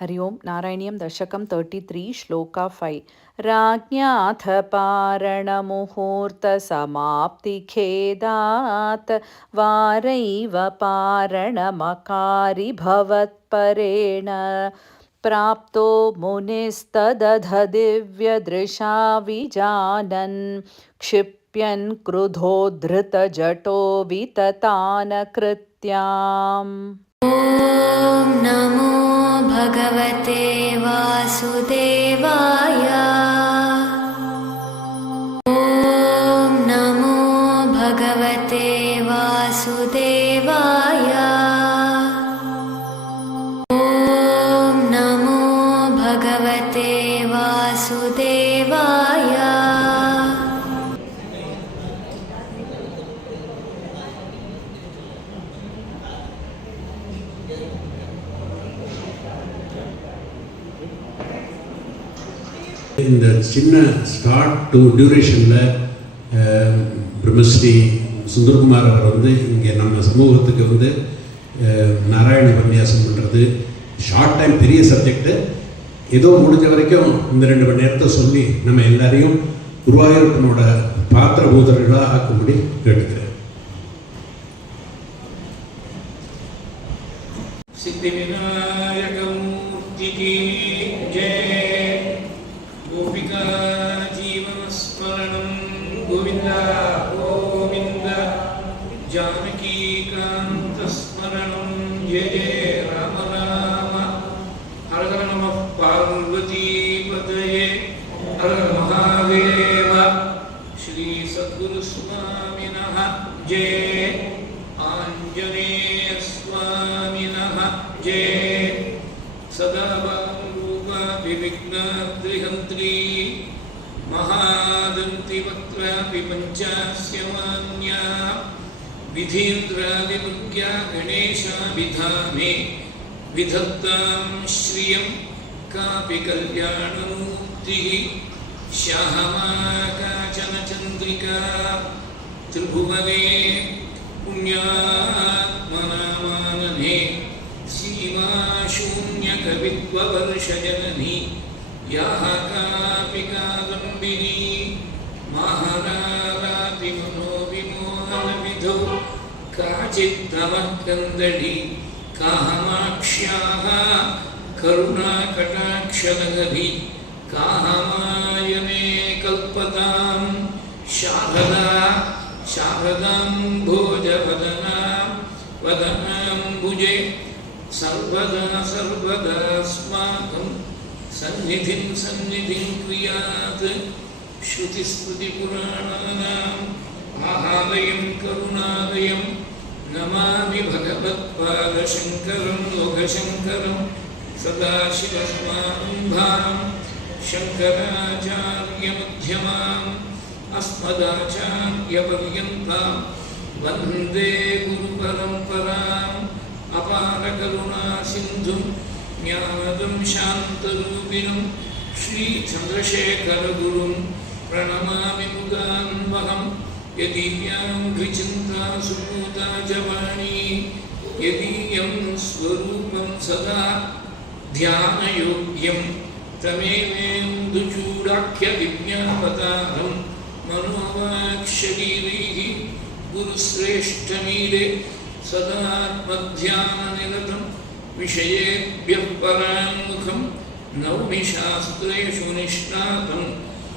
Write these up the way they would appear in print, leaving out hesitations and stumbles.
हरि ओं नारायणीयं दशकं 33 श्लोका 5 राज्ञाथ पारणमुहूर्तसमाप्तिखेदात् वारैव पारणमकारि भवत्परेण प्राप्तो मुनिस्तदध दिव्यदृशा विजानन् क्षिप्यन् क्रुधोद्धृतजटो विततानकृत्याम्। ॐ नमो भगवते वासुदेवाय। ॐ नमो भगवते वासुदेवाय। ॐ नमो भगवते वासुदेवाय। இந்த சின்ன ஸ்டார்ட் டு டியூரேஷனில் பிரம்மஸ்ரீ சுந்தரகுமார் அவர் வந்து இங்கே நம்ம சமூகத்துக்கு வந்து நாராயண உபன்யாசம் பண்ணுறது ஷார்ட் டைம் பெரிய சப்ஜெக்டு, ஏதோ முடிஞ்ச வரைக்கும் இந்த 2 மணி நேரத்தை சொல்லி நம்ம எல்லாரையும் குருவாயூரப்பனோட பாத்திரபூதர்களாக ஆக்கும்படி கேட்டுக்கிறேன். सिद्धि विनायक मूर्ति की जय। गोपिका जीवन स्मरणं गोविंद गोविंद। जानकी कांत स्मरणं जय जय राम राम। हर हर नमः पार्वती पतये हर हर महादेव। श्री सद्गुरु स्वामिनः जय। आंजनेय स्वामिनः जय। सदा रूपा विविघ्नद्रिहन्त्री महादन्तिवक्त्रापि पञ्चास्यमान्या विधीन्द्रादिमुख्या गणेशाभिधामे विधत्तां श्रियं कापि कल्याणमूर्तिः श्यामा काचन चन्द्रिका त्रिभुवने पुण्यात्मनामानने सीमा शून्यकवित्ववर्षजननी याः कापि कादम्बिनी महारारातिमनोविमोहनविधौ काचित्तमः कन्दली कामाक्ष्याः करुणाकटाक्षनगरी कामायने कल्पतां शारदा शारदाम्भोजवदना वदनाम्बुजे सर्वदा सर्वदास्माकं सन्निधिं सन्निधिं क्रियात्। श्रुतिस्मृतिपुराणानाम् आलयं करुणालयं नमामि भगवत्पादशङ्करं लोकशङ्करं सदाशिवसमारम्भां शङ्कराचार्यमध्यमाम् अस्मदाचार्यपर्यन्तां वन्दे गुरुपरम्पराम्। अपारकरुणासिन्धुं ज्ञानदं शान्तरूपिणं श्रीचन्द्रशेखरगुरुं प्रणमामि मुदान्वहं। यदीयां द्विचिन्ता सुपूता च वाणी यदीयं स्वरूपं सदा ध्यानयोग्यं तमेवेन्दुचूडाख्यविज्ञापतारं मनोवाक्शरीरैः गुरुश्रेष्ठमीरे सदात्मध्याननिरतं विषयेभ्यः पराङ्मुखं नौमि शास्त्रेषु निष्णातं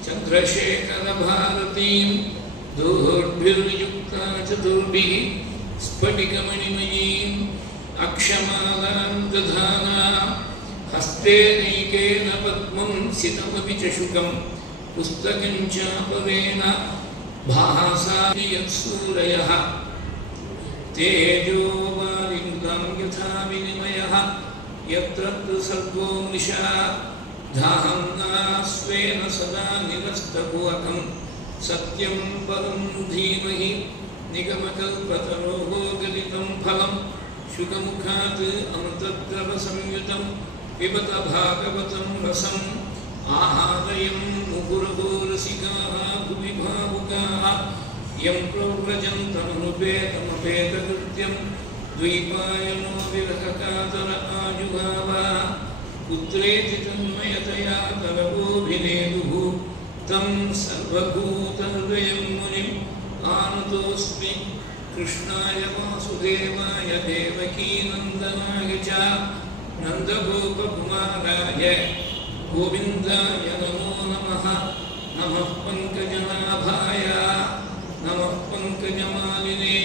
चन्द्रशेखरभारतीं दोर्भिर्युक्ता चतुर्भिः स्फटिकमणिमयीम् अक्षमालां दधाना हस्तेनैकेन पद्मं सितमपि च शुकं पुस्तकं चापरेण भासा यत्सूरयः तेजोवारिमुदं यथा विनिमयः यत्र सर्गो मृषा धाम्ना स्वेन सदा निरस्तकुहकं सत्यं परं धीमहि निगमकल्पतरोः गलितं फलं शुकमुखात् अमृतद्रवसंयुतं पिबत भागवतं रसम् आहारयं मुहुरहो रसिकाः भुवि भावुकाः यं प्रव्रजन्तमनुपेतमपेतकृत्यं द्वैपायनो विरहकातर आजुहाव पुत्रेति तन्मयतया तरवोऽभिनेदुः तं सर्वभूतहृदयं मुनिम् आनतोऽस्मि कृष्णाय वासुदेवाय देवकीनन्दनाय च नन्दगोपकुमाराय गोविन्दाय नमो नमः नमः पङ्कजनाभाय नमः पङ्कजमालिने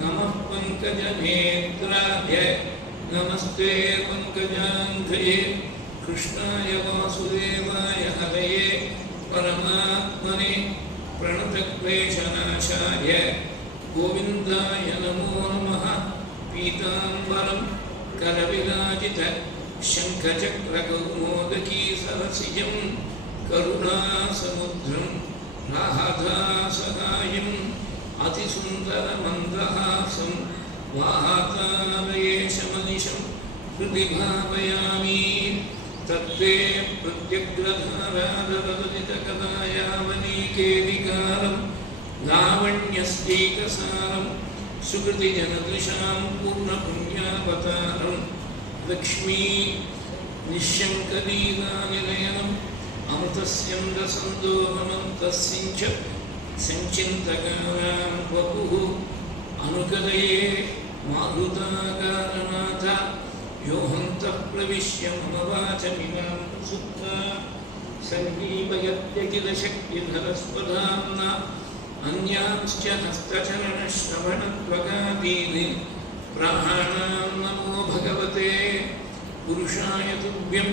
नमः पङ्कजनेत्राय नमस्ते पङ्कजाङ्घ्रिये कृष्णाय वासुदेवाय हरये परमात्मने प्रणतक्लेशनाशाय गोविन्दाय नमो नमः पीताम्बरं करविराजित शङ्खचक्रकौमोदकी सरसिजं करुणासमुद्रं राधासहायम् अतिसुन्दरमन्दहासं वातालयेशमनिशं हृदि भावयामि तत्ते प्रत्यग्रधारादरवदितकदायावनीकेलिकारं लावण्यस्तीकसारं सुकृतिजनदृशां पूर्णपुण्यावतारं लक्ष्मी निःशङ्कलीलानिलयनम् अमृतस्यन्दसन्दोहमन्तस्सिञ्च सञ्चिन्तकारां वपुः अनुकदये मारुताकारनाथ योऽहन्तः प्रविश्य मम वाचमिमां सुप्ता सङ्गीपयत्यखिलशक्तिधरस्वधाम्ना अन्यांश्च हस्तचरणश्रवणत्वगादीन् प्राणां नमो भगवते पुरुषाय तुभ्यं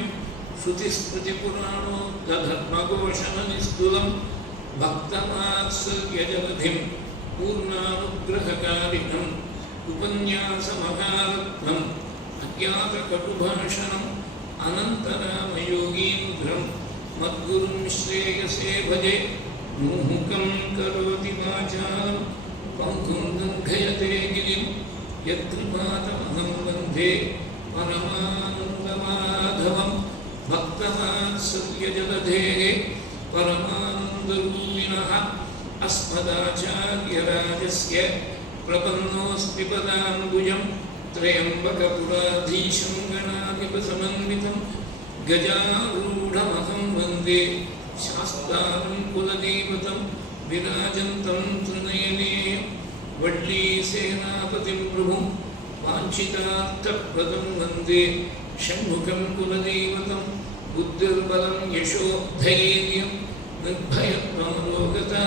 श्रुतिस्मृतिपुराणोक्तधर्मघोषणनिस्तुलं भक्तमात्सर्यजलधिं पूर्णानुग्रहकारिणम् उपन्यासमहारत्नम् अज्ञातकटुभाषणम् अनन्तरामयोगीन्द्रं मद्गुरुं श्रेयसे भजे मुहुकं करोति वाचालं पङ्कुं लङ्घयते गिरिं यत्कृपातमहं वन्दे परमानन्दमाधवं भक्तवात्सल्यजलधेः परमानन्दरूपिणः अस्मदाचार्यराजस्य प्रपन्नोऽस्मि पदाम्बुजं त्र्यम्बकपुराधीशं गणाधिपसमन्वितं गजारूढमहं वन्दे शास्तारं कुलदेवतं विराजन्तं त्रिनयने वड्लीसेनापतिं प्रभुं वाञ्छितार्थप्रदं वन्दे षण्मुखं कुलदेवतं बुद्धिर्बलं यशोधैर्यं निर्भयत्वमरोगता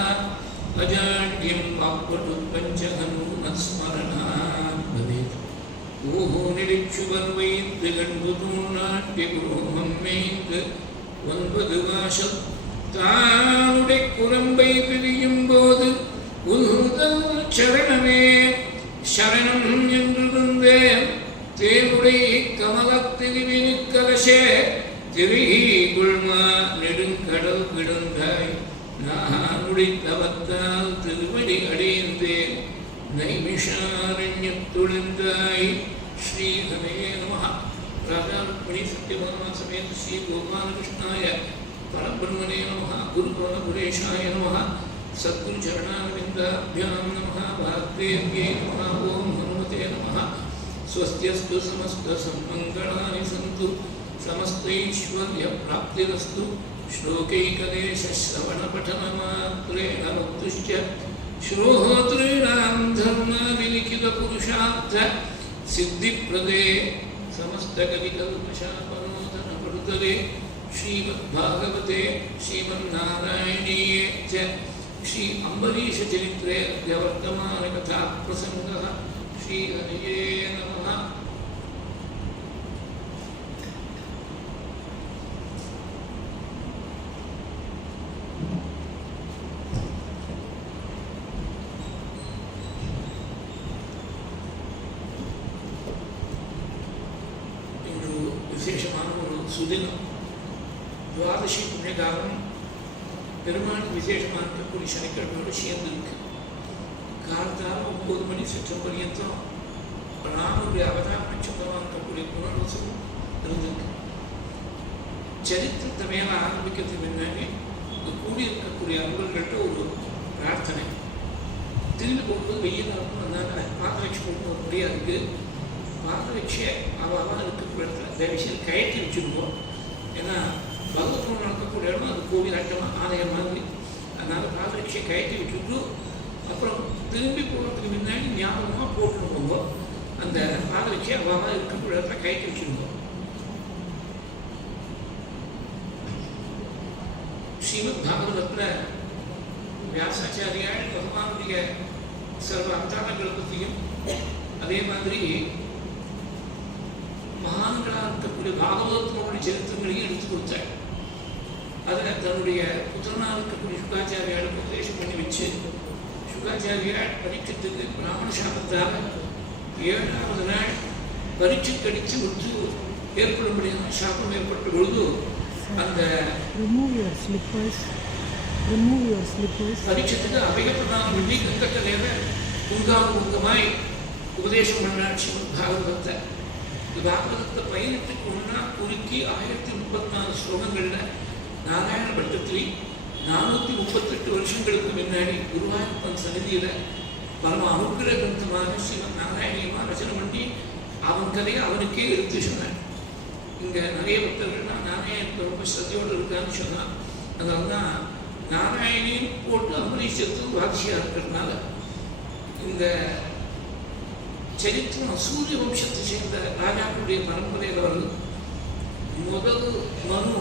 अजाड्यं वाक्पटुपञ्चहनूनस्मरणात् भवेत् ஓஹோ நெடுச்சுவர் வைத்து கண்புதும் நாட்டிகுரோகம் மேய்ந்து 9 வாசல் தானுடை குரம்பை பிரியும் போது உல்தல் சரணமே சரணம் என்றிருந்தேன் தேனுடை கமலத்திரிவினுக்கலசே திரிகி குள்மா நெடுங்கடல் விடுந்தாய் நானுடை தவத்தால் திருவடி அடைந்தேன் नैमिषारण्यतुलिन्दाय श्रीहरे नमः राधारुक्मिणी सत्यभामा समेत श्री गोपालकृष्णाय परब्रह्मणे नमः गुरुपरमपुरेशाय नमः सद्गुरुचरणारविन्दाभ्यां नमः भारतेभ्ये नमः ओं हनुमते नमः स्वस्त्यस्तु समस्तसन्मङ्गलानि सन्तु समस्तैश्वर्यप्राप्तिरस्तु श्लोकैकदेशश्रवणपठनमात्रेण मुक्तुश्च श्रोतॄणां धर्मादिलिखितपुरुषार्थ सिद्धिप्रदे समस्तकविकल्पशापनोदनपटुतले श्रीमद्भागवते श्रीमन्नारायणीये च श्री अम्बरीशचरित्रे अद्यवर्तमानकथाप्रसङ्गः श्रीहरये नमः. விசேஷமான ஒரு சுதினம் துவாதசி புண்ணியகாலம் பெருமாள் விசேஷமாக இருக்கக்கூடிய சனிக்கிழமையோடு சேர்ந்துருக்கு. காலத்தால் 9 மணி சற்றம் பரியந்தம் ராமனுடைய அவதார நட்சத்திரமாக இருக்கக்கூடிய புனர்வசம் இருந்திருக்கு. சரித்திரத்தை மேலே ஆரம்பிக்கிறதுக்கு முன்னாடி இங்கே கூடியிருக்கக்கூடிய அன்பர்கள்ட்ட ஒரு பிரார்த்தனை. திரும்பி போகும்போது வெயில் இருக்கும், அதனால பாதரட்சி போட்டு முடியாது. பாத வச்சு அவள் இருக்கக்கூடிய இடத்துல தயவுசெய்து கயற்றி வச்சுருக்கோம். ஏன்னா பகவத்கோவில் நடக்கக்கூடிய இடம் அது கோவில் ஆட்டமாக ஆலயம் மாதிரி. அதனால் பாத வச்சு கயற்றி வச்சுட்டு அப்புறம் திரும்பி போகிறதுக்கு முன்னாடி ஞாபகமாக போட்டுன்னு போங்க. அந்த பாத வச்சு அவள் இருக்கக்கூடிய இடத்துல கயற்றி வச்சுருக்கோம். ஸ்ரீமத் பாகவதத்தில் வியாசாச்சாரியால் பகவானுடைய சர்வ அவதாரங்களை பற்றியும் அதே மாதிரி மகான்களாக இருக்கக்கூடிய பாகவதத்தினுடைய சரித்திரங்களையும் எடுத்து கொடுத்தார். அதை தன்னுடைய புத்திரனாக இருக்கக்கூடிய சுகாச்சாரியாளுக்கு உபதேசம் பண்ணி வச்சு சுகாச்சாரியால் பரீட்சத்துக்கு பிராமண சாபத்தால் 7வது நாள் பரீட்சை கடித்து விட்டு ஏற்படும்படியான சாபம் ஏற்பட்ட பொழுது அந்த பரீட்சத்துக்கு அபயப்பிரதானம் பண்ணி கங்கக்கரையில துங்காமுகமாய் உபதேசம் பண்ணார் ஸ்ரீமத் பாகவதத்தை. இந்த பாகவதத்தை 18க்கு ஒன்றா குறுக்கி 1034 ஸ்லோகங்களில் நாராயண பட்டத்திரி 438 வருஷங்களுக்கு முன்னாடி குருவாயூரப்பன் சன்னிதியில் பரம அனுக்கிர கிரந்தமான ஸ்ரீமத் நாராயணியமாக ரச்சனை பண்ணி அவன் கதையை அவனுக்கே எடுத்து சொன்னான். இங்கே நிறைய பக்தர்கள்லாம் நாராயணத்தை ரொம்ப ஸ்ரத்தையோடு இருக்கான்னு சொன்னான். அதனால தான் நாராயணியும் போட்டு அம்பரீஷத்துக்கு வாட்சியாக இருக்கிறதுனால இந்த சரித்திரம் சூரிய வம்சத்தை சேர்ந்த ராஜாக்களுடைய பரம்பரையில் வருது. முதல் மனு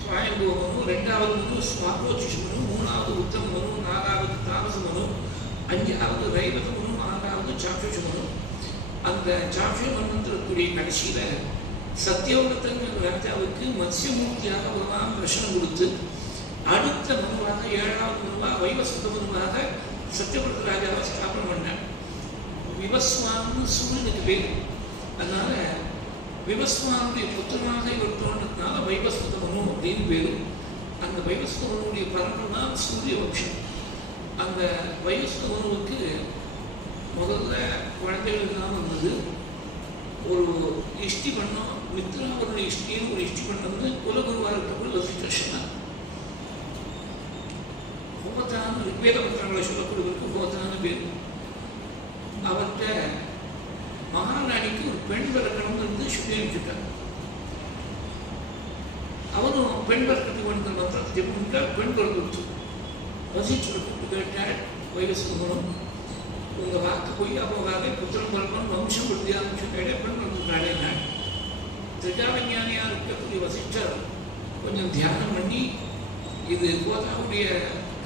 சுவாயம்புவ மனு, 2வது மனு ஸ்வாபோச்சிஷ மனு, 3வது உத்தம மனு, 4வது தாமச மனு, 5வது ரைவத மனு, 6வது சாட்சுஷ மனு. அந்த சாட்சுஷ மன்வந்திரத்துடைய கடைசியில் சத்தியவரத்தங்கிற ராஜாவுக்கு மத்ஸ்யமூர்த்தியாக பகவான் தரிசனம் கொடுத்து அடுத்த மனுவாக 7வது மனுவாக வைவஸ்வத மனுவாக சத்தியவரத ராஜாவை ஸ்தாபனை பண்ணார். விவஸ்வான்னு சூரியனுக்கு பேர். அதனால விவஸ்வானுடைய புத்திரனாக இவர் தோன்றதுனால வைவஸ்வத மனு அப்படின்னு பேர். அந்த வைவஸ்வத மனுடைய பரம்பரை தான் சூரிய வம்சம். அந்த வைவஸ்வத மனுவுக்கு முதல்ல குழந்தைகள் தான் வந்தது. ஒரு இஷ்டி பண்ணோம், மித்ராவருடைய இஷ்டின்னு ஒரு இஷ்டி பண்ண வந்து குலகுருவாக இருக்கக்கூடிய வசிஷ்டர். ஹோதான்னு ரிக்வேத பத்திரங்களை சொல்லக்கூடியவருக்கு ஹோதான்னு பேர். அவர்கிட்ட மகாராணிக்கு ஒரு பெண் பிறக்கணும்னு இருந்து சொல்லி அனுப்பிச்சுட்டார். அவரும் பெண் பிறக்கிறதுக்கு வேண்டிய மந்திரத்தை ஜெபிட்டார். பெண் பிறகு வசிஷ்டரை கூப்பிட்டு கேட்டாள், வைவஸ்வதனும் உங்கள் வாக்கு போய் போகாத புத்திரம் பிறக்கணும் வம்சம் விருத்தியான்னு சொல்லிட்டாலே பெண் பிறந்துட்டாளே நாள். திரிஜாவிஞ்ஞானியாக இருக்கக்கூடிய வசிஷ்டர் கொஞ்சம் தியானம் பண்ணி இது கோதாவுடைய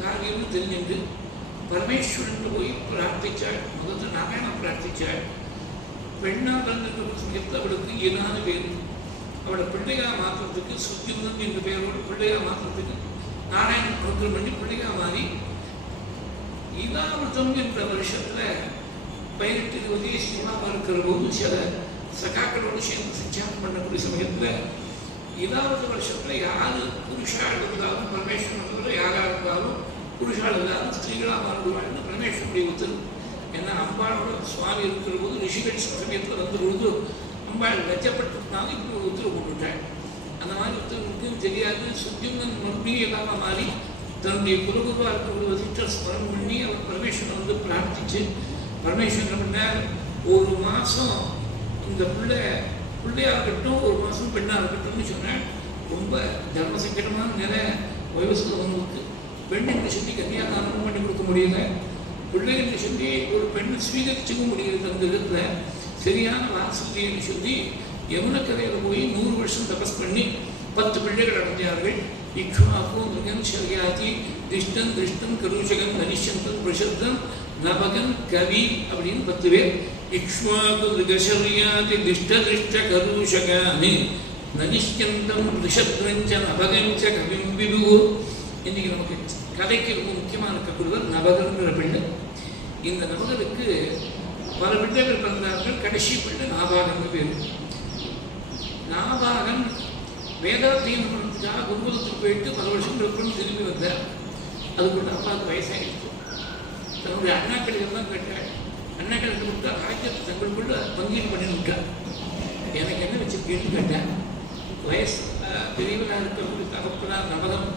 காரியம்னு தெரிஞ்சுட்டு பரமேஸ்வரன் போய் பிரார்த்திச்சாள். முதல்ல நாராயணன் பிரார்த்திச்சாள். பெண்ணாக இருந்த சமயத்தில் அவளுக்கு ஏதான பேர் அவளை பிள்ளையா மாற்றுறதுக்கு சுத்தியுந்தன் என்ற பெயரோடு பிள்ளையா மாற்றுறதுக்கு நாராயணன் அனுகிரகம் பண்ணி பிள்ளையா மாறி இதாவிரதம் என்ற வருஷத்தில் 18-20 சினிமாவாக இருக்கிற போது சில சகாக்களோடு சேர்ந்து சஞ்சாரம் பண்ணக்கூடிய சமயத்தில் இதாவது வருஷத்தில் யார் புருஷாள் இருந்தாலும் பரமேஸ்வரன் யாராக இருந்தாலும் புருஷாள் இருந்தாலும் ஸ்திரீகளாக மாறுவாள்னு பரமேஸ்வரனுடைய உத்தரவு. ஏன்னா அம்பாளோட சுவாமி இருக்கிற போது ரிஷிகள் சமயத்தில் வந்த பொழுது அம்பாள் லஜ்ஜப்பட்டதுனால இப்படி ஒரு உத்தரவு போட்டுவிட்டாள். அந்த மாதிரி உத்தரவுக்கு தெரியாது. சுத்தியுந்தன் மறுபடியும் இல்லாமல் மாறி தன்னுடைய குலகுருவாக இருக்கிற வசிஷ்டர் ஸ்மரணம் பண்ணி அவர் பரமேஸ்வரன் வந்து பிரார்த்திச்சு பரமேஸ்வரன் பண்ணார். ஒரு மாதம் இந்த பிள்ளையாக இருக்கட்டும், ஒரு மாதம் பெண்ணாக இருக்கட்டும்னு சொன்னாள். ரொம்ப தர்ம சங்கடமான நிலை வைவஸ்வதனுக்கு. பெண் என்று சொல்லி கன்னியாதானம் பண்ணி கொடுக்க முடியல, பிள்ளை என்று சொல்லி ஒரு பெண்ணை ஸ்வீகரிச்சுக்க முடியல. அந்த இடத்துல சரியான வாத்சல்யன்னு சொல்லி யமுனக்கரையில் போய் 100 வருஷம் தபஸ் பண்ணி 10 பிள்ளைகள் அடைஞ்சார்கள். இக்ஷ்வாக்கு மிருகன் சர்யாதி திஷ்டன் திருஷ்டன் கருஷகன் நரிஷந்தன் பிரசத்தன் நபகன் கவி அப்படின்னு 10 பேர். இக்ஷ்வாக்கு மிருகசர்யாதி திஷ்ட திருஷ்ட கருஷகானி நரிஷ்யந்தம் ரிஷத்ரஞ்ச நபகஞ்ச கவிம் விபு. இன்னைக்கு நமக்கு கதைக்கு ரொம்ப முக்கியமாக இருக்கக்கூடியவர் நபகங்கிற பெண்ணு. இந்த நபகருக்கு பல பிள்ளைகள் பிறந்தார்கள். கடைசி பிள்ளை நாபாகன் பேர். நாபாகன் வேதாத்தியம் பண்ணுறதுக்காக குருகுலத்துக்கு போயிட்டு 10 வருஷங்களுக்கு திரும்பி வந்தார். அதுக்குள்ள அப்பாவுக்கு வயசாகிடுச்சு. தன்னுடைய அண்ணாக்களுக்கு தான் கேட்டாள். அண்ணாக்களுக்கு விட்டா ராஜ்யத்தை தங்களுக்குள்ள பங்கீடு பண்ணி விட்டார். எனக்கு என்ன வச்சிருக்கேன்னு கேட்டேன். வயசு பெரியவராக இருக்கக்கூடிய தகப்பனார் நபகம்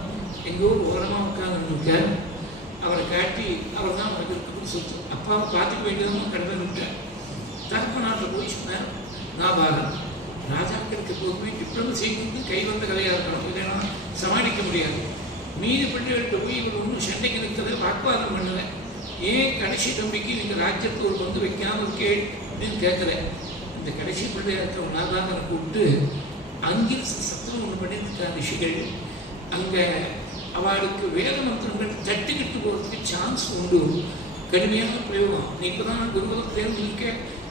எங்கோ ஓரமாக உட்கார்ந்துருக்கார். அவரை காட்டி அவர் தான் அவருக்கு இருக்கக்கூடிய சொத்து. அப்பாவை பார்த்துக்க வேண்டியதும் கடந்து விட்டார். தகப்பனார்கிட்ட போய் சொன்னார், நாபாலம். ராஜாக்களுக்கு எப்போதுமே டிப்ளமசி வந்து கை வந்த கதையாக இருக்கணும், இல்லைன்னா சமாளிக்க முடியாது. மீதி பிள்ளைகள்கிட்ட போய் இவர் ஒன்றும் சண்டைக்கு நிற்கிறத வாக்குவாதம் பண்ணலை. ஏன் கடைசி தம்பிக்கு நீங்கள் ராஜ்யத்துக்கு ஒரு பந்து வைக்காமல் இருக்கே அப்படின்னு கேட்குறேன். இந்த கடைசி பிள்ளையாக இருக்கிற நாதாகனை கூப்பிட்டு அங்கில் சத்தம் ஒன்று பண்ணியிருக்காங்க ரிஷிகள். அங்கே அவளுக்கு வேத மந்திரங்கள் தட்டுக்கிட்டு போகிறதுக்கு சான்ஸ் உண்டு. கடுமையான பிரயோகம். நீ இப்போ தான் குருகுலம் தேர்ந்திருக்க,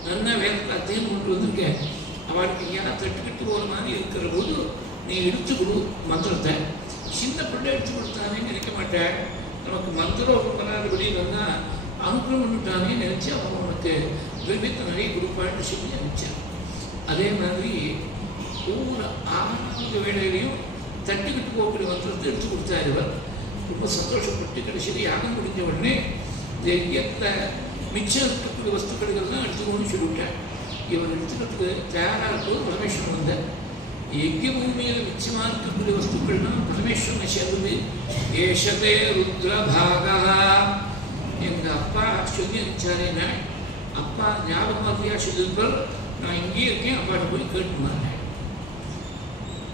நல்லா வேதத்தை அத்தையும் கொண்டு வந்திருக்க. அவளுக்கு எங்கேயாவது தட்டுக்கிட்டு போகிற மாதிரி இருக்கிற போது நீ எடுத்து கொடு மந்திரத்தை. சின்ன பிள்ளை எடுத்து கொடுத்தானே நினைக்க மாட்டேன். நமக்கு மந்திரம் வராதபடி வந்தால் அனுகிரகம் பண்ணிட்டானே நினச்சி அவன் உனக்கு விரும்பத்தை நிறைய கொடுப்பான்னு சொல்லி நினச்சான். அதே மாதிரி ஒவ்வொரு 6வது வேளையிலையும் தட்டுக்கிட்டு போகக்கூடிய மந்திரத்தை எடுத்து கொடுத்தார் இவர். ரொம்ப சந்தோஷப்பட்டு கடைசியில் யாகம் முடிஞ்ச உடனே யஜ்யத்தில் மிச்சம் இருக்கக்கூடிய வஸ்துக்கள்லாம் எடுத்துக்கணும்னு சொல்லிவிட்டார். இவர் எடுத்துக்கிறதுக்கு தயாராக இருக்கும்போது பரமேஸ்வரன் வந்தார். யஜ்ய பூமியில் மிச்சமாக இருக்கக்கூடிய வஸ்துக்கள்லாம் பரமேஸ்வரனை சேர்ந்தது. ஏஷதே ருத்ரபாகா. எங்கள் அப்பா சொல்லி அனுப்பிச்சாரேன்னா, அப்பா ஞாபகமாதிரியா சொல்லியிருப்பார். நான் இங்கேயே இருக்கேன், அப்பாட்ட போய் கேட்டுமாங்க.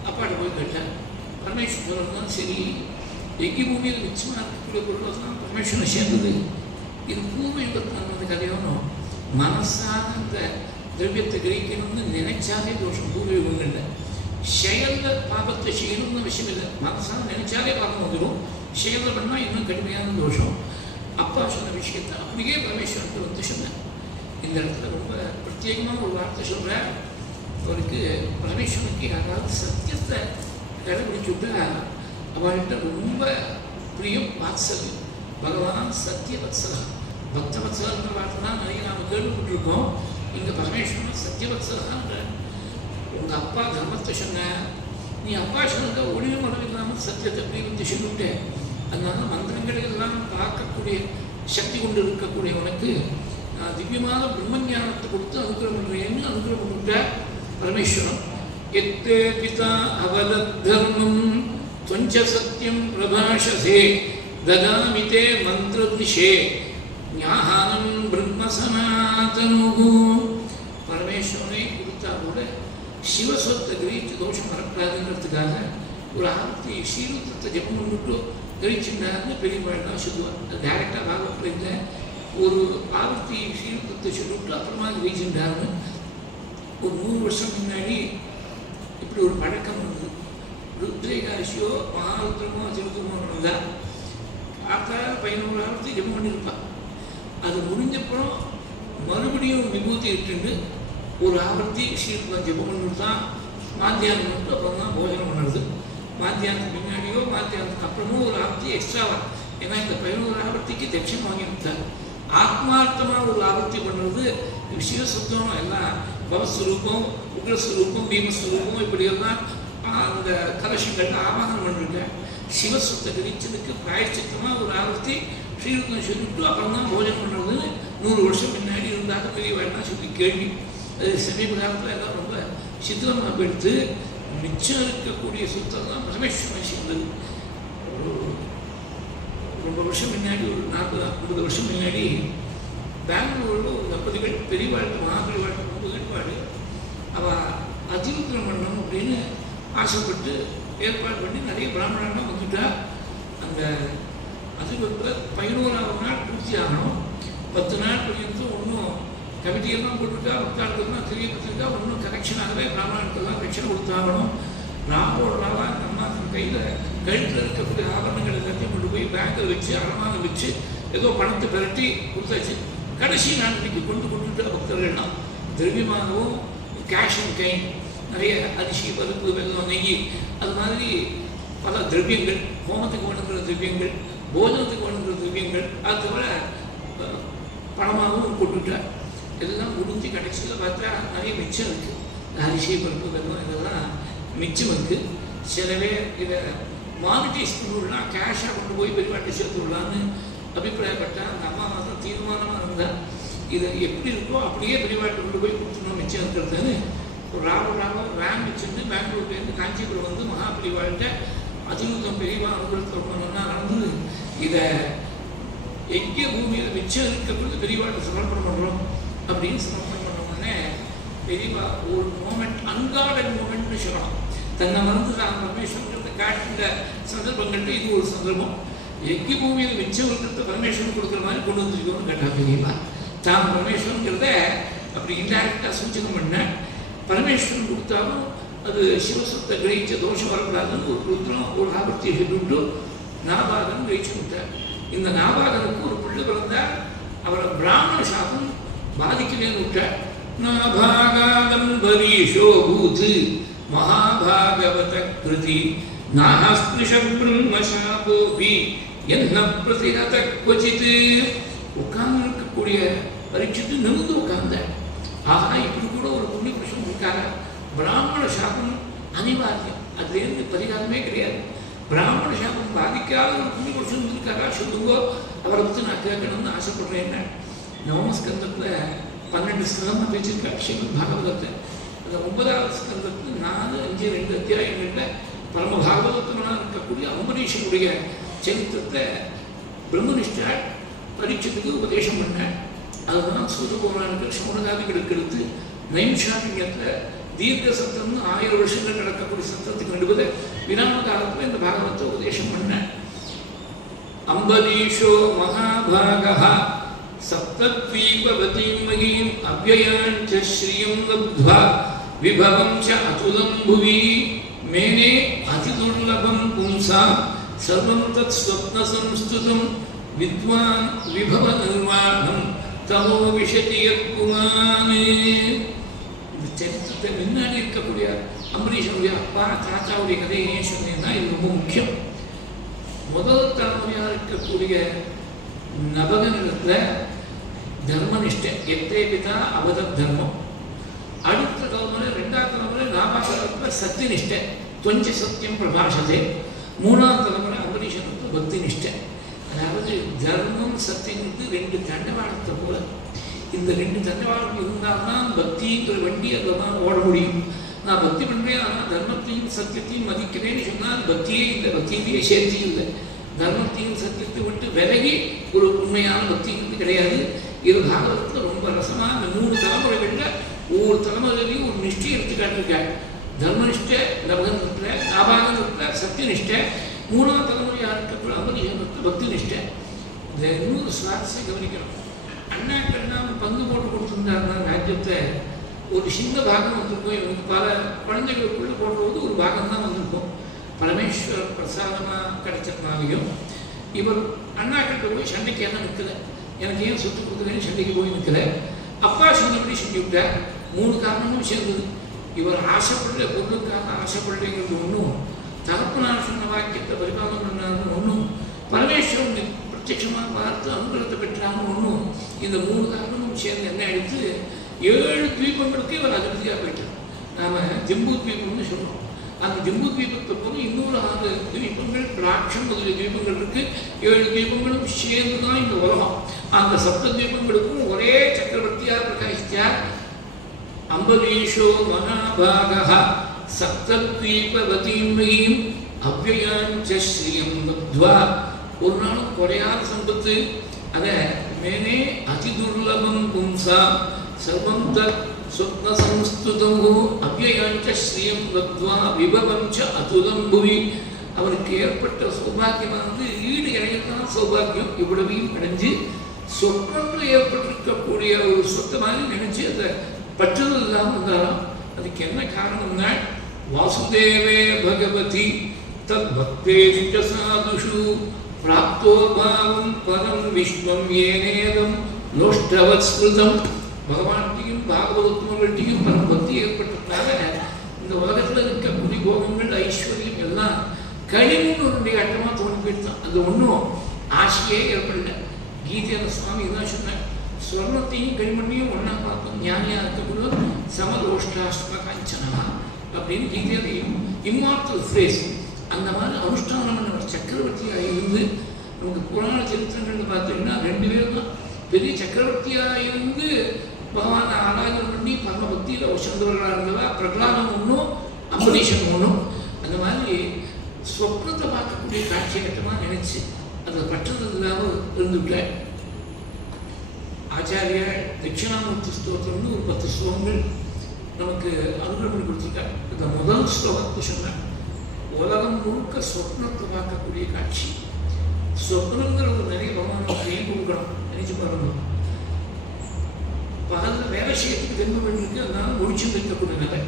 அப்பாட்ட போய் கேட்டேன். பரமேஸ்வரன் தான் சரி, யஜ்ய பூமியில் மிச்சமாக இருக்கக்கூடிய பொருள் தான் பரமேஸ்வரனை சேர்ந்தது. இது பூர்வ யுகத்தில் நடந்த கதையோனும் மனசான இந்த திரவியத்தை கிரகிக்கணும்னு நினைச்சாலே தோஷம். பூர்வ யுகம் இல்லை. செயலில் பாபத்தை செய்யணும்னு விஷயம் இல்லை. மனசாக நினைச்சாலே பாபம் வந்துடும். செயலில் பண்ணால் இன்னும் கடுமையான தோஷம். அப்பா சொன்ன விஷயத்தை அப்படியே பரமேஸ்வரனுக்கு வந்து சொன்னேன். இந்த இடத்துல ரொம்ப பிரத்யேகமாக ஒரு வார்த்தை சொல்கிறேன். அவருக்கு பரமேஸ்வரனுக்கு யாராவது சத்தியத்தை கடைபிடிச்சுட்டா அவர்கிட்ட ரொம்ப பிரியம் வாத்சல்யம். பகவான் சத்தியவத்சலா. பக்தவத்சலன்ற வார்த்தை தான் நிறைய நாம் கேள்விப்பட்டிருக்கோம். இங்கே பரமேஸ்வரன் சத்தியவத்சலான்ற. உங்கள் அப்பா தர்மத்தை சொன்ன, நீ அப்பா சொன்ன ஒளிவு மனவில்லாமல் சத்தியத்தை பிரிவித்து சொல்லிவிட்டு, அதனால மந்திரங்களை எல்லாம் பார்க்கக்கூடிய சக்தி கொண்டு இருக்கக்கூடிய உனக்கு நான் திவ்யமான பிரம்மஞானத்தை கொடுத்து அனுகிரகம் பண்ணுறேன்னு அனுகிரகம் பண்ணிவிட்ட பரமேஸ்வரன். எத்தே பிதா அவதர்மம் துவஞ்ச சத்தியம் பிரபாஷசே ததாமிதே மந்திரதிஷே ஞானம் பிரம்ம சனாதனு. பரமேஸ்வரனை கொடுத்தா கூட சிவஸ்வத்தை கிரகிச்சு தோஷம் வரக்கூடாதுங்கிறதுக்காக ஒரு ஆர்த்தி ஸ்ரீருத்தத்தை ஜெபம் பண்ணிட்டு கிரகிச்சுட்டாருன்னு பெரியவாள் தான் சொல்லுவார். டைரெக்டாக பாகவத்தில் இல்லை, ஒரு ஆர்த்தி ஸ்ரீருத்தத்தை சொல்லிவிட்டு அப்புறமா கிரகிச்சுட்டாருன்னு. ஒரு 3 வருஷம் முன்னாடி இப்படி ஒரு பழக்கம் இருந்தது. ருத்ரேகாசியோ மகாருத்ரமோ சிவகுமோ இருந்தால் ஆத்தா 11 ஆவர்த்தி ஜெபம் பண்ணியிருப்பாள். அது முடிஞ்சப்புறம் மறுபடியும் விபூதி இட்டுண்டு ஒரு ஆவர்த்தி ஸ்ரீருத்தம் ஜெபம் பண்ணிட்டு தான் மாத்தியானம் மட்டும் அப்புறம் தான் போஜனம் பண்ணுறது. மாத்தியானத்துக்கு முன்னாடியோ மாத்தியானத்துக்கு அப்புறமும் ஒரு ஆவர்த்தி எக்ஸ்ட்ராவாக. ஏன்னா இந்த 11 ஆவர்த்திக்கு தட்சம் வாங்கி கொடுத்தாரு. ஆத்மார்த்தமாக ஒரு ஆவர்த்தி பண்ணுறது சிவசுத்தம் எல்லாம் பவஸ்வரூபம், உக்ரஸ்வரூபம், பீமஸ்வரூபம் இப்படியெல்லாம் அந்த கலசங்கள் ஆவாகனம் பண்ணிருக்கேன். சிவசுத்தை கிரிச்சதுக்கு பிராயச்சித்தமாக ஒரு ஆவர்த்தி ஸ்ரீருத்தம் சொல்லிவிட்டு அப்புறம் தான் போஜனம் பண்ணுறதுன்னு 100 வருஷம் முன்னாடி இருந்தாங்க பெரியவாள்லாம் சொல்லி கேள்வி. அது சமீப காலத்தில் எல்லாம் ரொம்ப சித்திரமாக போயிடுத்து. மிச்சம் இருக்கக்கூடிய சுத்தம் தான் பரமேஸ்வரன் சேர்ந்தது. ரொம்ப வருஷம் முன்னாடி ஒரு 40-50 வருஷம் முன்னாடி பெங்களூரில் ஒரு தம்பதிகள் பெரியவாழ்க்கை மகாபெரியவாழ்க்கை ரொம்ப ஈடுபாடு. அவள் அதிருத்திரம் பண்ணணும் அப்படின்னு ஆசைப்பட்டு ஏற்பாடு பண்ணி நிறைய பிராமணர்கள் வந்துட்டா. அந்த அதிபத்தில் 11ஆவது நாள் பூர்த்தி ஆகணும். 10 நாள் பர்யந்தம் ஒன்றும் கமிட்டியெல்லாம் போட்டுட்டா, பக்தாளுக்கெல்லாம் தெரியப்பட்டிருக்கா, ஒன்றும் கனெக்ஷன் ஆகவே பிராமணர்களுக்கெல்லாம் கனெக்ஷன் கொடுத்தாகணும். ராவோட ராவாக அந்த அம்மா தன் கழுத்தில் இருக்கக்கூடிய ஆபரணங்கள் எல்லாத்தையும் கொண்டு போய் பேங்கில் வச்சு அடமானம் வச்சு ஏதோ பணத்தை பெரட்டி கொடுத்தாச்சு. கடைசி நாள் இன்னைக்கு கொண்டுட்டு பக்தர்கள்லாம் திரவியமாகவும் கேஷ் அண்ட் கைன் நிறைய அரிசி, பருப்பு, வெல்லம், நெய் அது மாதிரி பல திரவியங்கள், ஹோமத்துக்கு வேணுங்கிற திரவியங்கள், போஜனத்துக்கு வேணுங்கிற திரவியங்கள், அது தவிர பணமாகவும் கொண்டுட்டார். எல்லாம் முடிஞ்சு கடைசியில் பார்த்தா நிறைய மிச்சம் இருக்குது. அரிசி, பருப்பு, வெல்லம் இதெல்லாம் மிச்சம் இருக்குது. சில பேர் இதை மானிட்டைஸ் பண்ணிவிடலாம், கேஷாக கொண்டு போய் பெரியவாட்டை சேர்த்து விடலான்னு அபிப்பிராயப்பட்ட அந்த அம்மா மாதம் தீர்மானமாக இருந்தால் இதை எப்படி இருக்கோ அப்படியே பெரியவாட்டை கொண்டு போய் கொடுத்துடணும் மிச்சம் இருக்கிறதுன்னு ஒரு ராவம் வேன் வச்சுட்டு பெங்களூர்லேருந்து காஞ்சிபுரம் வந்து மகாபெரியவாழ்கிட்ட அதிமுகம் பெரியவா அனுகூலத்தில் பண்ணணும்னா நடந்து இதை எங்கே பூமியில் மிச்சம் இருக்கிறது பெரியவாட்டை சமர்ப்பணம் பண்ணுறோம் அப்படின்னு சமர்ப்பணம் பண்ண உடனே பெரியவா ஒரு மூமெண்ட் அன்கார்டன் மூமெண்ட்னு சொல்லலாம். தன்னை மறந்து நான் பரமேஸ்வரத்தை காட்டுகிற சந்தர்ப்பங்கள்ட்டு இது ஒரு சந்தர்ப்பம். எக்கி பூமியில் மிச்சம் இருக்கிறத பரமேஸ்வரன் கொடுக்குற மாதிரி கொண்டு வந்துருக்கோன்னு கேட்டா பெரியவா. தான் பரமேஸ்வரங்கிறத அப்படி இன்டைரக்டாக சூச்சனை பண்ண, பரமேஸ்வரன் கொடுத்தாலும் அது சிவசத்தை கிரகிச்ச தோஷம் வரக்கூடாதுன்னு ஒரு கொடுத்துரும். ஒரு ஆபர்த்தியை சொல்லிவிட்டு நாபாகன் கிரகிச்சு கொடுத்தார். இந்த நாபாகனுக்கு ஒரு பிள்ளை பிறந்தார். அவரை பிராமண சாபம் பாதிக்கலன்னு விட்டார். நாபாகாதம் பரீஷோ பூத்து மகாபாகவத கிருதி நாஹஸ்பிருஷம் பிரம்மசாபோபி என்ன பிரதிகத கொச்சித்து. உட்கார்ந்து இருக்கக்கூடிய பரீட்சித்து நிமிர்ந்து உட்கார்ந்தார். ஆகா, இப்படி கூட ஒரு புண்ணிய புருஷன் இருக்காரா? பிராமண சாபம் அனிவாரியம், அதுலேருந்து பரிகாரமே கிடையாது. பிராமண சாபம் பாதிக்காத ஒரு புண்ணிய புருஷன் இருக்காரா சொல்லுங்கோ, அவரை பற்றி நான் கேட்கணும்னு ஆசைப்படுறேன். நவமஸ்கந்தத்தில் 12 ஸ்கந்தம் பேச்சிருக்கார் ஸ்ரீமத் பாகவதத்தை. அந்த 9வது ஸ்கந்தத்தில் 4, 5, 2 அத்தியாயங்களில் பரம பாகவதத்தனாக இருக்கக்கூடிய அம்பரீஷனுடைய சரித்திரத்தை பிரம்மனிஷ்டா பரீட்சத்துக்கு உபதேசம் பண்ணேன். அதுதான் சூரியபகவானுக்கு சௌனகாதிகளுக்கு எடுத்து நைம்ஷாரண்யத்தை தீர்க்க சத்தம்னு 1000 வருஷங்கள் நடக்கக்கூடிய சத்தத்துக்கு நடுவது விராம காலத்தில் இந்த பாகவத்தை உபதேசம் பண்ணேன். அம்பரீஷோ மகாபாகா சப்தத்வீபவதீம் மகீம் அவ்யயாஞ்ச ஸ்ரீயம் லப்த்வா விபவம் ச அதுலம் புவி மேனே அதிதுர்லபம் பும்சாம் சர்வம் தத் ஸ்வப்ன சம்ஸ்துதம் வித்வான் விபவ நிர்வாணம் தமோ விஷதி யத்குமானே. இந்த சரித்திரத்தை முன்னாடி இருக்கக்கூடிய அம்பரீஷனுடைய அப்பா தாத்தாவுடைய கதையை ஏன் சொன்னீங்கன்னா இது ரொம்ப முக்கியம். முதல் தலைமுறையாக இருக்கக்கூடிய நபகனிடத்தில் தர்மனிஷ்டை எத்தே பிதா அவத தர்மம். அடுத்த தலைமுறை 2வது தலைமுறை நாபாகத்தில் சத்தியனிஷ்டை தொஞ்ச சத்தியம் பிரபாஷதே. 3வது தலைமுறை அம்பரீஷனுக்கு பக்தி நிஷ்டை. அதாவது தர்மம் சத்தியனுக்கு 2 தண்டவாளத்தை போல. இந்த 2 தண்டவாளம் இருந்தால்தான் பக்திங்கிற வண்டி அதெல்லாம் ஓட முடியும். நான் பக்தி பண்ணுறேன், ஆனால் தர்மத்தையும் சத்தியத்தையும் மதிக்கிறேன்னு சொன்னால் பக்தியே இல்லை, பக்தியிலேயே சேர்த்தி இல்லை. தர்மத்தையும் சத்தியத்தை விட்டு விலகி ஒரு உண்மையான பக்திங்கிறது கிடையாது. இது பாகவதத்தில் ரொம்ப ரசமாக இந்த 3 தலைமுறைகளில் ஒவ்வொரு தலைமுறையிலையும் ஒரு நிஷ்டை எடுத்துக்காட்டிருக்காரு. தர்மனிஷ்டை நவகனத்தில், நாபாகனத்தில் சத்தியனிஷ்டை, 3வது தலைமுறையாக இருக்கக்கூடிய அம்பரீஷனுக்கு பக்தி நிஷ்டை. இந்த இன்னொரு சுவாரஸ்யம் கவனிக்கணும். அண்ணா பங்கு போட்டு கொடுத்துருந்தாருன்னா ராஜ்யத்தை ஒரு சின்ன பாகம் வந்திருக்கும். இவனுக்கு பல குழந்தைகளுக்குள்ளே போடுறது ஒரு பாகம் தான் வந்திருக்கும். பரமேஸ்வர பிரசாதமாக கிடைச்சதுனாலையும் இவர் அண்ணா கிட்ட போய் சண்டைக்கு என்ன நிற்கல, எனக்கு ஏன் சொத்து கொடுக்குறேன்னு சண்டைக்கு போய் நிற்கல. அப்பா சொன்னபடி செஞ்சு விட்டார். 3 காரணமும் சேர்ந்தது. இவர் ஆசைப்படல, பொருளுக்காக ஆசைப்படலைங்கிறது ஒன்றும், தகப்பனார் சொன்ன வாக்கியத்தை பரிபாலனம் பண்ணாருன்னு ஒன்றும், பரமேஸ்வரன் பிரத்யட்சமாக பார்த்து அனுகிரகத்தை பெற்றாருன்னு ஒன்றும். இந்த 3 காரணமும் சேர்ந்து என்ன எடுத்து 7 தீபங்களுக்கு இவர் அதிபதியாக போயிட்டார். நாம் ஜம்பு தீபம்னு சொல்கிறோம். அந்த ஜம்பு தீபத்தை போல இன்னொரு 6 தீபங்கள் பிராட்சம் முதலிய தீபங்கள் இருக்கு. 7 தீபங்களும் சேர்ந்து தான் இந்த உலகம். அந்த 7 தீபங்களுக்கும் ஒரே சக்கரவர்த்தியாக பிரகாசித்தார். அம்பரீஷோ மகாபாகா சப்தத்வீபவதீம் மகீம் அவ்யயாஞ்ச ஸ்ரீயம் லப்த்வா. ஒரு நாளும் குறையாத சம்பத்து. அதை மேனே அதிதுர்லபம் பும்சாம் சர்வம் தத் ஸ்வப்ன சம்ஸ்துதம் அவ்யயாஞ்ச ஸ்ரீயம் லப்த்வா விபவம் ச அதுலம் புவி. அவருக்கு ஏற்பட்ட சௌபாகியமானது ஈடு இணையத்தான் சௌபாகியம். இவ்வளவையும் அடைஞ்சு சொப்னத்தில் ஏற்பட்டிருக்கக்கூடிய ஒரு சொத்தை மாதிரி நினைச்சு அதை பற்றுதல் இல்லாமல் இருந்தாலும் அதுக்கு என்ன காரணம்னா வாசுதேவே பகவதி தத் பக்தேஷு சாதுஷு பிராப்தோ பாவம் பரம் விஸ்வம் ஏனேதம் நோஷ்டவத் ஸ்மிருதம். பகவான்கிட்டையும் பாகவதத்துவங்கள்ட்டையும் பரம் பக்தி ஏற்பட்டதுனால இந்த உலகத்தில் இருக்க குடிபோகங்கள் ஐஸ்வர்யம் எல்லாம் கழிவுன்னு ஒரு கட்டமாக தோணி போயிடுதான். அது ஒன்றும் ஆசையே ஏற்படல. கீதையான சுவாமி தான் சொன்னேன், ஸ்வர்ணத்தையும் களிமண்ணையும் ஒன்றா பார்க்கும் ஞானியாக இருக்கக்கூடிய சமதோஷ்டாஷ்டம காஞ்சனா அப்படின்னு கீதையிலையும் இம்மார்த்தல் ஃப்ரேஸ். அந்த மாதிரி அனுஷ்டானம் பண்ண சக்கரவர்த்தியாக இருந்து நமக்கு புராண சரித்திரங்கள் பார்த்தீங்கன்னா 2 பேர் தான் பெரிய சக்கரவர்த்தியாக இருந்து பகவானை ஆராதனை பண்ணி பரம பக்தியில் சந்தவர்களாக இருந்தவா. பிரகலாதம் ஒன்றும் அம்பரீஷன் ஒன்றும். அந்த மாதிரி ஸ்வப்னத்தை பார்க்கக்கூடிய காட்சி கட்டமாக நினைச்சு அதை பற்றதுக்கு இல்லாமல் இருந்துவிட்டேன். ஆச்சாரியார் தட்சிணாமூர்த்தி ஸ்தோத்திரம்னு ஒரு 10 ஸ்லோகங்கள் நமக்கு அனுகிரகம் பண்ணி கொடுத்துருக்காரு. இந்த முதல் ஸ்லோகத்தை சொன்னார், உலகம் முழுக்க சொப்னத்தை பார்க்கக்கூடிய காட்சி. சொப்னங்கிற ஒரு நிறைய பகவான் கை கொடுக்கணும், நினைச்சு பாருங்க. பகலில் வேலை செய்யறதுக்கு தென்ப வேண்டியிருக்கு, அதனால முடிச்சு வைக்கக்கூடிய நிலை.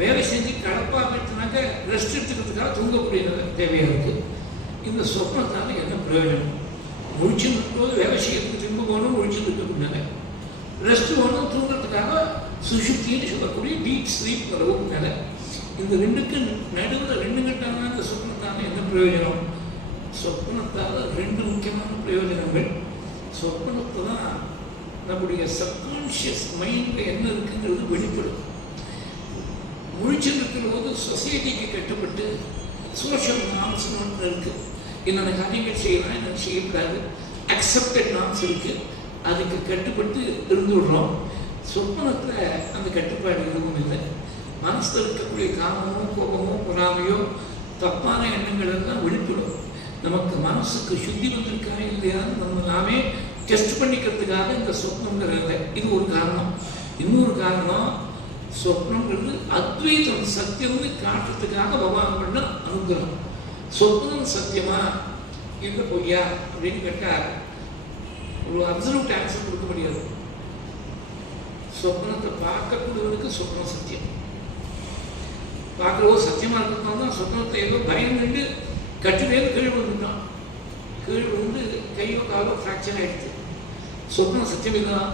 வேலை செஞ்சு கடப்பாக போயிட்டுனாக்க ரெஸ்ட் எடுத்துக்கிறதுக்காக தூங்கக்கூடிய நிலை தேவையாக இருக்குது. இந்த சொப்னத்தால் என்ன பிரயோஜனம்? முடிச்சு இருக்கும்போது வேலை செய்யறதுக்கு திரும்ப போகணும், முடிச்சு இருக்கக்கூடிய நிலை. ரெஸ்ட் போகணும், தூங்குறதுக்காக சுஷுப்தின்னு சொல்லக்கூடிய டீப் ஸ்லீப் வரவும் நிலை. இந்த ரெண்டுக்கு நடுவில் ரெண்டு கட்டான இந்த சொப்னத்தால் என்ன பிரயோஜனம்? சொப்னத்தால் ரெண்டு முக்கியமான பிரயோஜனங்கள். சொப்னத்தை தான் நம்முடைய சப்கான்ஷியஸ் மைண்டில் என்ன இருக்குங்கிறது வெளிப்படும். முழிச்சிருக்கிற போது சொசைட்டிக்கு கட்டுப்பட்டு சோஷியல் நார்ம்ஸ்னு ஒன்று இருக்குது. என்னென்ன காரியங்கள் செய்யலாம், என்னென்ன செய்யக்கூடாது, அக்செப்டட் நார்ம்ஸ் இருக்குது. அதுக்கு கட்டுப்பட்டு இருந்து விடுறோம். சொப்பனத்தில் அந்த கட்டுப்பாடு எதுவும் இல்லை. மனசில் இருக்கக்கூடிய காமமோ கோபமோ பொறாமையோ தப்பான எண்ணங்கள் எல்லாம் வெளிப்படும். நமக்கு மனசுக்கு சுத்தி வந்திருக்கா இல்லையான்னு நம்ம நாமே டெஸ்ட் பண்ணிக்கிறதுக்காக இந்த சொப்னங்கிறது இது ஒரு காரணம். இன்னொரு காரணம், சொப்னங்கிறது அத்வைதம் சத்தியம்னு காட்டுறதுக்காக பகவான் பண்ண அனுகிரகம். சொப்னம் சத்தியமா இல்லை பொய்யா அப்படின்னு கேட்டால் ஒரு அப்சல்யூட் ஆன்சர் கொடுக்க முடியாது. சொப்னத்தை பார்க்கக்கூடியவனுக்கு சொப்னம் சத்தியம். பார்க்குறவோ சத்தியமாக இருக்கிறது தான் சொப்னத்தை ஏதோ பயம் நின்று கட்டுவேல் கீழ் விழுந்துட்டான். கீழ் விழுந்து கையோ காலோ ஃப்ராக்சர் ஆகிடுச்சு. சொப்னம் சத்தியம் இதுதான்,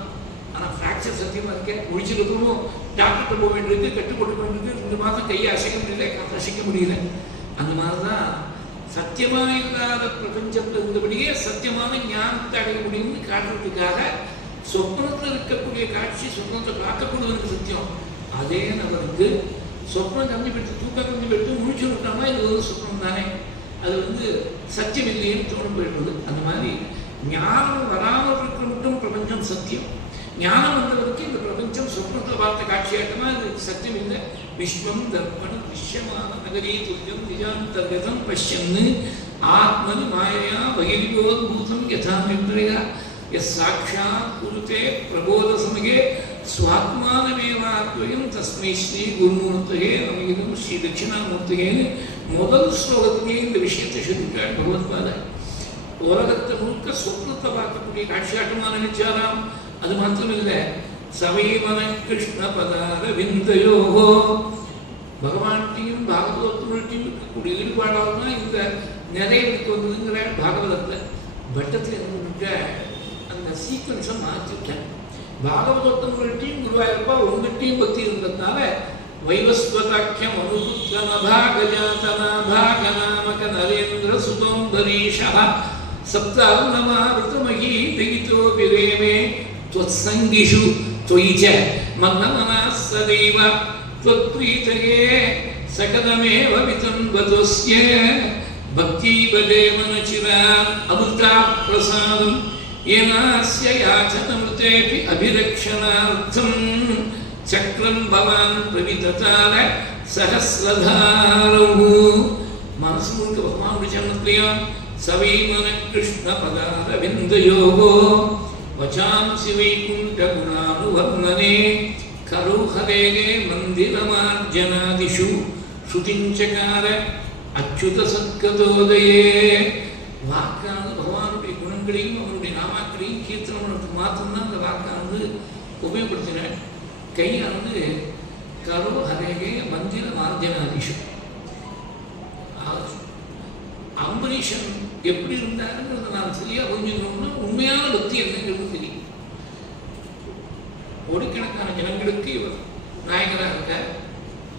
ஆனால் ஃப்ராக்சர் சத்தியமாக இருக்கேன். முடிச்சிருக்கணும், டாக்டர்கிட்ட போக வேண்டியிருக்கு, கட்டு போட்டு வேண்டியிருக்கு. 2 மாதம் கையை அசைக்க முடியல, காற்று அசைக்க முடியல. அந்த மாதிரி தான் சத்தியமாக இல்லாத பிரபஞ்சத்தில் இருந்தபடியே சத்தியமான ஞானத்தை அடைய முடியும்னு காட்டுறதுக்காக சொப்னத்தில் இருக்கக்கூடிய காட்சி சொப்னத்தை பார்க்கக்கூடியவனுக்கு சத்தியம். அதே நபருக்கு சொப்னம் கம்மி பெற்று தூக்கம் கம்மி பெற்று முழிச்சு விட்டாங்கன்னா இது ஒரு சொப்னம் தானே, அது சத்தியம் இல்லையேன்னு தோணு போயிடுறது. அந்த மாதிரி ஞானம் வராமல் இருக்கிற மட்டும் பிரபஞ்சம் சத்தியம். ஞானம் வந்தவருக்கு இந்த பிரபஞ்சம் சொப்னத்தில் பார்த்த காட்சியாட்டமா இது சத்தியம் இல்லை. விஸ்வம் தர்ப்பணம் விஸ்வமான நகரீ துல்யம் நிஜாந்தர்கதம் பஷ்யன்னு ஆத்மனி மாயையா பகிர்வோத்பூதம் யதா நிர்ணயா எஸ் சாட்சாத் குருதே பிரபோத சமயே சுவாத்மானமேவாத்வயம் தஸ்மை ஸ்ரீ குருமூர்த்தகே நமகிதம் ஸ்ரீ தட்சிணாமூர்த்தகேன்னு முதல் ஸ்லோகத்திலேயே இந்த விஷயத்தை சொல்லிட்டார் பகவத்பாத. உலகத்தை முழுக்க சொப்னத்தை பார்க்கக்கூடிய காட்சியாட்டமாக நினைச்சாராம். அது மாத்திரமில்லை, சமீபன கிருஷ்ண பதார விந்தையோகோ பகவான்கிட்டையும் பாகவதத்தினுடையும் இருக்கக்கூடிய ஈடுபாடால் தான் இந்த நிறைவுக்கு வந்ததுங்கிற பாகவதத்தில் பட்டத்தில் இருந்துட்ட அந்த சீக்வன்ஸை மாற்றிவிட்டேன். பாகவதத்தினுடையும் குருவாயிருப்பா உங்கள்கிட்டையும் பக்தி இருந்ததுனால வைவஸ்வதாக்கியம் அனுபுத்தனபாகஜாத்தனாபாகநாமக நரேந்திர சுதம்பரீஷா சப்தாருணமாருதமகி பிகிதோ விரேமே त्वत्संगिषु त्वयि च मन्नमनः सदैव त्वत्प्रीतये सकलमेव वितन्वतोऽस्य भक्तिबले मनचिरात् अमृता प्रसादं येनास्य याचनमृतेऽपि अभिरक्षणार्थं चक्रं भवान् प्रविततार सहस्रधारौ. मनसु मुळुक्क भगवानुடைய ஜன்மத்திலேயே சவைமன கிருஷ்ண பதார விந்தயோகோ वचांसि वैकुण्ठगुणानुवर्णने करोहरेगे मन्दिरमार्जनादिषु श्रुतिञ्चकार अच्युतसद्गतोदये. வாக்கானது பகவானுடைய குணங்களையும் அவருடைய நாமாக்களையும் கீர்த்தனம் பண்ணுறதுக்கு மாத்திரம்தான் அந்த வாக்கானது உபயோகப்படுத்தினார். கையானது கரோ ஹரேகே மந்திர மார்ஜனாதிஷு. அம்பரீஷன் எப்படி இருந்தாருங்கிறத நான் சரியா புரிஞ்சுக்கணும்னா உண்மையான பக்தி என்னங்கிறது தெரியும். கோடிக்கணக்கான ஜனங்களுக்கு இவர் நாயகராக இருக்கார்.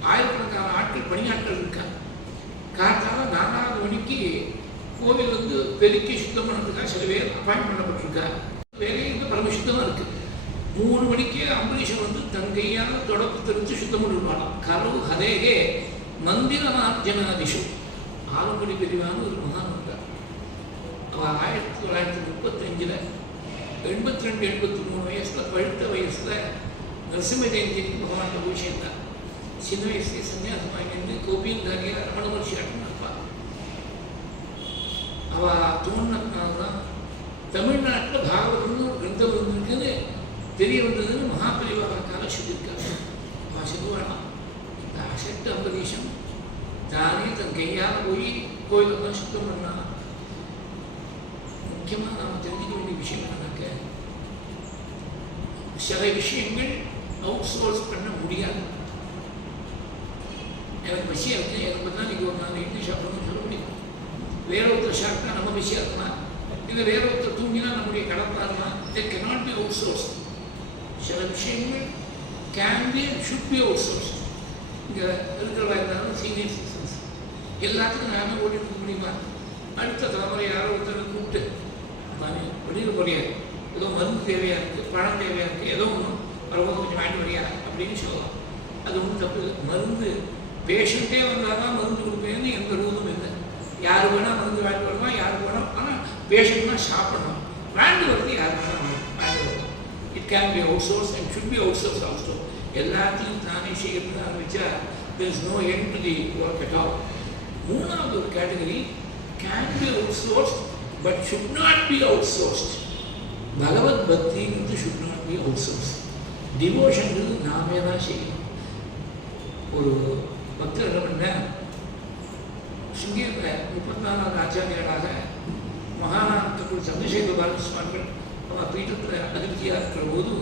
ஆயிரக்கணக்கான ஆட்கள் பணியாட்கள் இருக்காங்க. காத்தால 4வது மணிக்கு கோவில் பெருக்கி சுத்தம் பண்ணுறதுக்காக சில பேர் அப்பாயின்ட் பண்ணப்பட்டிருக்கார். வேலையில் பரமசுத்தமாக இருக்கு. 3 மணிக்கு அம்பரீஷன் தன் கையால் தொடப்பு தெரிஞ்சு சுத்தம் பண்ணிருப்பாங்க. கரவு ஹரேகே மந்திர மார்ஜனாதிஷு. ஆலங்குடி பெரியவான ஒரு மகான் இருந்தார். அவர் 1935 82-83 வயசில் பழுத்த வயசில் நரசிம்ம ஜெயந்திக்கு பகவான் போய் சேர்ந்தார். சின்ன வயசுலேயே சன்னியாசம் வாங்கிட்டு கோபியந்தாரியாக ரமண மகர்ஷி ஆட்டினாப்பா. அவள் தோணுனால தான் தமிழ்நாட்டில் பாகவதம்னு ஒரு கிரந்தம் இருந்திருக்குன்னு தெரிய வந்ததுன்னு மகாபரிவார கால சொல்லியிருக்காரு. அவள் சொல்லுவாளாம், இந்த அசட்டு அம்பரீஷன் தானே தன் கையால் போய் கோயிலெல்லாம் சுத்தம் பண்ணா. முக்கியமாக நாம் தெரிஞ்சுக்க வேண்டிய விஷயம் என்னன்னாக்க, சில விஷயங்கள் அவுட் சோர்ஸ் பண்ண முடியாது. எனக்கு பசியாக இருக்குது, எனக்கு பார்த்தா நீங்கள் ஒரு 4 இட்லி சாப்பிடணும்னு சொல்ல முடியும். வேற ஒருத்தர் சாப்பிட்டா நம்ம பசியாக இருக்கலாம், இல்லை வேற ஒருத்தர் தூங்கினா நம்முடைய கடப்பாக இருக்கலாம். தே cannot be outsourced. சில விஷயங்கள் can be and should be out source. இங்கே இருக்கிறவா இருந்தாலும் சீனியர் சிட்டிசன்ஸ் எல்லாத்துக்கும் நாமே ஓடி இருக்க முடியுமா? அடுத்த தலைமுறை யாரோ ஒருத்தர் கூப்பிட்டு நானே வெளியில் போறியா, ஏதோ மருந்து தேவையாக இருக்குது, பணம் தேவையாக இருக்குது, ஏதோ ஒன்று பரவாயில்ல கொஞ்சம் வாங்கிட்டு வரியா அப்படின்னு சொல்லலாம். அது ஒன்றும் தப்பு இல்லை. மருந்து பேஷண்ட்டே வந்தால் தான் மருந்து கொடுப்பேன்னு எந்த ரூலும் இல்லை. யார் வேணால் மருந்து வாங்கிட்டு வரலாம், யார் வேணால், ஆனால் பேஷண்ட்னா சாப்பிடணும். வாங்கி வருது யார் வேணால் வாங்கி வரலாம். It can be out source and should be out source also. எல்லாத்தையும் தானே செய்யறது ஆரம்பித்தா there is no end to the work at all. மூணாவது ஒரு category can be outsourced but should not be outsourced. பகவத் பக்திங்கிறது should not be outsource. டிவோஷன்றது நாமே தான் செய்யணும். ஒரு பக்தர் என்ன பண்ண, சிங்கேரில் 34வது ஆச்சாரியராக மகானானந்தக்குள் சந்திரசேகர பாரதி சுவாமிகள் அவன் பீட்டத்தில் அதிபதியாக இருக்கிற போது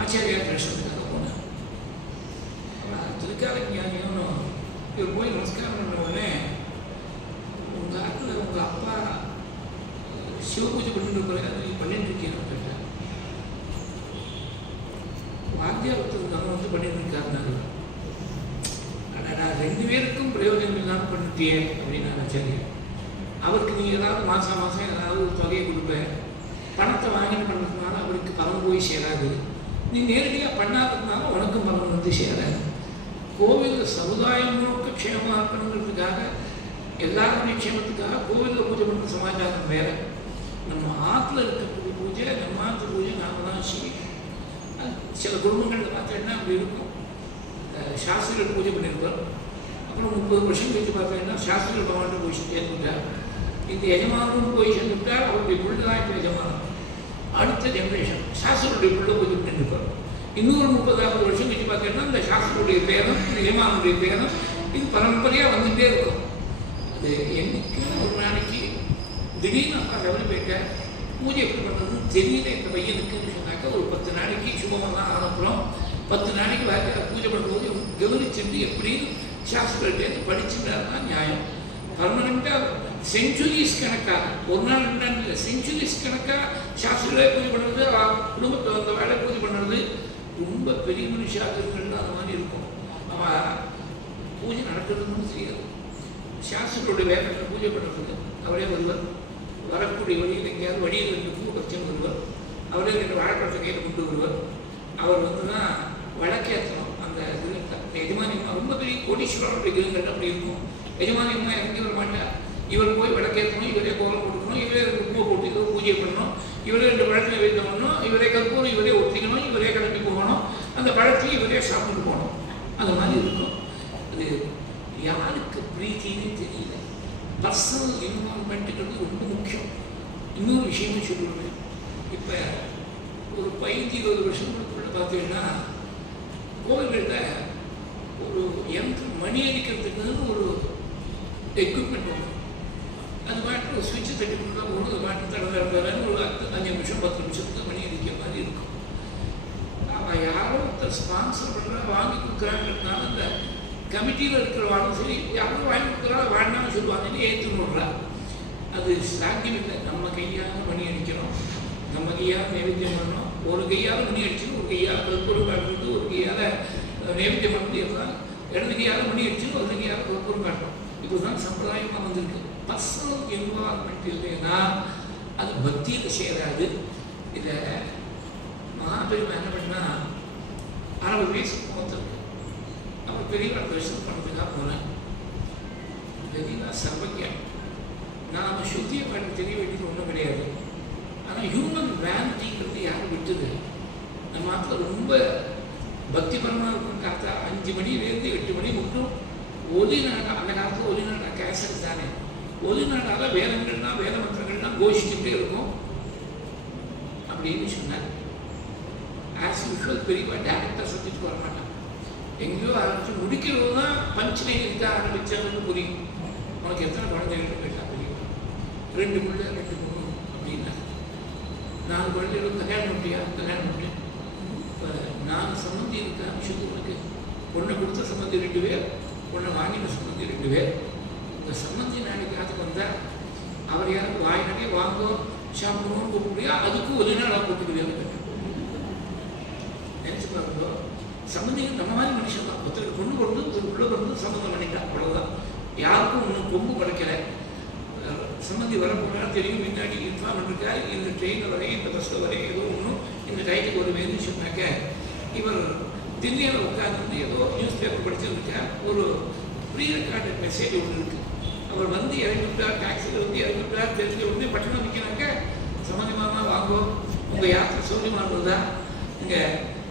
ஆச்சாரியா தரிசனத்துக்காக போனேன். அவன் திருக்கால ஞானியும் இவர் போய் நமஸ்காரம் பண்ண உடனே, உங்கள் ஆட்டில் உங்கள் அப்பா சிவபூஜை பண்ணிட்டு இருக்கிற அது நீ பண்ணிட்டு இருக்கேன்னு கேட்டேன். வாத்தியாரத்துக்கு நம்ம வந்து பண்ணிட்டு இருக்காருனாரு. ஆனால் நான் 2 பேருக்கும் பிரயோஜனம் இல்லாமல் பண்ணிட்டே அப்படின்னு நான் ஆச்சாரியா. அவருக்கு நீ ஏதாவது மாதம் ஏதாவது ஒரு தொகையை கொடுப்பேன், பணத்தை வாங்கிட்டு பண்ணுறதுனால அவருக்கு பணம் போய் சேராது. நீ நேரடியாக பண்ணாததுனால உனக்கும் பணம் வந்து சேராது. கோவில் சமுதாயம் நோக்க க்ஷேமமாக இருக்கணுங்கிறதுக்காக, எல்லாருடைய க்ஷேமத்துக்காக கோவிலில் பூஜை பண்ணுற சமாச்சாரம் வேறு. நம்ம ஆற்றுல இருக்கக்கூடிய பூஜை, நம்ம ஆற்று பூஜை நாம தான் செய்யணும். சில குடும்பங்களில் பார்த்தீங்கன்னா அப்படி இருக்கும். சாஸ்திரிகள் பூஜை பண்ணியிருப்பார், அப்புறம் 30 வருஷம் கழித்து பார்த்தீங்கன்னா சாஸ்திரிகள் பகவான்கிட்ட போய் சேர்ந்துட்டார். இந்த எஜமானும் போய் சேர்ந்துவிட்டார், அவருடைய பிள்ளை தான் இப்போ எஜமானம். அடுத்த ஜென்ரேஷன் சாஸ்திரியுடைய பிள்ளை பூஜை பண்ணியிருப்பார். இன்னொரு 30வது வருஷம் கழிச்சு பார்த்தீங்கன்னா இந்த சாஸ்திரியுடைய பேரும் இந்த எஜமானுடைய பேரும் இது பரம்பரையாக வந்துகிட்டே இருக்கும். அது என்னைக்கு ஒரு நாளைக்கு திடீர்னு அப்பா தவறி போயிட்டேன், பூஜை எப்படி பண்ணுறதுன்னு தெரியல இந்த பையனுக்குன்னு சொன்னாக்கா, ஒரு 10 நாளைக்கு சுபமாக தான் ஆனப்புறம் 10 நாளைக்கு பூஜை பண்ணும்போது கவனிச்சுட்டு எப்படின்னு சாஸ்திரத்தை படிச்சுட்டாருன்னா நியாயம். பர்மனெண்ட்டாக செஞ்சுரிஸ் கணக்காக, ஒரு நாள் 2 நாள் இல்லை, செஞ்சுரிஸ் கணக்காக சாஸ்திரங்களே பூஜை பண்ணுறது, குடும்பத்தை அந்த வேலை பூஜை பண்ணுறது ரொம்ப பெரிய மனுஷாக்கள்லாம் அந்த மாதிரி இருக்கும். அவன் பூஜை நடக்கிறதுன்னு செய்யாது. சாஸ்திரங்களுடைய வேகத்தில் பூஜை பண்ணுறதுக்கு அவரே வருவார். வரக்கூடிய வழியில் எங்கேயாவது வழியில் 2 பூ பறிச்சுன்னு வருவார். அவரே 2 வாழைப்பழத்தை கையில் கொண்டு வருவார். அவர் தான் வழக்கேற்றணும். அந்த எஜமானியம்மா ரொம்ப பெரிய கோடீஸ்வரனுடைய கிரகங்கள் அப்படி இருக்கும். எஜமானியம்மா இறங்கி வர மாட்டார். இவர் போய் விளக்கேற்றணும், இவரே கோலம் கொடுக்கணும், இவரே 2 பூவை போட்டு இதோ பூஜை பண்ணணும், இவரே 2 பழத்தில் வைத்து பண்ணணும், இவரே கற்பூரம் இவரே ஒட்டிக்கணும், இவரே கிளம்பி போகணும், அந்த பழத்தையும் இவரே சாப்பிட்டு போகணும். அந்த மாதிரி இருக்கும். அது யாருக்கு பிரீத்தின்னு தெரியல. பர்சனல் இன்வால்மெண்ட்டுங்கிறது ரொம்ப முக்கியம். இன்னொரு விஷயமும் சொல்லுவேன். இப்போ ஒரு 15-20 வருஷங்களுக்குள்ள பார்த்தீங்கன்னா கோவில்களில் ஒரு மணி அடிக்கிறதுக்குன்னு ஒரு எக்யூப்மெண்ட் வரும். அது பாட்டு ஒரு சுவிட்சை தட்டி கொடுத்தா போகணும், அது பாட்டு தடவை ஒரு 5 நிமிஷம் 10 நிமிஷத்துக்கு மணி அடிக்கிற மாதிரி இருக்கும். அவன் யாரோ ஒருத்தர் ஸ்பான்சர் பண்ணுறா, வாங்கி கொடுக்குறாங்கிறதுனால அந்த கமிட்டியில் இருக்கிறவாலும் சரி, யாரும் வாங்கி கொடுக்குறா வேண்டாம்னு சொல்லுவாங்கன்னு ஏற்று விடுறா. அது சாத்தியம் இல்லை. நம்ம கையால் மணி அடிக்கிறோம், நம்ம கையால் நைவேத்தியம் பண்ணோம். ஒரு கையால் மணி அடிச்சு, ஒரு கையால் கற்பூரம் காட்டுறது, ஒரு கையால் நைவேத்தியம் பண்ணுறது எல்லாம், இடது கையால் மணி அடிச்சு, ஒரு கையால் கற்பூரம் காட்டணும். இப்போதான் சம்பிரதாயமாக வந்திருக்கு. பர்சனல் இன்வால்மெண்ட் இல்லைன்னா அது பக்தியில் சேராது. இதை மகாபெருமை என்ன பண்ணால் 60 வயசு ஒருத்தருக்கு அவர் பெரியவா தரிசனம் பண்ணுறதுக்காக போனேன். பெரியவா சர்வஜா. நாம் சுத்தியை பண்ண தெரிய வேண்டியது ஒன்றும் கிடையாது. ஆனால் ஹியூமன் வேனிட்டிங்கிறது யாரும் விட்டுது. நம்ம மாத்திரம் ரொம்ப பக்திபரமாக இருக்கும். காத்தா 5 மணிலேருந்து 8 மணி மட்டும் ஒலிநாடா, அந்த காலத்தில் ஒலிநாடா கேசட் தானே, ஒலிநாடாவில் வேதங்கள்லாம் வேத மந்திரங்கள்லாம் கோஷிச்சுட்டே இருக்கும் அப்படின்னு சொன்னார். ஆஸ் யூஷுவல் பெரியவா டேரக்டாக சத்திட்டு வர மாட்டான். எங்கேயோ ஆரம்பிச்சு முடிக்கிறது தான் பஞ்சிலைன் இருக்க ஆரம்பிச்சதுன்னு புரியும். உனக்கு எத்தனை குழந்தைகள் கேட்டால் புரியும். 2 பிள்ளை 2 பொண்ணு அப்படின்னா 4 குழந்தைகளும் கல்யாணம் பண்ணியா? கல்யாணம் பண்ணேன். இப்போ 4 சம்மந்தி இருக்கா விஷயத்துக்கு. பொண்ணை கொடுத்த சம்மந்தி 2 பேர், பொண்ணை வாங்கின சம்மந்தி 2 பேர். இந்த சம்மந்தி நாளைக்கு காத்துக்கு வந்தால் அவர் யாரும் வாங்கினே வாங்கோ சாப்பிடுவோம்னு கூப்பிடுறியா, அதுக்கும் ஒரு நாள் கூப்பிடுவியான்னு நினைச்சு பாருங்க. சம்மந்திகள் நம்ம மாதிரி மனுஷன் தான். ஒருத்தருக்கு பொண்ணு கொண்டு ஒரு பிள்ளை கொண்டு சம்மந்தம் பண்ணிட்டான், அவ்வளோதான். யாருக்கும் ஒன்றும் கொம்பு கிடைக்கல. சம்மந்தி வரப்போனா தெரியும், முன்னாடி இன்ஃபார்ம் பண்ணிருக்கா, இந்த ட்ரெயினில் வரையும் இந்த பஸ்ஸில் வரையும் ஏதோ ஒன்றும் இந்த டைத்துக்கு ஒரு வேணும்னு சொன்னாக்க இவர் தில்லியில் உட்காந்து ஏதோ நியூஸ் பேப்பர் படிச்சிருக்கா, ஒரு ப்ரீ ரெக்கார்டட் மெசேஜ் ஒன்று இருக்குது. அவர் வந்து இறங்கிவிட்டார், டாக்ஸியில் வந்து இறங்கிவிட்டார், தெரிஞ்ச உடனே பட்டணம் நிற்கிறாங்க. சம்மந்தமாக வாங்கோ, உங்கள் யாத்திரை சௌரியமானதா, இங்கே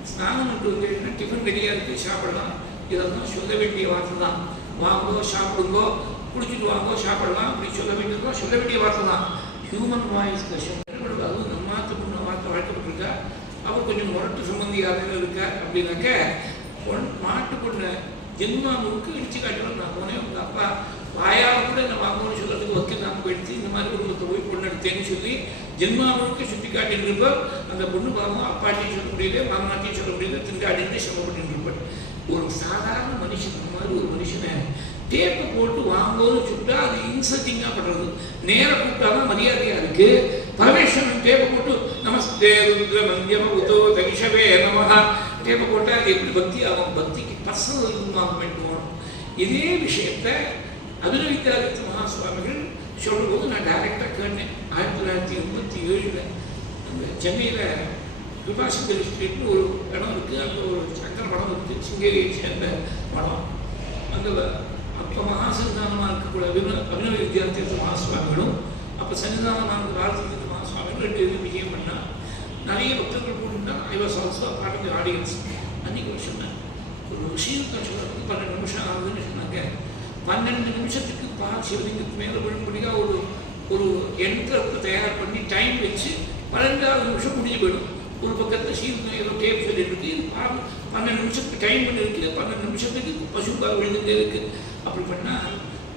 ஸ்நானம் பண்ணிட்டு வந்து டிஃபன் ரெடியாக இருக்குது, சாப்பிடலாம். இதெல்லாம் சொல்ல வேண்டிய வார்த்தை தான். வாங்கோ சாப்பிடுங்கோ, குடிச்சிட்டு வாங்கோ சாப்பிடலாம், அப்படி சொல்ல வேண்டியதோ சொல்ல வேண்டிய வார்த்தை தான். ஹியூமன் வாய்ஸ் கஷ்டம். அதுவும் நம்ம முன்ன வார்த்தை வழக்கப்பட்டிருக்கா. அவர் கொஞ்சம் முரட்டு சம்பந்தியாக இருக்கா அப்படின்னாக்க மாட்டு பொண்ணை ஜென்மா முழுக்க இடிச்சு காட்டுறோம். நான் போனேன், உங்கள் அப்பா வாயால் கூட என்ன வாங்கணும்னு சொல்கிறதுக்கு வக்கீல் நான் போயிடுச்சு, இந்த மாதிரி குடும்பத்தை போய் பொண்ணு எடுத்தேன்னு சொல்லி ஜென்மா முழுக்க சுற்றி காட்டின்னு இருப்போம். அந்த பொண்ணு பாவம் அப்பாட்டியும் சொல்ல முடியல, மாமாட்டியும் சொல்ல முடியல, திண்டாடிட்டு சொல்லப்பட்டு இருப்பேன். ஒரு சாதாரண மனுஷன் மாதிரி ஒரு மனுஷனை டேப்பை போட்டு வாங்கோன்னு சுட்டா அது இன்சல்ட்டிங்காக படுறது. நேராக கூப்பிட்டாதான் மரியாதையாக இருக்குது. பரமேஸ்வரன் டேப்பை போட்டு நமஸ்தே ருத்ர மந்தியம உதோ தகிஷவே நமஹா டேப்பை போட்டால் அது எப்படி பக்தி ஆகும்? பக்திக்கு பர்சனல் இன்வால்மெண்ட் போகணும். இதே விஷயத்தை அபிநவித்யாதித்ய மகாசுவாமிகள் சொல்லும்போது நான் டைரெக்டாக கேட்டேன். 1987 அந்த சென்னையில் கிருபாசங்கரி ஸ்ட்ரீட்னு ஒரு இடம் இருக்குது. அங்கே ஒரு சக்கர படம் இருக்குது, சிங்கேரியை சேர்ந்த படம். அந்த அப்போ மகாசன்னிதானமாக இருக்கக்கூடிய அபிநவ வித்யார்த்தி மகாசுவாமிகளும் அப்போ சன்னிதானமான ராஜதீர்த்த மகாசுவாமிகள் 2 பேரும் விஜயம் பண்ணால் நிறைய பக்தர்கள் கூட்டினா I was also part of the audience. அன்றைக்கி ஒரு சொன்னேன், ஒரு விஷயத்தை சொல்கிறதுக்கு 12 நிமிஷம் ஆகுதுன்னு சொன்னாங்க. 12 நிமிஷத்துக்கு சிவலிங்கத்துக்கு மேலே விழும்படியாக ஒரு யந்திரத்தை தயார் பண்ணி டைம் வச்சு 12வது நிமிஷம் முடிஞ்சு போயிடும். ஒரு பக்கத்தில் சீர்திருத்தம் ஏதோ டேப் சொல்லிட்டு இருக்குது, இது 12 நிமிஷத்துக்கு டைம் பண்ணி இருக்குது, 12 நிமிஷத்துக்கு பசுபால் விழுந்துட்டே இருக்குது. அப்படி பண்ணால்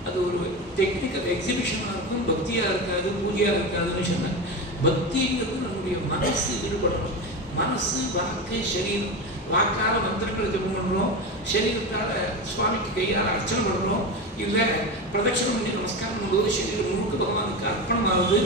அது ஒரு டெக்னிக்கல் எக்ஸிபிஷனாக இருக்கும், பக்தியாக இருக்காது, பூஜையாக இருக்காதுன்னு சொன்னாங்க. பக்திங்கிறது நம்முடைய மனசு ஈடுபடணும். மனசு, வாக்கு, சரீரம். வாக்கால மந்திரங்களை ஜபம் பண்ணுறோம், சரீரத்தால் சுவாமிக்கு கையால் அர்ச்சனை பண்ணுறோம், இல்லை பிரதட்சணம் பண்ணி நமஸ்காரம் பண்ணும்போது சரீரம் முழுக்க பகவானுக்கு அர்ப்பணமாகுது.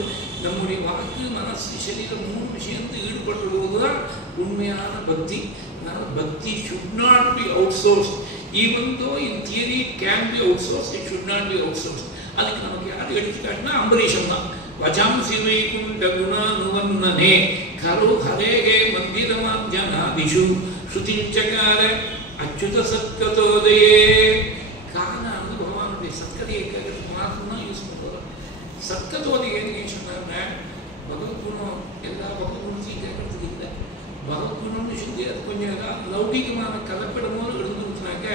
நம்முடைய வாக்கு, மனசு, சரீரம் 3 விஷயத்து ஈடுபடுறது தான் உண்மையான பக்தி. அதனால் பக்தி should not be outsourced. Even though in theory it can be outsourced, it should not be outsourced. அதுக்கு நமக்கு யார் எடுத்துக்காட்டினா அம்பரீஷன் தான். வஜாம்சி வைகுண்ட குணானுவன்னனே கரு ஹரேகே மந்திரமாத்யநாதிஷு ஸ்ருதிஞ்சகார அச்சுத சத்கதோதயே. காரணம் வந்து பகவானுடைய சத்கதையை கேட்கறதுக்கு மாத்திரம்தான் யூஸ் பண்ணுறோம். சத்கதோதயன்னு சொன்னாங்க. பகவத்குணம் எல்லா பகவத்குணத்தையும் கேட்கறதுக்கு இல்லை. பகவத்குணம்னு சொல்லி அது கொஞ்சம் ஏதாவது லௌகிகமான கலப்பிடமோடு இருந்துருச்சுனாக்க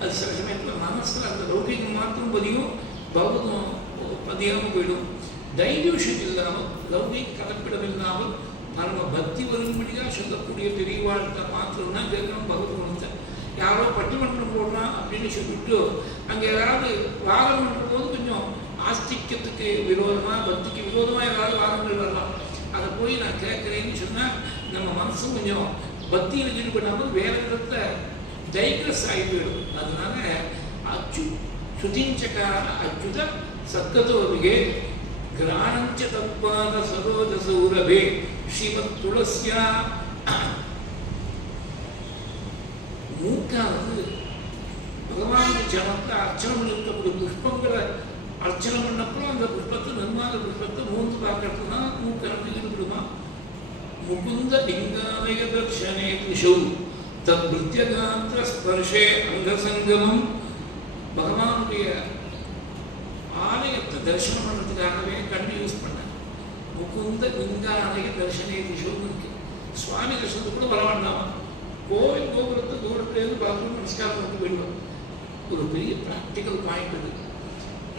அது சில சமயத்தில் மனசில் அந்த லௌகிகம் மாத்திரம் பதியும், பகவதம் பதியாமல் போயிடும். டைல்யூஷன் இல்லாமல், லௌகிக கலப்பிடம் இல்லாமல் பரம பக்தி வரும்படியாக சொல்லக்கூடிய பெரியவாழ்க்கை மாத்திரம்னா கேட்கணும் பகவத்குணத்தை. யாரோ பட்டிமன்றம் போடுறான் அப்படின்னு சொல்லிவிட்டு அங்கே ஏதாவது வாதம் பண்ணுற போது கொஞ்சம் ஆஸ்திக்கத்துக்கு விரோதமாக, பக்திக்கு விரோதமாக ஏதாவது வாதங்கள் வரலாம். அதை போய் நான் கேட்குறேன்னு சொன்னால் நம்ம மனசும் கொஞ்சம் பக்தியில் ஈடுபடாமல் வேறு விதத்தில் டைக்ரஸ் ஆகி போயிடும். அதனால சுதிஞ்சகார அச்சுத சத்கதோபிகே கிராணஞ்ச தப்பாத சரோஜ சௌரபே ஸ்ரீமத் துளசியா. மூக்காவது பகவான் ஜனத்தை அர்ச்சனை பண்ணிருக்கக்கூடிய புஷ்பங்களை அர்ச்சனை பண்ணப்போ அந்த புஷ்பத்தை நிர்மாத புஷ்பத்தை மூந்து பார்க்கறதுனா மூக்கரண்டு ஈடுபடுமா. முகுந்த லிங்காலய தர்ஷனே திஷௌ தத் பிருத்யகாந்திர ஸ்பர்ஷே அங்கசங்கமம். பகவானுடைய ஆலயத்தை தரிசனம் பண்ணுறதுக்காகவே கண்ணு யூஸ் பண்ணேன். முகுந்த லிங்காலய தர்ஷனே திஷௌன்னு இருக்கு. சுவாமி தரிசனத்துக்கு கூட வர வேண்டாமா, கோவில் கோபுரத்தை தூரத்துலேருந்து பார்த்து நமஸ்காரம் பண்ணி போயிடுவார். ஒரு பெரிய ப்ராக்டிக்கல் பாயிண்ட் இது.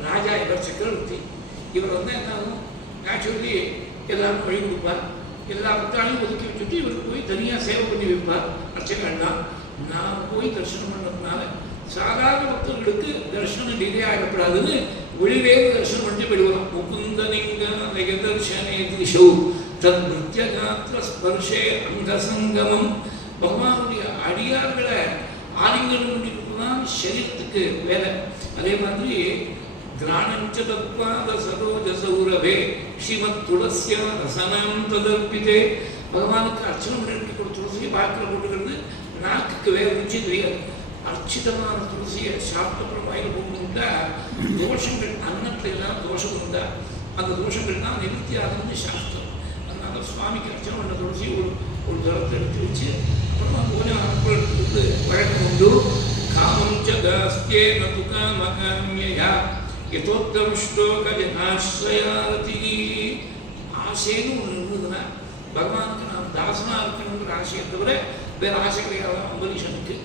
ராஜா இவர் சக்கரவர்த்தி, இவர் வந்து என்ன ஆகும், நேச்சுரலி எல்லாருக்கும் வழி கொடுப்பார், எல்லா பக்தாலையும் ஒதுக்கி வச்சுட்டு இவருக்கு போய் தனியாக சேவை பண்ணி வைப்பார். அர்ச்சனை வேண்டாம். நான் போய் தரிசனம் பண்ணதுனால சாதாரண பக்தர்களுக்கு தரிசனம் டிலே ஆகப்படாதுன்னு வெளிவேறு தரிசனம் பண்ணி போயிடுவோம். முகுந்தலிங்க தர்சனே திஷௌ தத் நித்யகாத்திர ஸ்பர்ஷே அங்கசங்கமம். பகவானுடைய அடியார்களை ஆலிங்கனம் பண்ணிருக்குதான் சரீரத்துக்கு வேலை. அதே மாதிரி கிராணஞ்ச தத்வாத சரோஜ சௌரவே ஸ்ரீமத் துளசியா ரசனம் ததர்ப்பிதே. பகவானுக்கு அர்ச்சனை பண்ணிட்டு கூட துளசியை பாக்கில் போட்டுக்கிறது நாக்குக்கு வேற ருச்சி தெரியாது. அர்ச்சிதமான துளசியை சாப்பிட்ட வாயில் போட்டுக்கிட்டா தோஷங்கள் அன்னத்தில் எல்லாம் தோஷம் இருந்தா அந்த தோஷங்கள் தான் நிவர்த்தி ஆகுதுன்னு சாஸ்திரம். அதனால சுவாமிக்கு அர்ச்சனை பண்ண துளசி ஒரு தரத்தை எடுத்து வச்சு அப்புறமா கொஞ்சம் எடுத்து வழக்கம் உண்டு. காமம் சாஸ்தியே நது காமகாமியா யதோக்தம் ஸ்லோக ஜனாஸ்ரயாரதி. ஆசைன்னு ஒன்று இருந்ததுன்னா பகவானுக்கு நான் தாசனா இருக்கணுங்கிற ஆசையை தவிர வேற ஆசை கிடையாது அம்பரீஷனுக்கு.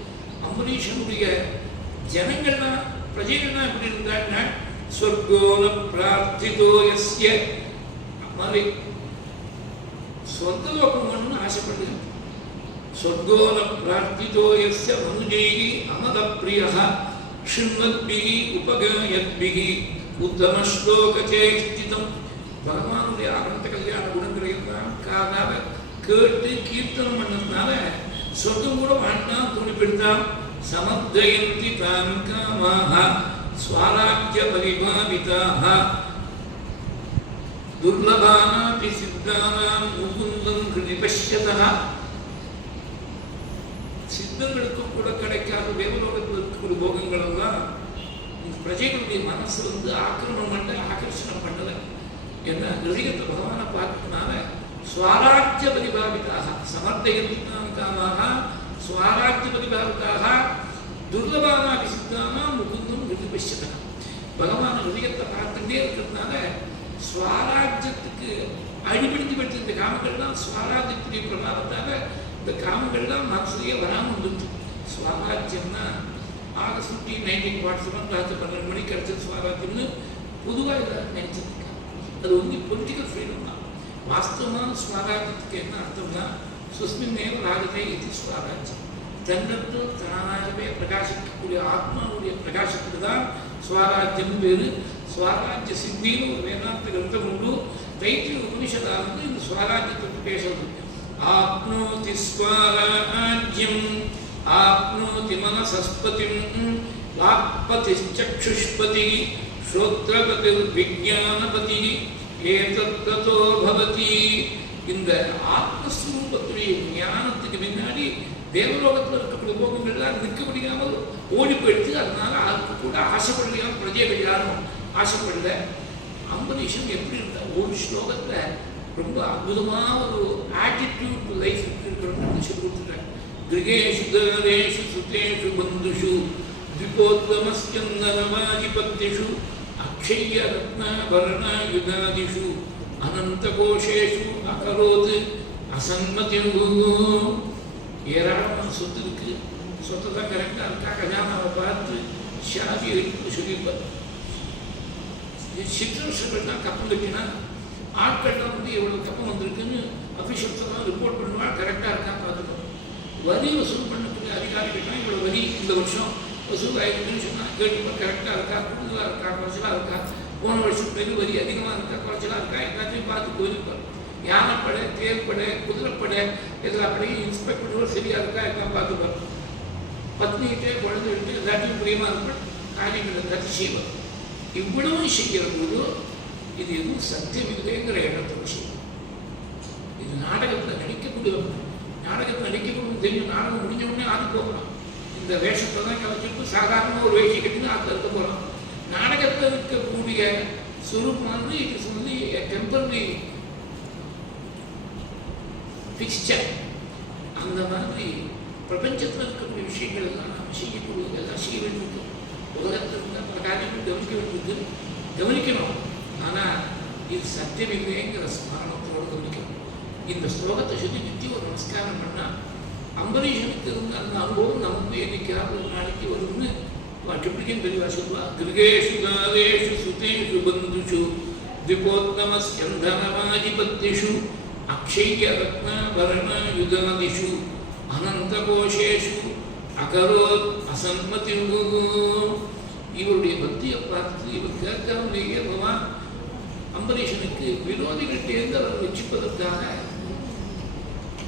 அம்பரீஷனுடைய ஜனங்கள்லாம் பிரஜைகள்லாம் எப்படி இருந்தாங்கன்னா சொர்க்கோன பிரார்த்திதோ யஸ்ய மாதிரி சொர்க்கலோகம்னு ஆசைப்படுது. சொர்க்கோன பிரார்த்திதோ யஸ்ய மனுஜைகி அமத பிரியா ஷிண்வத்பிகி உபகயத்பிகி உத்தம ஸ்லோகச்சேஷ்டிதம். பகவானுடைய அனந்த கல்யாண குணங்களை எல்லாம் காதால கேட்டு கீர்த்தனம் பண்ணதுனால சொர்க்கம் கூட வேண்டாம் தோணிப்படுத்தான். சமத்யந்தி தான் காமாக ஸ்வராஜ்ய பரிபாவிதாக துர்லபானாபி சித்தானாம் முகுந்தம் ஹிருதி பஷ்யதா. சித்தர்களுக்கும் கூட கிடைக்காத தேவலோகத்தில் இருக்கக்கூடிய போகங்கள் எல்லாம் பிரஜைகளுடைய மனசு ஆக்கிரமணம் பண்ண ஆகர்ஷணம் பண்ணல. என்ன ஹிருதயத்தை பகவானை பார்த்ததுனால ஸ்வராஜ்ய பரிபாவிதாக சமர்த்தயந்தினாம் காமாக ஸ்வராஜ்ய பரிபாவிதாக துர்லபானாபி சித்தானாம் முகுந்தம் ஹிருதி பஷ்யதா. பகவான் ஹிருதயத்தை பார்த்துட்டே இருக்கிறதுனால ஸ்வராஜ்யத்துக்கு அடிபடுத்தி படுத்த இந்த காமங்கள்லாம் ஸ்வராஜ்யத்துடைய பிரபாவத்தால இந்த காமங்கள்லாம் மனசுலேயே வராமல் வந்துட்டு. ஸ்வராஜ்யம்னா ஆகஸ்ட் 1947 ராத்திரி 12 மணிக்கு கிடைச்சது ஸ்வராஜ்யம்னு பொதுவாக இதை நினைச்சிருக்காங்க. அது வந்து பொலிட்டிக்கல் ஃப்ரீடம் தான். வாஸ்தவமான ஸ்வராஜ்யத்துக்கு என்ன அர்த்தம்னா சுஸ்மின்னேவ ராஜதே இது ஸ்வராஜ்யம். தன்னத்தில் தானாகவே பிரகாசிக்கக்கூடிய ஆத்மாவுடைய பிரகாசத்துக்கு தான் ஸ்வராஜ்யம் வேறு. ஸ்வராஜ்ய சித்தின்னு ஒரு வேதாந்த கிரந்தம் உண்டு. தைத்திரிய உபனிஷதானது இந்த ஸ்வராஜ்யத்தை பேசுறது. ஆப்னோதி ஸ்வராஜ்யம் ஆப்னோதி மனசஸ்பதிம் வாக்பதிச்சக்ஷுஷ்பதி ஸ்ரோத்ரபதி விஜானபதி ஏதத்தோ பவதி. இந்த ஆத்மஸ்வரூபத்துடைய ஞானத்துக்கு முன்னாடி தேவலோகத்தில் இருக்கக்கூடிய போகங்கள்லாம் நிற்க முடியாமல் ஓடி போயிடுச்சு. அதனால அதுக்கு கூட ஆசைப்படலையாமல் பிரஜைகள் யாரும் ஆசைப்படல. அம்பரீஷன் எப்படி இருந்தா ஒரு ஸ்லோகத்தில் ரொம்ப அற்புதமான ஒரு ஆட்டிடியூட் லைஃப் இருக்கிறோம்னு சொல்லி கொடுத்துருக்காங்க. கிரகேஷு தரேஷு சுதேஷு பந்துஷு திபோத்வமஸ்கந்தனமாதிபத்திஷு அக்ஷய்ய ரத்னாபரணாயுதாதிஷு அனந்தகோஷேஷு அகரோத் அசன்மதி. ஏராளமான சொத்து இருக்கு. சொத்தை தான் கரெக்டாக இருக்கா கல்யாணாவை பார்த்து ஷாதி எடுத்து சொல்லியிருப்பார். சித்திரவர்கள் தான் கப்பம் கட்டினா ஆட்கள்லாம் வந்து எவ்வளோ கப்பம் வந்திருக்குன்னு அஃபிஷியல்ஸெல்லாம் ரிப்போர்ட் பண்ணுவாள். கரெக்டாக இருக்கான்னு பார்த்துக்கணும். வரி வசூல் பண்ணக்கூடிய அதிகாரிகள்லாம் இவ்வளோ வரி இந்த வருஷம் வசூல் ஆகிருக்குன்னு சொன்னால் கேட்டுப்பா கரெக்டாக இருக்கா, கூடுதலாக இருக்கா, குறைச்சலாக இருக்கா, போன வருஷத்துக்கு வரி அதிகமாக இருக்கா குறைச்சலாக இருக்கா எல்லாத்தையும் பார்த்து போயிருப்பார். யானைப்படை, தேர்ப்படை, குதிரைப்படை எல்லா படையும் இன்ஸ்பெக்ட் பண்ணுவோம் சரியாக இருக்கா எல்லாம் பார்த்துப்பார். பத்னிகிட்டே குழந்தைகிட்டு எல்லாத்தையும் பிரியமாக இருப்பார். காரியங்கள் எல்லாத்தையும் செய்வார். இவ்வளவு செய்கிற போது இது எதுவும் சத்தியம் இல்லைங்கிற இடத்துல செய்யும். இது நாடகத்தில் நடிக்கக்கூடிய நாடகத்தில் நடிக்கக்கூடிய தெரியும். நாடகம் முடிஞ்ச உடனே அது போகலாம். இந்த வேஷத்தை தான் கலைச்சிட்டு சாதாரண ஒரு வேஷம் கட்டினா அது இருக்க போகலாம். நாடகத்தில் இருக்கக்கூடிய சுரூபமானது இது சொல்லி டெம்பரரி பிக்சர். அந்த மாதிரி பிரபஞ்சத்தில் இருக்கக்கூடிய விஷயங்கள் எல்லாம் நாம் செய்யக்கூடியது எல்லாம் செய்ய வேண்டியிருக்கு. உலகத்தில் இருந்தால் பல காரியங்கள் கவனிக்க வேண்டியிருக்கு, கவனிக்கணும். ஆனால் இது சத்தியம் இல்லைங்கிற ஸ்மரணத்தோடு கவனிக்கணும். இந்த ஸ்லோகத்தை சொல்லி நித்தியம் ஒரு நமஸ்காரம் பண்ணால் அம்பரீஷனுக்கு இருந்த அந்த அனுபவம் நமக்கு என்னைக்காவது ஒரு நாளைக்கு வரும்னு டிப்ளிகன் தெளிவா சொல்லுவா. கிருகேஷு காலேஷு சுதேஷு பந்துஷு திபோத்வமஸ்கந்தனமாதிபத்திஷு அக்ஷய்ய ரத்னாபரணாயுதாதிஷு அனந்தகோஷேஷு அகரோத் அசன்மதி. இவருடைய பக்தியை பார்த்து இவர் கேட்காமலேயே பகவான் அம்பரீஷனுக்கு விரோதிகிட்டேருந்து அவர் வச்சுப்பதற்காக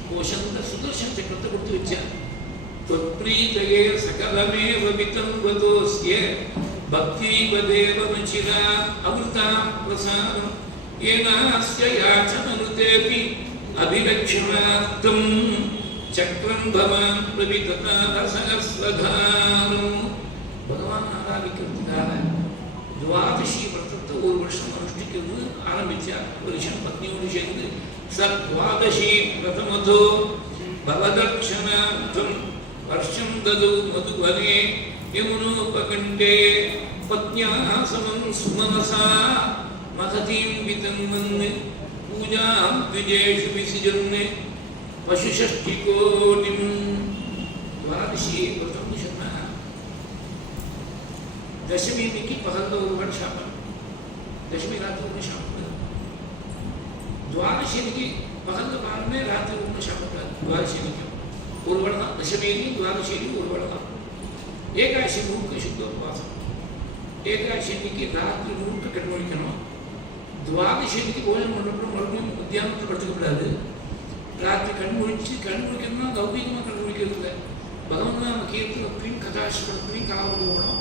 கோஷந்த சுதர்சன சக்கரத்தை கொடுத்து வச்சார். त्वत्प्रीतये सकलमेव वितन्वतोऽस्य भक्तिवदेव रुचिरा अमृतां प्रसादं येनास्य याचननुतेऽपि अभिलक्ष्यणार्थं चक्रं भवान् प्रविततारसहस्रधारो. भगवान ஆராதிக்கிறதுக்காக துவாதசி விரதத்தை ஒரு வருஷம் அனுஷ்டிக்கிறது ஆரம்பித்தார். வருஷம் பத்னியோடு சேர்ந்து சத்வாதசி பிரதமதோ பவதர்ஷனார்த்தம் वर्षं ददौ मधुवने यमुनोपकण्ठे पत्न्या समं सुमनसा महतीं वितन्वन् पूजां द्विजेषु विसृजन् पशुषष्टिकोटिं. द्वादशी व्रतं சொன்னா தசமி இன்னைக்கு பகல்ல ஒரு வாரம் சாப்பிடணும், தசமி ராத்திரி ஒன்று சாப்பிடணும். துவாதசி இன்னைக்கு பகல்ல பாருமே ராத்திரி ஒன்று சாப்பிடாது. துவாதசி இன்னைக்கு ஒரு வேளை தான், தசமியிலையும் துவாதசியிலையும் ஒரு வேளை தான். ஏகாதசி முழுக்க சுத்த உபவாசம். ஏகாதசி அன்னைக்கு ராத்திரி முழுக்க கண்மொழிக்கணும். துவாதசி அன்னைக்கு போஜனம் பண்ணப்பறம் மறுபடியும் மத்தியானத்தில் படுத்துக்கப்படாது. ராத்திரி கண்மொழிக்கணும்னா லௌகிகமாக கண்மொழிக்கிறது இல்லை. பகவன் கீர்த்தனத்தையும் கதாசிரமத்தையும் காவல் போகணும்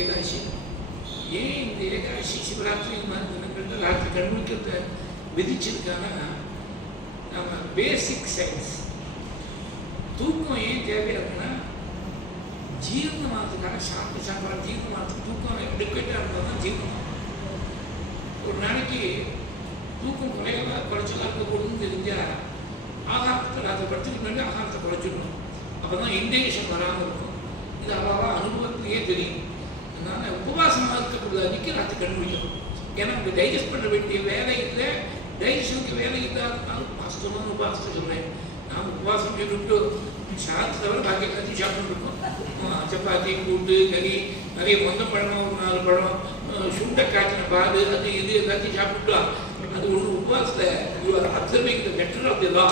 ஏகாதசி. ஏன் இந்த ஏகாதசி சிவராத்திரி மாதிரி தினங்கள்ல ராத்திரி கண்மொழிக்கிறத விதிச்சிருக்காங்கன்னா நம்ம பேசிக் சயின்ஸ். தூக்கம் ஏன் தேவையாக இருக்குன்னா ஜீரணமாகறதுக்காக சாப்பாடு ஜீரணமாகறதுக்கு தூக்கம் அடிக்கட்டாக இருந்தால் தான் ஜீரணம். ஒரு நாளைக்கு தூக்கம் குறைச்சலாக இருக்கக்கூடாதுன்னு தெரிஞ்சால் ஆகாரத்தை ராத்திரி படுத்துக்கு முன்னாடி ஆகாரத்தை குறைச்சிடணும். அப்போ தான் இன்டேஷன் வராமல் இருக்கும். இது அவ்வளவா அனுபவத்திலேயே தெரியும். அதனால் உபவாசமாக இருக்கக்கூடாது அன்றைக்கி ராத்திரி கண்டுபிடிக்கணும். ஏன்னா இந்த டைஜஸ்ட் பண்ண வேண்டிய வேலை இல்லை, டைஜஷனுக்கு வேலை இல்லாதனாலும் வாஸ்தவமான உபவாசத்தை சொல்கிறேன். நாம் உபவாசம் சொல்லிவிட்டு சாதத்தை தவிர பாக்கி எல்லாத்தையும் சாப்பிட்டுருக்கோம். சப்பாத்தி கூட்டு கறி நிறைய மொந்தம் பழம் ஒரு 4 பழம் சுண்டை காய்ச்சின பால் அது இது எல்லாத்தையும் சாப்பிட்டுட்டோம். அது ஒன்று உபவாசத்தை observing the letter of the law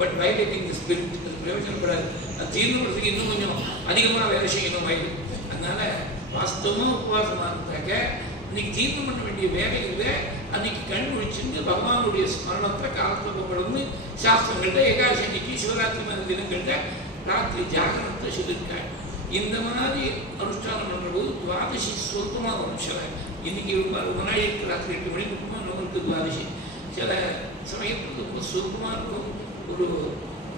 but violating the spirit. அது பிரயோஜனப்படாது. அது தீர்ந்தப்படுறதுக்கு இன்னும் கொஞ்சம் அதிகமாக வேலை செய்யணும் வயது. அதனால வாஸ்தவமாக உபவாசமாக இருந்தாக்க இன்னைக்கு தீர்ந்தம் பண்ண வேண்டிய வேலை இல்லை. அன்னைக்கு கண் முடிச்சுட்டு பகவானுடைய ஸ்மரணத்தை காலத்துப்படணும்னு சாஸ்திரங்கள்ட்ட ஏகாதசி அன்னைக்கு சிவராத்திரி மாதிரி தினங்கள்ட்ட ராத்திரி ஜாகரத்தை சொல்லியிருக்காங்க. இந்த மாதிரி அனுஷ்டானம் பண்ணும்போது துவாதசி சொந்தமாக வரும். சில இன்னைக்கு ரொம்ப நாள் இருக்கு, ராத்திரி 8 மணிக்கு நம்மளுக்கு துவாதசி. சில சமயத்துக்கு ரொம்ப சுருக்கமாக இருக்கும். ஒரு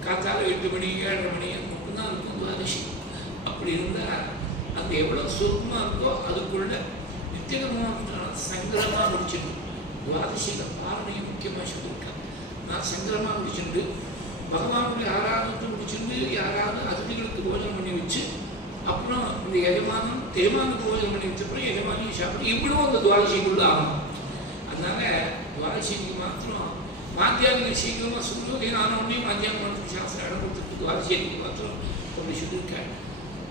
காத்தால 8 மணி 7:30 மணி மட்டும்தான் இருக்கும் துவாதசி. அப்படி இருந்தால் அந்த எவ்வளோ சுருக்கமாக இருக்கோ அதுக்குள்ள நித்தியகரமான சங்கிரமாக முடிச்சிடணும். துவாதசியில் பாரணையும் முக்கியமாக சொல்லியிருக்காங்க. நான் சங்கிரமாக முடிச்சுட்டு பகவானுடைய ஆராதனத்தை முடிச்சுட்டு யாராவது அதிதிகளுக்கு போஜனம் பண்ணி வச்சு அப்புறம் இந்த எஜமானுக்கு போஜனம் பண்ணி வச்சப்பறம் எஜமானியும் சாப்பிட்டு இவ்வளவும் அந்த துவாதசிக்குள்ள ஆகணும். அதனால துவாதசிக்கு மாத்திரம் மாத்தியானிகள் சீக்கிரமாக சூரியோதயம் ஆனவுடனே மாத்தியானத்துக்கு சாஸ்திரம் இடம் கொடுத்துருக்கு. துவாதசிக்கு மாத்திரம் அப்படி சொல்லியிருக்காங்க.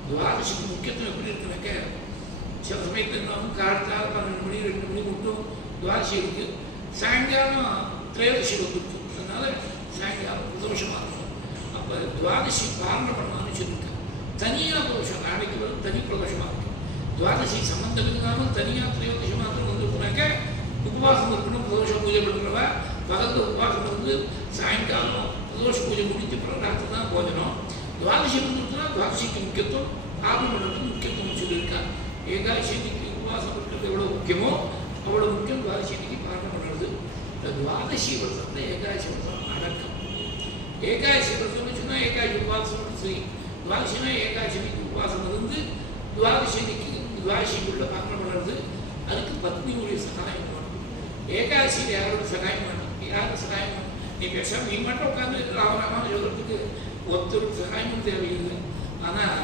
துவாதசிக்கு முக்கியத்துவம் எப்படி இருக்குனாக்க சில சமயத்தில் நம்ம காலத்தால் 12 மணி 2 மணி மட்டும் துவாதசி இருக்கு. சாயங்காலம் திரையோதசி வந்துருக்கு. அதனால சாயங்காலம் பிரதோஷமாக இருக்கும். அப்போ துவாதசி பாரணை பண்ணான்னு சொல்லியிருக்கேன். தனியாக பிரதோஷம் நாளைக்கு வரும் தனி பிரதோஷமாக இருக்கும். துவாதசி சம்பந்தம் இல்லாமல் தனியாக திரையோதசி மாத்திரம் வந்துருக்குனாக்க உபவாசம் இருக்கணும். பிரதோஷ பூஜை பண்ணுறவ பகலில் உபவாசம் வந்து சாயங்காலம் பிரதோஷ பூஜை முடிஞ்ச பிறகு ராத்திரி தான் போஜனம். துவாதசி வந்துருக்குன்னா துவாதசிக்கு முக்கியத்துவம் ஆரம்பம் பண்ணுறதுக்கு முக்கியத்துவம் சொல்லியிருக்காங்க. ஏகாதசி அன்னைக்கு உபவாசம் இருக்கிறது எவ்வளோ முக்கியமோ அவ்வளோ முக்கியம் துவாதசி அன்னைக்கு பாரணை பண்ணுறது. துவாதசி விரதத்தில் ஏகாதசி விரதம் அடக்கம். ஏகாதசி விரதம்னு சொன்னால் ஏகாதசி உபவாசம் செய்யும். துவாதசினா ஏகாதசி அன்னைக்கு உபவாசம் இருந்து துவாதசி அன்னைக்கு துவாதசிக்குள்ள பாரணை பண்ணுறது. அதுக்கு பத்னியுடைய சகாயம் வேணும். ஏகாதசியில் யாரோட சகாயம் வேணும்? யாரும் சகாயம் வேணும்? நீ பேசாமல் நீ மட்டும் உட்காந்து ராமராமான்னு சொல்கிறதுக்கு ஒருத்தருக்கு சகாயமும் தேவையில்லை. ஆனால்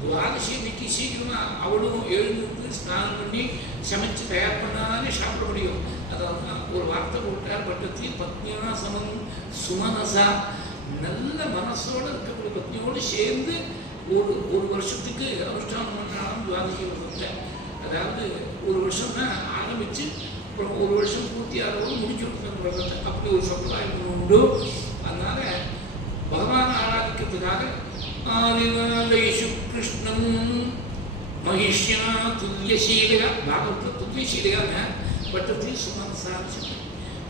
துவாதசி அன்னைக்கு சீக்கிரமாக அவளும் எழுந்து ஸ்நானம் பண்ணி சமைச்சு தயார் பண்ணாலே சாப்பிட முடியும். அதாவது ஒரு வார்த்தை போட்டார் பட்டத்தி பத்னியா சமம் சுமனசா. நல்ல மனசோடு இருக்கக்கூடிய பத்னியோடு சேர்ந்து ஒரு வருஷத்துக்கு அனுஷ்டானம் பண்ணாலும் துவாதசி விரதத்தை. அதாவது ஒரு வருஷம்னா ஆரம்பித்து அப்புறம் ஒரு வருஷம் பூர்த்தி ஆகிறவங்க முடிச்சு கொடுத்த விரதத்தை. அப்படி ஒரு சம்பிரதாயம் உண்டு. அதனால் பகவானை ஆராதிக்கிறதுக்காக ஆதிநாளைஷு கிருஷ்ணம் மகிஷ்யா துல்லியசீலையா பாகவத துல்லியசீலையாங்க வட்டத்தில் சுமன் சாதிச்சு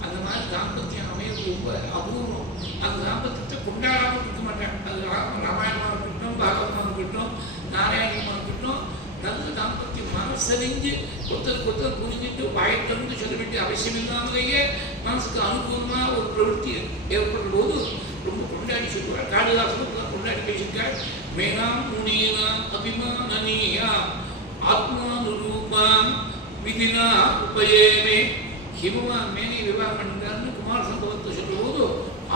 அந்த மாதிரி தாம்பத்தியம் அமையது ரொம்ப அபூர்வம். அந்த தாம்பத்தியத்தை கொண்டாடாமல் இருக்க மாட்டாங்க. அது ராமாயணமாக இருக்கட்டும், பாகவதமாக இருக்கட்டும், நாராயணமாக இருக்கட்டும், நல்ல தாம்பத்தியம் மனசறிஞ்சு ஒருத்தருக்கு புரிஞ்சுட்டு வாய்த்திருந்து சொல்ல வேண்டிய அவசியம் இல்லாமலேயே மனசுக்கு அனுகூலமாக ஒரு பிரவೃತ್ತಿ ஏற்படுற போது ரொம்ப கொண்டாடி சொல்லுவார். காளிதாசனும் கொண்டாடி பேசியிருக்கார். மேனாம் முனீனாம் அபிமானீயா ஆத்மானுரூபாம் விதினா உபயேமே ஹிமவான் மேனி விவாகம் பண்ணிட்டார்னு குமார சம்பவத்தை சொல்லும்போது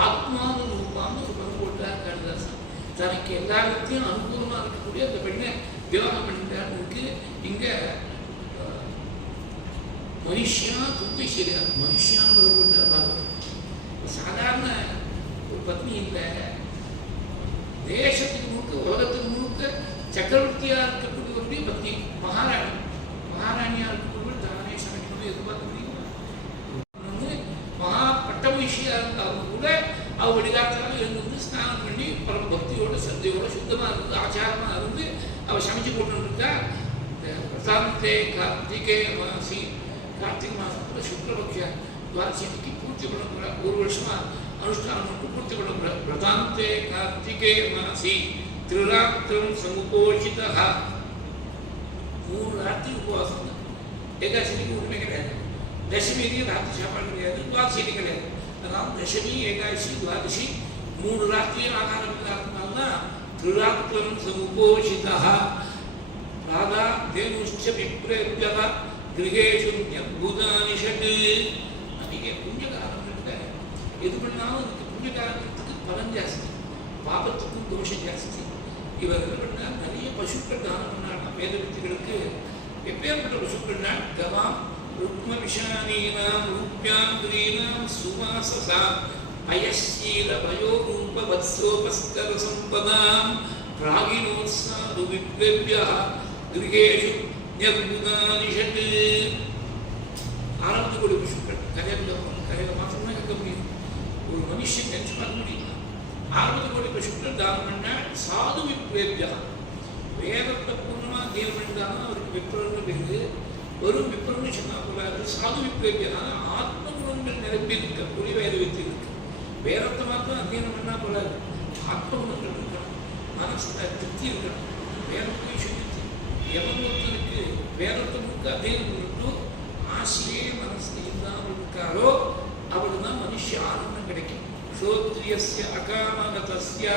ஆத்மானுரூபான்னு ஒரு பங்கு போட்டார் காளிதாசன். தனக்கு எல்லா விதத்தையும் அனுகூலமாக இருக்கக்கூடிய அந்த பெண்ணை விவாகம் பண்ணிட்டாருக்கு. இங்கே மனுஷியா துப்பை சரியா மனுஷியான்னு பதம் போட்டார். சாதாரண ஒரு பத்னி இல்லை, தேசத்துக்கு முழுக்க உலகத்துக்கு முழுக்க சக்கரவர்த்தியாக இருக்கக்கூடிய பத்னி மகாராணி. மகாராணியாக இருக்கக்கூடிய தானே சமைக்கணும் எதிர்பார்க்க முடியுமா? மகா பட்டமகிழ்ச்சியாக இருந்தாலும் கூட அவள் வழிகாட்டாக இருந்து ஸ்நானம் பண்ணி பல பக்தியோட சந்தையோட சுத்தமாக இருந்து ஆச்சாரமாக இருந்து அவள் சமைச்சு போட்டுருக்கா. பிரதானத்தை கார்த்திகை மாசி கார்த்திகை மாதத்தில் சுக்லபக்ஷ துவாதசிக்கு பூர்த்தி பண்ண ஒரு வருஷமாக அனுஷ்டானம் மட்டும் பூர்த்தி பண்ண பிரதானத்தை கார்த்திகை மாசி திரிராத்திரம் சமுபோஷிதா 3 ராத்திரி உபவாசம். ஏகாதசிக்கு ஒன்றுமே கிடையாது. தசமிக்கு ராத்திரி சாப்பாடு கிடையாது, துவாதசிக்கு கிடையாது. அதனால் தசமி ஏகாதசி துவாதசி 3 ராத்திரியும் ஆகாரம் இல்லாதனால்தான் திரிராத்திரம் சமுபோஷிதா ராதா தேனுஷ்ச விப்ரேபியா கிரகேஷு யத்புதானி ஷட். அன்றைக்கி புண்ணியகாலம் இருக்க எது பண்ணாலும் இதுக்கு புண்ணியகாலத்துக்கு பலன் ஜாஸ்தி, பாபத்துக்கும் தோஷம் ஜாஸ்தி. இவர் என்ன பண்ணால் நிறைய பசுக்கள் தானம் பண்ணாங்க வேத வித்திகளுக்கு. எப்பேற்பட்ட பசுக்கள்னா கவாம் ருக்ம விஷானீனாம் ரூப்யாந்திரீனாம் சுவாசசாம் அயசீல வயோரூப வத்சோபஸ்கர சம்பதாம் பிராகினோத்சாது விப்ரேபியா கிரகேஷு யத்புதானி ஷட். 6 கோடி பசுக்கள் கரையில் மாத்திரமே கேட்க முடியும். ஒரு மனுஷன் நினைச்சு பார்க்க முடியுமா? 60 கோடி பசுக்கள் தானம் பண்ண சாது விப்ரேபியா. வேதத்தை பூர்ணமாக தேவம் பண்ணிட்டாலும் அவருக்கு விப்ரன்னு பேரு. வெறும் விப்ரன்னு சொன்னால் போலாது. சாது விப்ரேபியா ஆத்ம குணங்கள் நிரப்பி இருக்கக்கூடிய வேத வித்து இருக்கு. வேதத்தை மாத்திரம் அத்தியனம் பண்ணால் போலாது. ஆத்ம குணங்கள் இருக்கணும், மனசுல திருப்தி இருக்கணும். வேதத்தை சொல்லித்து எவன் ஒருத்தனுக்கு வேதத்தை முழுக்க அத்தியனம் பண்ணிட்டு ஆசையே மனசுல இல்லாமல் இருக்காரோ அவளுக்கு தான் மனுஷ ஆனந்தம் கிடைக்கும். ஸ்ரோத்ரியஸ்ய அகாமகதஸ்ய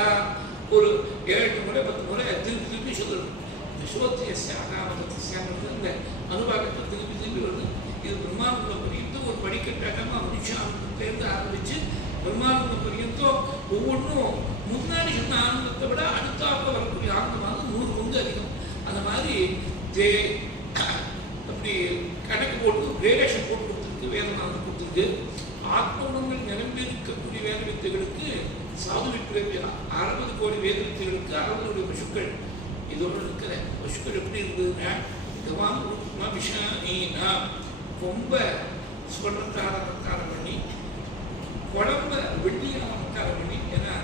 ஒரு 7 முறை 10 முறை திருப்பி சொல்லணும். இந்த ஸ்ரோத்ரியஸ்ய அகாமகதஸ்யாங்கிறது அந்த அனுபாகத்தை திருப்பி வருது. இது பிரம்மானந்தம் பரியந்தம் ஒரு படிக்கட்டாகமாக மனுஷானந்தத்திலேருந்து ஆரம்பித்து பிரம்மானந்தம் பரியந்தம் ஒவ்வொன்றும் முன்னாடி சொன்ன ஆனந்தத்தை விட அடுத்தாப்ப வரக்கூடிய ஆனந்தமாக 100 பங்கு அதிகம். அந்த மாதிரி அப்படி கணக்கு போட்டு கிரேடேஷன் போட்டு கொடுத்துருக்கு, வேதமானந்தம் கொடுத்துருக்கு. ஆத்ம குணங்கள் நிரம்பி இருக்கக்கூடிய வேத வித்தைகளுக்கு சாது விப்ரேபியா 60 கோடி வேத வித்தைகளுக்கு 60 கோடி பசுக்கள். இதோடு இருக்கிற பசுக்கள் எப்படி இருந்ததுன்னா கவாம் ரூப்மா விஷானீனா கொம்ப ஸ்வர்ணத்தால் அலங்காரம் பண்ணி குழம்ப வெள்ளியை அலங்காரம் பண்ணி. ஏன்னா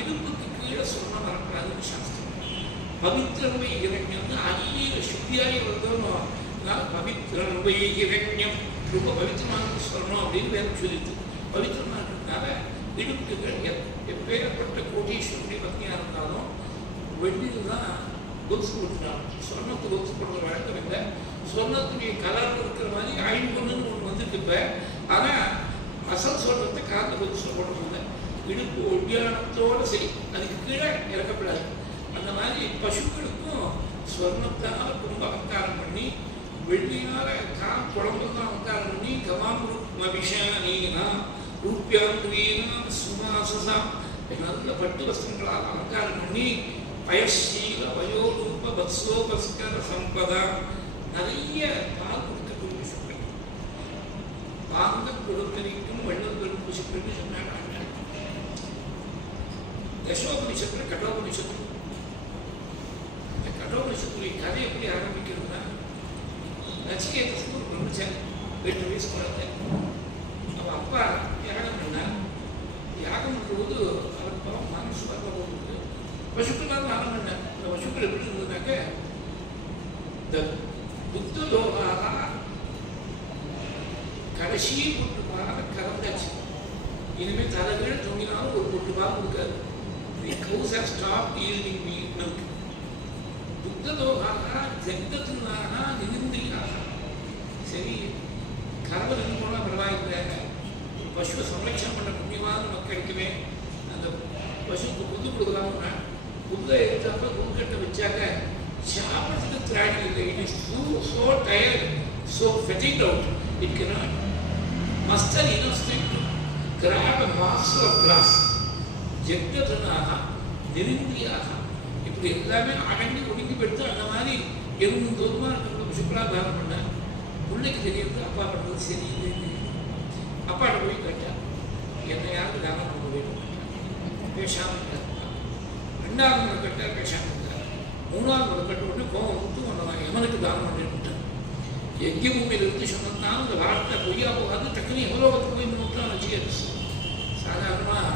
இடுப்புக்கு கீழே சொர்ணம் வரக்கூடாதுன்னு சாஸ்திரம். பவித்திரமை இரண்யம் அந்நீர சுத்தியாகி வருதோம். பவித்திரமை இரண்யம் ரொம்ப பவித்திரமாக சொல்லணும் அப்படின்னு வேதம் சொல்லிட்டு பவித்திரமாக இருக்கிறதுனால இடுப்புகள் எப்பேற்பட்ட கோட்டீஸ்வரனுடைய பத்னியாக இருந்தாலும் வெள்ளியில் தான் கொலுசு போட்டுட்டாங்க. சொர்ணத்து கொலுசு போடுற வழக்கம் இல்லை. சொர்ணத்துடைய கலரில் இருக்கிற மாதிரி ஐம்பொண்ணுன்னு ஒன்று வந்துருக்கு இப்போ. ஆனால் அசல் சொர்ணத்தை காந்த கொலுசு போடுறதில்லை. இடுப்பு ஒட்டியானத்தோடு சரி, அதுக்கு கீழே இறக்கப்படாது. அந்த மாதிரி பசுக்களுக்கும் ஸ்வர்ணத்தால் கும்ப அலங்காரம் பண்ணி வெள்ளியால குழம்புதான் அலங்காரம் பண்ணி கவாம் ருக்மபிஷானீனா ரூப்யாந்திரீனா சுவாசசாம் நல்ல பட்டு வஸ்திரங்களால் அலங்காரம் பண்ணி பயசீல வயோரூப வத்சோபஸ்கர சம்பதா நிறைய பால் கொடுக்கக்கூடிய பசுக்கள். பாங்க கொடுக்கறிக்கும் வெள்ளம் பெரும் பசுக்கள்னு சொன்னாங்க. தசோபனிஷத்துல கடோபனிஷத்து. இந்த கடோபனிஷத்துடைய கதை எப்படி ஆரம்பிக்கிறதுனா நச்சிகேதஸ்க்கு ஒரு பிரம்மச்சாரி 8 வயசு குழந்தை. அவன் அப்பா யாகம் பண்ணார். யாகம் பண்ணும்போது அவருக்கு மனசு வரப்போகுது. பசுக்களால் தானம் பண்ணேன். இந்த பசுக்கள் எப்படி இருந்ததுனாக்க இந்த புத்த லோகாரா கடைசி பொட்டு பால் கலந்தாச்சு. இனிமேல் தலைகீழ் தொங்கினாலும் ஒரு பொட்டு பால் கொடுக்காது. The cows have stopped yielding milk. புத்த லோகாரா ஜெகத்துனாரா நிந்திரியாரா. சரி, கறவை நின்று போனால் பரவாயில்லை, பசுவை சம்ரட்சணம் பண்ண புண்ணியமான நமக்கு கிடைக்குமே, அந்த பசுக்கு புது கொடுக்கலாம்னா புல்லை எடுத்தாப்ப குறுக்கட்டை வச்சாக்க சாப்பிட்றதுக்கு திராணி இல்லை. It is so tired, so fatigued out, it cannot muster enough strength to grab a morsel of grass. ஜெகதனாக நிருந்தியாக இப்படி எல்லாமே அடங்கி ஒடுங்கி போயிடுத்து. அந்த மாதிரி எறும்பு தோறுமா இருக்கிற பசுக்களாக தானம் பண்ண பிள்ளைக்கு தெரியுது அப்பா பண்ணுறது சரியில்லை. அப்பாட்ட போய் கேட்டார், என்னை யாருக்கு தானம் பண்ண வேண்டும், பேசாமல் இருந்தார். ரெண்டாவது முறை கேட்டார், பேசாமல் இருந்தார். மூணாவது முறை கேட்ட உடனே கோவம் விட்டு வந்தவன் எவனுக்கு தானம் பண்ணிட்டு எங்கே பூமியில் இருந்து சொன்னாலும் இந்த வார்த்தை பொய்யா போகாது. டக்குனு எவ்வளோத்துக்கு போய் நோட்டான் வச்சுக்க. சாதாரணமாக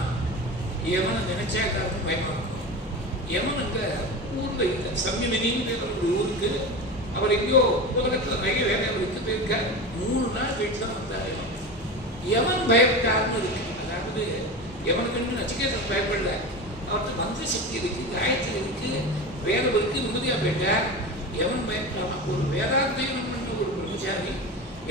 எவனை நினைச்சா எல்லாருக்கும் பயமா இருக்கும். எவன் அங்கே ஊரில் இல்லை, சம்யமினின்னு ஒரு ஊருக்கு அவர் எங்கேயோ உலகத்தில் நிறைய வேலை அவருக்கு போயிருக்கார். 3 நாள் வீட்டில் தான் வந்தார். எவன் பயப்பட்டாருன்னு இருக்கு. அதாவது எவனுக்கு நச்சிகேதன் பயப்படல, அவருக்கு மந்திர சக்தி இருக்கு, காயத்தில் இருக்கு, வேலை இருக்கு, நிம்மதியாக போயிட்டார். எவன் பயப்பட்டான்? ஒரு வேதாத்தியனம் பண்ண ஒரு பிரம்மச்சாரி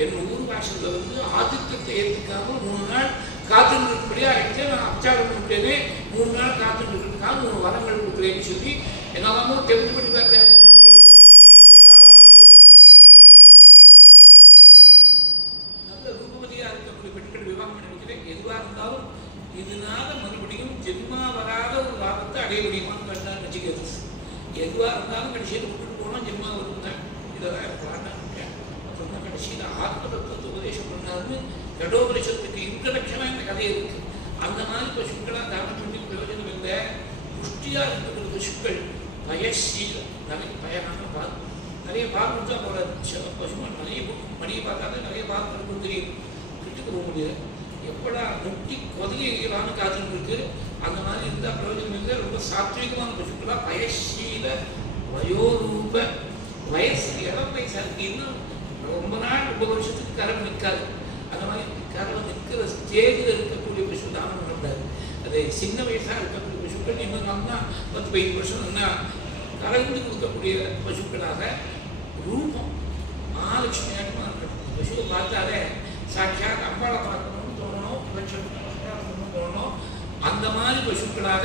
என் ஊர் வாசலில் வந்து ஆதிக்கத்தை ஏற்றுக்காம 3 நாள் காத்துட்டு இருக்கும்படியா ஆகிடுச்சு. நான் அப்சாரம் பண்ணிட்டேனே, 3 நாள் காத்துட்டு இருக்கிறதுக்காக 3 வரங்கள் கொடுக்குறேன்னு சொல்லி என்னாலாமோ தெரிஞ்சு பண்ணி பார்த்தேன். உனக்கு ஏராளமான சொத்து, நல்ல ரூபவதியாக இருக்கக்கூடிய பெண்கள் விவாகம் நினைக்கிறேன். எதுவாக இருந்தாலும் இதனால மறுபடியும் ஜென்மா வராத ஒரு லாபத்தை அடைய முடியுமான்னு கேட்டான்னு வச்சுக்கிறது. எதுவாக இருந்தாலும் கடைசியில் விட்டுட்டு போனால் ஜென்மா வரும் தான். இதெல்லாம் பிராண்டான் அப்புறம் தான் கடைசியில் ஆத்ம தத்துவத்தை உபதேசம் பண்ணாருன்னு கடோபரிஷத்துக்கு இன்ட்ரடக்ஷனாக இந்த கதை இருக்கு. அந்த மாதிரி பசுக்களாக தானம் பண்ணி பிரயோஜனம் இல்லை. புஷ்டியாக இருக்கிற பசுக்கள் பயசீல நிறைய பயனான பால், நிறைய பால் கொடுத்தா போடாது. சில பசுமான் நிறைய மணியை பார்த்தாலே நிறைய பால் இருக்கும் தெரியும், கிட்டுக்கு போக முடியாது. எப்படா முட்டி கொதலிலான்னு காத்துட்டு இருக்கு. அந்த மாதிரி இருந்தால் பிரயோஜனம் இல்லை. ரொம்ப சாத்விகமான பசுக்களாக பயசீல வயோரூப வயசு இளம் வயசாக இருக்கு. இன்னும் ரொம்ப நாள் ரொம்ப வருஷத்துக்கு கரம் நிற்காது. அந்த மாதிரி கரம் நிற்கிற ஸ்டேஜில் இருக்கக்கூடிய பசு தானம் பண்ணக்கூடாது. அது சின்ன வயசாக இருக்கக்கூடிய பசுக்கள் இன்னும் நாம்னா 10-15 வருஷம் என்ன கலந்து கொடுக்கக்கூடிய பசுக்களாக ரூபம் மகாலட்சுமியாக இருக்கணும். பசுவை பார்த்தாலே சாட்சியாக அம்பாளை பார்க்கணும்னு தோணணும், லட்சணம் தோணணும். அந்த மாதிரி பசுக்களாக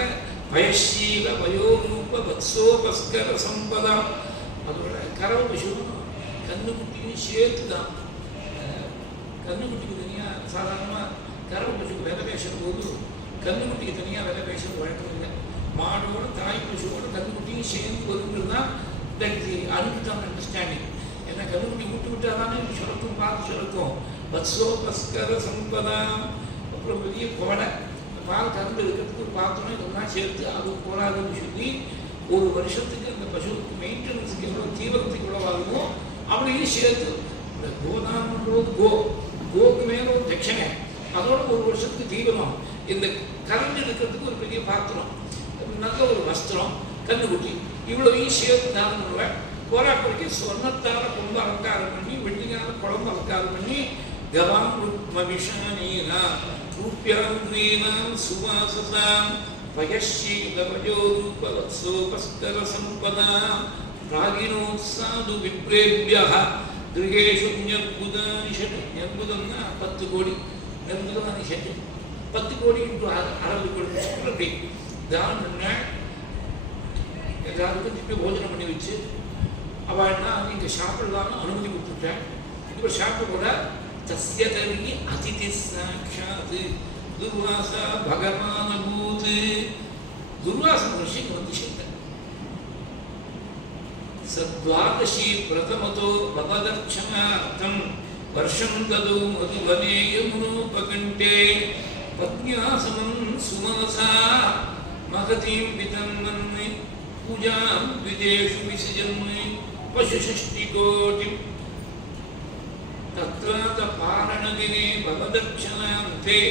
பயசீல வயோரூப வத்சோபஸ்கர சம்பதா. அதோட கறவை பசுவும் கண்ணுக்குட்டியும் சேர்த்து தான். கண்ணுக்குட்டிக்கு தனியாக சாதாரணமாக கறவை பசுக்கு விலை பேசுகிற போது கண்ணுக்குட்டிக்கு தனியாக விலை பேசுகிறது வழக்கம் இல்லை. மாடோட தாய் பசுவோட கண்ணுக்குட்டியும் சேர்ந்து வருங்கிறது தான் தட் தி அன்பிட்டான் அண்டர்ஸ்டாண்டிங். ஏன்னா கண்ணுக்குட்டி விட்டு விட்டால் தானே சுரக்கும், பார்த்து சுரக்கும். வத்சோபஸ்கர சம்பதா. அப்புறம் பெரிய கோடை பால் கறந்து இருக்கிறதுக்கு ஒரு பாத்திரம் இதெல்லாம் சேர்த்து அது போராதுன்னு சொல்லி ஒரு வருஷத்துக்கு அந்த பசுவுக்கு மெயின்டெனன்ஸுக்கு எவ்வளோ தீவிரத்துக்கு எவ்வளோ ஆகுமோ அப்படின்னு சேர்த்து இந்த கோதானோடு கோக்கு மேலே ஒரு தட்சணை, அதோட ஒரு வருஷத்துக்கு தீவிரம். இந்த கரண்ட் எடுக்கிறதுக்கு ஒரு பெரிய பாத்திரம், நல்ல ஒரு வஸ்திரம், கண்ணுக்குட்டி, இவ்வளவையும் சேர்த்து தானம் பண்ணுவேன். போராட்டத்துக்கு சொர்ணத்தால் கொண்டு அலங்காரம் பண்ணி, வெள்ளியால் குழம்பு அலங்காரம் பண்ணி, கவாம் ருக்மவிஷானீனா ரூப்யாந்திரீனாம் சுவாசசாம் பயசீலவயோரூப வத்சோபஸ்கர சம்பதா ராகினோத்சாது விப்ரேபியஹ கிரகேஷு ஞர்புதானி ஷட். ஞர்புதம்னா 10 கோடி, ஞர்புதானி ஷட் 10 கோடி இன்ட்டு 60 கோடி அப்படி தானம் பண்ண எல்லாருக்கும் திருப்பி போஜனம் பண்ணி வச்சு அவள்னா நீங்கள் சாப்பிடலாம்னு அனுமதி கொடுத்துட்டேன். இப்போ சாப்பிட கூட தஸ்ய தர்மி அதிதி சாட்சாத் துர்வாசா பகவான பூத். துர்வாசன ரிஷிக்கு வந்து சேர்ந்தேன். சத்வாதசி பிரதமதோ பகதர்ச்சனார்த்தம் வருஷம் ததோ மதுவனே யமுனோபகண்டே பத்னியாசமம் சுமனசா மகதீம் விதன்மன்னை பூஜாம் விதேஷு விசஜன்மை பசுஷஷ்டிகோட்டிம் தத்ராத பாரணதினே பவதர்ச்சனாந்தே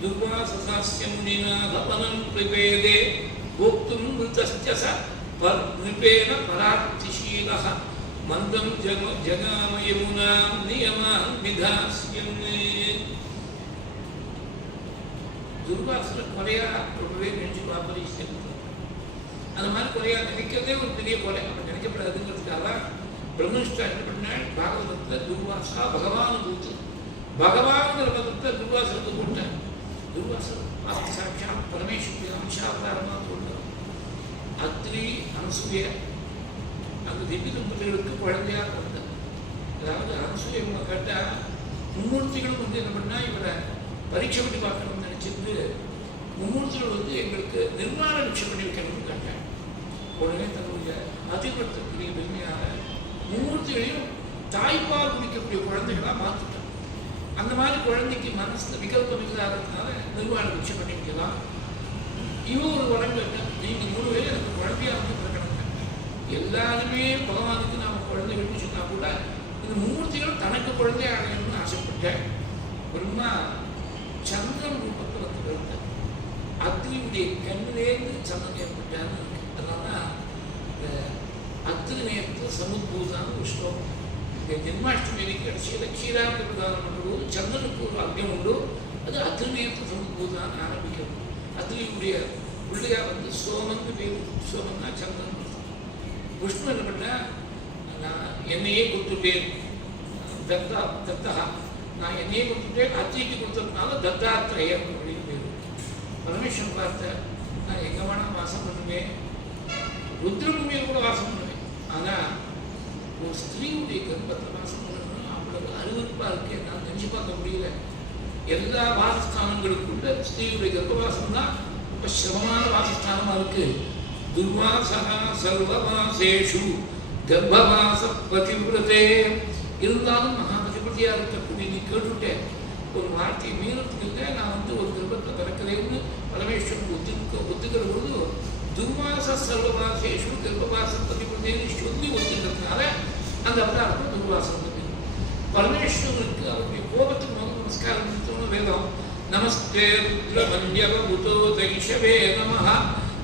துர்வாசசாஸ்ய முனினா பவனம் பிரபேதே भोक्तुं मृतस्य स नृपेण परार्थिशीलः मन्दं जगामयमुनां नियमान् विधास्यन्. துர்வாசனை கொலையா ரொம்பவே நினைச்சு பாப்பரிச்சு. அந்த மாதிரி கொலையா நினைக்கிறதே ஒரு பெரிய கொலை. அப்படி நினைக்கப்படாதுங்கிறதுக்காக பிரம்மனிஷ்டா என்ன பண்ணால் பாகவதத்தில் துர்வாசா பகவான் கூத்து பகவான்கிற பதத்தில் துர்வாசனத்தை போட்டார். துர்வாசன் சாட்சாத் பரமேஸ்வரி அம்சாவதாரமாக சொல்றார். அத்ரி அனசூய அந்த திவ்ய தம்பதிகளுக்கு குழந்தையாக பிறந்தார். அதாவது அனசூய இவங்க கேட்டால் மும்மூர்த்திகளும் வந்து என்ன பண்ணால் இவரை பரீட்சை பண்ணி பார்க்கணும்னு நினச்சிருந்து மும்மூர்த்திகள் வந்து எங்களுக்கு நிர்மாண நிச்சயம் பண்ணி வைக்கணும்னு கேட்டாங்க. உடனே தன்னுடைய அதிபத்திற்குரிய பெருமையாக மும்மூர்த்திகளையும் தாய்ப்பால் குடிக்கக்கூடிய குழந்தைகளாக மாற்றிட்டாங்க. அந்த மாதிரி குழந்தைக்கு மனசில் விகல்பம் இல்லாததுனால நிர்வாண நிச்சயம் பண்ணி வைக்கலாம். இவன் ஒரு உடம்பு கேட்டால் நீங்கள் 3 பேர் எனக்கு குழந்தையாக வந்து பிறக்கணுங்க. எல்லாருமே பகவானுக்கு நாம் குழந்தைகள்னு சொன்னால் கூட இந்த மும்மூர்த்திகளும் தனக்கு குழந்தை அடையணும்னு ஆசைப்பட்டேன். பிரம்மா சந்திரன் ரூபத்தில் வந்து பிறந்தார். அக்னியுடைய கண்ணிலேருந்து சந்திரன் ஏற்பட்டான்னு இருக்கு. அதனால இந்த அக்னி நேரத்தில் சமுத்பூதான்னு ஒரு ஸ்லோகம். இந்த ஜென்மாஷ்டமி கடைசியில் க்ஷீராப்தி பிரதானம் பண்ணும்போது சந்திரனுக்கு ஒரு அக்னம் உண்டு. அது அக்னி நேரத்தில் சமுத்பூதான்னு ஆரம்பிக்கிறது. அக்னியுடைய பிள்ளையா வந்து சோமன்னு பேர். சோமன்னா சந்திரன். விஷ்ணு என்ன பண்ணால் நான் என்னையே கொடுத்துட்டேன் தத்தா நான் என்னையே கொடுத்துட்டேன் அத்திக்கு கொடுத்ததுனால தத்தாத்திரேயர் அப்படின்னு பேர். பரமேஸ்வரன் பார்த்த நான் எங்கே வேணால் வாசம் பண்ணுவேன், ருத்ரபூமியில் கூட வாசம் பண்ணுவேன். ஆனால் ஒரு ஸ்திரீவுடைய கர்ப்பத்தை வாசம் பண்ணணும் அவ்வளவு அருவருப்பாக இருக்கு. என்னால் நினச்சி பார்க்க முடியல. எல்லா வாசஸ்தானங்களுக்குள்ள ஸ்திரீவுடைய கர்ப்பவாசம் தான் ரொம்ப சிரமமான வாசஸ்தானமாக இருக்கு. துர்வாசா சர்வவாசேஷு கர்ப்பவாச பதிவிரதே. இருந்தாலும் மகாபதிபதியாக இருக்கக்கூடிய நீ கேட்டுட்டேன் ஒரு வார்த்தையை மீறத்துக்கு இல்லை. நான் வந்து ஒரு கர்ப்பத்தை பிறக்கிறேன்னு பரமேஸ்வரன் ஒத்துக்கிற பொழுது துர்வாச சர்வவாசேஷு கர்ப்பவாச பதிவிரதேன்னு சொல்லி ஒத்துக்கிறதுனால அந்த அவதாரத்தை துர்வாசம் வந்து பரமேஸ்வரனுக்கு அவருடைய கோபத்துக்கு முதல் நமஸ்காரம் கொடுத்தோன்னு வேதம் நமஸ்தே ருத்ரமன்யவபுதோ தைஷவே நமஹ.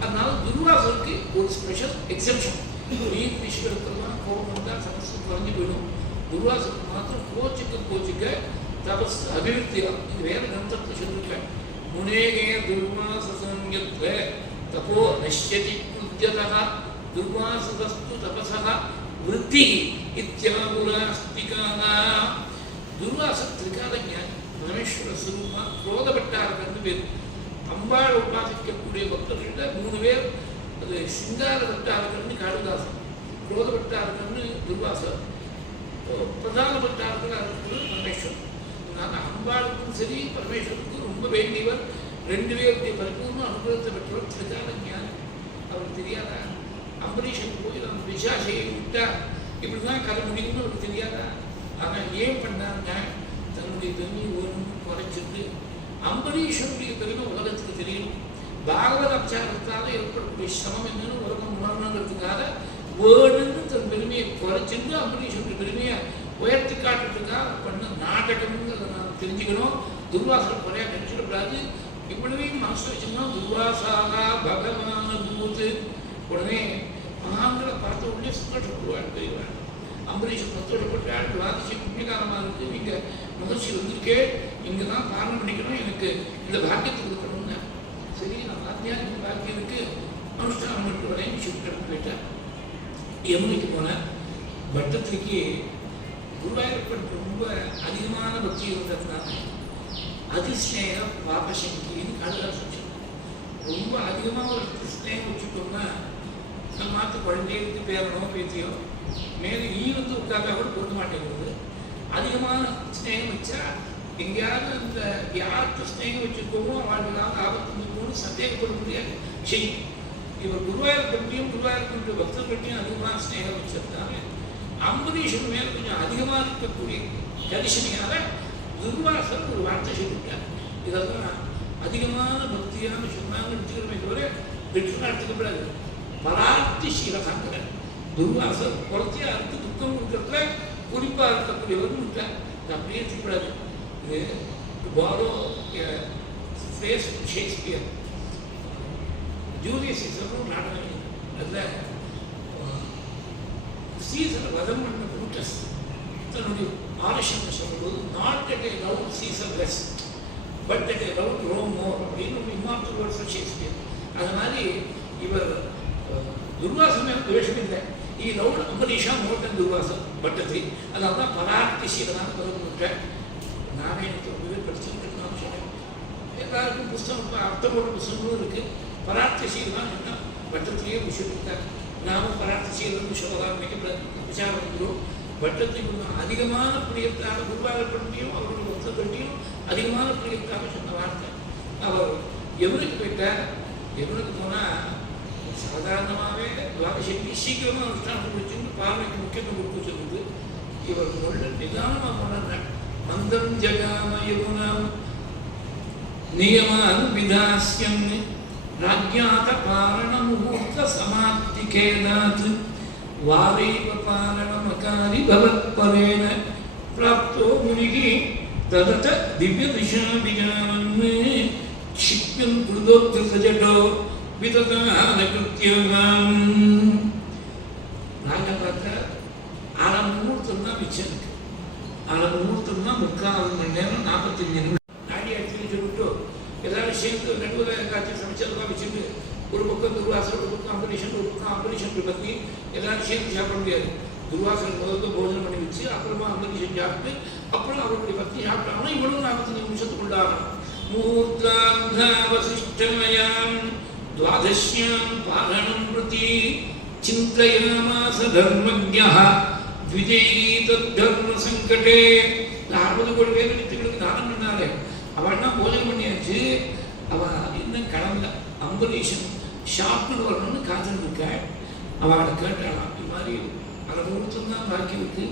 அதனால துர்வாசனுக்கு ஒரு ஸ்பெஷல் எக்ஸெப்ஷன். மீன் விஷயத்துக்கெல்லாம் கோபம் வந்தால் சமஸ்து குறைஞ்சி போயிடும். துர்வாசனுக்கு மாத்திரம் கோச்சிக்க தபஸ் அபிவிருத்தியாக இது வேற கிரந்தத்தை சொல்லியிருக்கேன். முனேகே துர்வாசசம்யத்வ தபோ நஷ்யதி உத்யதः துர்வாசதஸ்து தபசः விருத்தி இத்யாகுலாஸ்திகானா. துர்வாசன் திரிகால ஞானி, பரமேஸ்வர சுரூபமா குரோதப்பட்டார்கள் பேர். அம்பாள் உபாசிக்கக்கூடிய பக்தர்களில் 3 பேர். அது சிங்கார பட்டார்கள்னு காளிதாசன், குரோதப்பட்டார்கள்னு துர்வாசர், பிரதான பட்டார்களாக இருக்கிறது பரமேஸ்வரன். நான் அம்பாளுக்கும் சரி பரமேஸ்வரனுக்கும் ரொம்ப வேண்டியவர். 2 பேருடைய பரிபூர்ண அனுகிரகத்தை பெற்றவர் திரிகால ஞானி. அவருக்கு தெரியாதா அம்பரீஷன் போய் நம்ம பிசாசையை விட்டா இப்படிதான் கதை முடியும்னு அவருக்கு தெரியாதா? ஆனால் ஏன் பண்ணாங்க? தன்னுடைய பெருமையை ஒன்று குறைச்சிட்டு அம்பரீஷனுடைய பெருமை உலகத்துக்கு தெரியணும். பாகவத அப்சாரத்தால் ஏற்படக்கூடிய சிரமம் என்னன்னு உலகம் உணரணுங்கிறதுக்காக வேணுன்னு தன் பெருமையை குறைச்சிட்டு அம்பரீஷனுடைய பெருமையை உயர்த்தி காட்டுறதுக்காக பண்ண நாடகம்ங்கிறத நான் தெரிஞ்சுக்கணும். துர்வாசனை குறையா நினைச்சிடக்கூடாது. இவ்வளவையும் மனசு வச்சுன்னா துர்வாசாகா பகவான பூத்து உடனே மகான்களை பார்த்த உடனே சந்தோஷப்படுவாள் பெரியவாள். அம்பரீஷன் சந்தோஷப்பட்டாள். துவாதிசி புண்ணியகாலமாக இருக்குது, நீங்கள் மகிழ்ச்சி வந்திருக்கே, இங்கே தான் பாரணம் பண்ணிக்கணும், எனக்கு இந்த பாக்கியத்தை கொடுக்கணும்னு. சரி நான் ஆத்தியாத்மிக பாக்கியம் இருக்குது அனுஷ்டானம் பண்ணிட்டு வரேன் சொல்லிட்டு போயிட்டேன். யமுனைக்கு போனேன். பட்டத்திற்கு குருவாயூரப்பன் ரொம்ப அதிகமான பக்தி இருந்ததுனால அதிஸ்நேக பாபசங்கின்னு காளிதாசன் சொன்னார். ரொம்ப அதிகமாக ஒரு ஸ்நேகம் வச்சுட்டோம்னா நம்ம மாற்ற குழந்தைகளுக்கு பேரனோ பேத்தியோ மேலே வந்து உட்கார்ந்தா கூட கொடுக்க மாட்டேங்கிறது. அதிகமான ஸ்நேகம் வச்சா எங்கேயாவது இந்த யாருக்கு ஸ்நேகம் வச்சுருக்கோமோ அவர்களுக்காக ஆபத்து இருக்கும்னு சந்தேகப்பட முடியாது செய்யும். இவர் குருவாயூரப்பட்டியும் குருவாயூரப்பட்டு பக்தர்கள்ட்டையும் அதிகமாக ஸ்நேகம் வச்சிருந்தாங்க. அம்பரீஷன் மேலே கொஞ்சம் அதிகமாக இருக்கக்கூடிய கரிசனையால துர்வாசன் ஒரு வார்த்தை சொல்லிவிட்டார். இதெல்லாம் அதிகமான பக்தியான சொன்னாங்க எடுத்துக்கிறமே தவிர வெற்றி எடுத்துக்கப்படாது. பரார்த்தி சீலகாங்கிற துர்வாசன் குறைச்சியா இருக்கு, துக்கம் கொடுக்கறதுல குறிப்பாக இருக்கக்கூடியவர்னு விட்டார். இது அப்படியே எடுத்துக்கப்படாது. இது பாரோ ஃபேஸ் ஷேக்ஸ்பியர் ஜூலியஸ் சீசரும் நாடகம் அதில் சீசரை வதம் பண்ண புரூட்டஸ் தன்னுடைய ஆலோசனை சொல்லும்போது not that I love Caesar less but that I love Rome more அப்படின்னு ஒரு இம்மார்டல் வேர்ட்ஸ் ஆஃப் ஷேக்ஸ்பியர். அது மாதிரி இவர் துர்வாசமே துவேஷம் இல்லை. ஈ லவ் அம்பரீஷா மோர் தன் துர்வாசன் பட்டத்தை. அதனால தான் பரார்த்திசீலனாக பிறந்துவிட்டேன். நாராயணத்தை ரொம்பவே படிச்சுட்டு நான் சொன்னேன். எல்லாருக்கும் புஸ்தகம் இப்போ அர்த்தமோட புஸ்தகமும் இருக்குது. பரார்த்திசீலனாக என்ன பட்டத்திலேயே விஷயம் இருக்கார். நாமும் பரார்த்திசீலன்னு சொல்லலாம். மிக விசாரம் வந்துடும். பட்டத்துக்கு அதிகமான பிரியத்தால் குருவாகப்பட்டியும் அவருடைய புத்தகத்தையும் அதிகமான பிரியத்தாக சொன்ன வார்த்தை. அவர் எவனுக்கு போயிட்டார். எவனுக்கு போனால் சாதாரணமாகவே துவாதசி சீக்கிரமாக அனுஷ்டானம் வச்சுன்னு பார்வைக்கு முக்கியத்துவம் கொடுக்க சொல்லுது. இவர் நல்ல நிதானமாக போனார். மந்தம் ஜகாம யமுனம் நியமான் விதாஸ்யம் ராஜ்யாத பாரண முகூர்த்த சமாப்தி கேதாத் வாரைவ பாரணமகாரி பவத்பரேன பிராப்தோ முனிகி ததத திவ்ய திஷா விஜானன்னு க்ஷிப்யம் குருதோக்தசஜடோ விததானகிருத்யம். நாங்கள் பார்த்த அரை முகூர்த்தம் தான் மிச்சம் இருக்கு. அரை முகூர்த்தம் தான் 3/4 மணி நேரம் 45 நிமிடம். நாடி அடிச்சு சொல்லிட்டு எல்லாரும் சேர்ந்து நடுவில் காட்சி சமைச்சதெல்லாம் வச்சுட்டு ஒரு பக்கம் துர்வாசர், ஒரு பக்கம் அம்பரீஷன், ஒரு பக்கம் அம்பரீஷன் பற்றி எல்லாரும் சேர்ந்து சாப்பிட முடியாது. துர்வாசர் முதல்ல போஜனம் பண்ணி வச்சு அப்புறமா அம்பரீஷன் சாப்பிட்டு அப்புறம் அவருடைய பற்றி சாப்பிட்டாங்கன்னா இவ்வளவு 45 நிமிஷத்துக்கு உண்டாகும். முகூர்த்தாவசிஷ்டமயாம் துவாதஷ்யாம் பாரணம் பிரதி சிந்தயாமாச தர்மஜ்ஞः த்விஜைகீ தத்தர்ம சங்கடே. 60 கோடி பேர் நித்திகளுக்கு தானம் பண்ணாரு. அவன்னா போஜனம் பண்ணியாச்சு. அவன் இன்னும் கிளம்பல. அம்பரீஷன் ஷாப்பில் வரணும்னு காத்துருக்க. அவளை கேட்டாளாம், இது மாதிரி அதை முகூர்த்தம் தான் பாக்கி இருக்கு.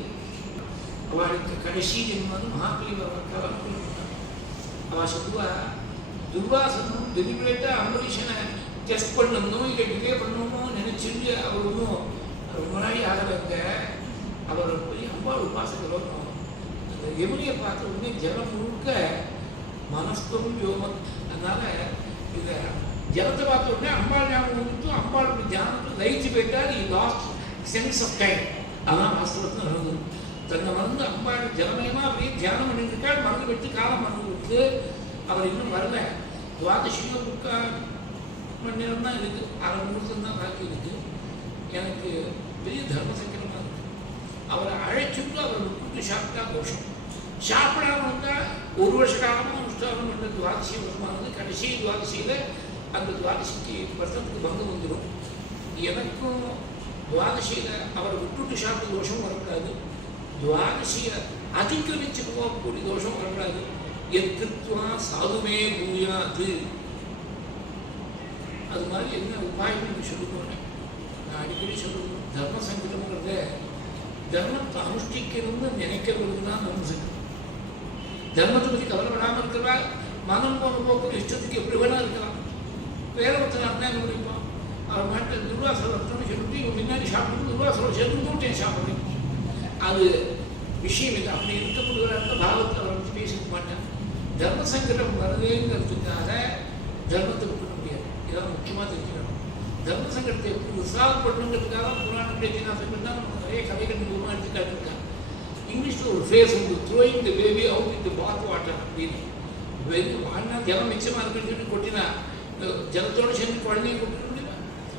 அவளுக்கு கடைசி ஜென்மான்னு மகாபலிவர்மத்தால் அனுகூலம் பண்ணான். அவள் சொல்லுவா, துர்வாசனும் டெலிபரேட்டாக அம்பரீஷனை டெஸ்ட் பண்ணணும், இல்லை டிலே பண்ணணுமோ நினைச்சிட்டு அவர் ஒன்றும் ரொம்ப நாளை ஆகலைங்க. அவர் போய் அம்பாள் உபாசகர் வரணும். அந்த யமுனியை பார்த்த உடனே ஜலம் முழுக்க மனஸ்தம் யோகம். அதனால இந்த ஜலத்தை பார்த்த உடனே அம்பாள் ஞாபகம் வந்துட்டு அம்பாளுடைய தியானத்தில் லயிச்சு போயிட்டார். இ லாஸ்ட் சென்ஸ் ஆஃப் டைம். அதான் வாஸ்தவத்தில் நடந்தது. தன்னை வந்து அம்பாள் ஜலமயமாக அப்படியே தியானம் பண்ணியிருக்காள். மறந்து வச்சு காலம் மறந்து விட்டு அவர் இன்னும் வரல. துவாதசியில் 3/4 மணி நேரம் தான் இருக்குது. அரை முகூர்த்தம் தான் பாக்கி இருக்குது. எனக்கு பெரிய தர்ம சங்கடமாக இருக்குது. அவரை அழைச்சிட்டு அவரை விட்டு சாப்பிட்டா தோஷம். சாப்பிடாம வந்தால் 1 வருஷ காலமாக அனுஷ்டானம் பண்ண துவாதசி வருமானது கடைசி துவாதசியில் அந்த துவாதசிக்கு வருஷத்துக்கு பங்கம் வந்துடும். எனக்கும் துவாதசியில் அவரை விட்டுட்டு சாப்பிட்ட தோஷம் வரக்கூடாது. துவாதசியை அதிகரிச்சு போகக்கூடிய தோஷம் வரக்கூடாது. எத்திருத்வா சாதுமே பூயாது. அது மாதிரி என்ன உபாயம் சொல்லுவோம். நான் அடிக்கடி சொல்லுவேன், தர்ம சங்கடம்ங்கிறத தர்மத்தை அனுஷ்டிக்கணும்னு நினைக்கிறவங்களுக்கு தான் தர்ம சங்கடம். தர்மத்தை பற்றி கவலைப்படாமல் இருக்கிறவா மனம் போன போக்கு இஷ்டத்துக்கு எப்படி வேணா இருக்கலாம். வேற ஒருத்தர் என்ன முடிப்பான், அவர் நாட்டில் துர்வாசல் வரணும்னு சொல்லிட்டு இவங்க முன்னாடி சாப்பிட்டு துர்வாசலம் சேர்ந்து மூட்டையை சாப்பிட்றேன். அது விஷயம் இல்லை. அப்படி இருக்கப்படுகிற பாவத்தை அவரை பற்றி பேசிக்க மாட்டேன். தர்ம சங்கடம் வருதுங்கிறதுக்காக தர்மத்தை விட்டுக்க முடியாது. இதெல்லாம் முக்கியமாக தெரிஞ்சுக்கணும். தர்ம சங்கடத்தை எப்படி ரிசால்வ் பண்ணணுங்கிறதுக்காக புராணம் பேச்சினாசங்கள் தான் நம்ம நிறைய கதைகள் மூலமாக எடுத்துக்காட்டுருக்காங்க. இங்கிலீஷில் ஒரு ஃபேஸ் உண்டு, throwing the baby out in the bath water அப்படின்னு. வாழ்னா ஜலம் மிச்சமாக இருக்குன்னு சொல்லி கொட்டினா ஜலத்தோடு சேர்ந்து குழந்தைய கொட்டிட முடியுமா?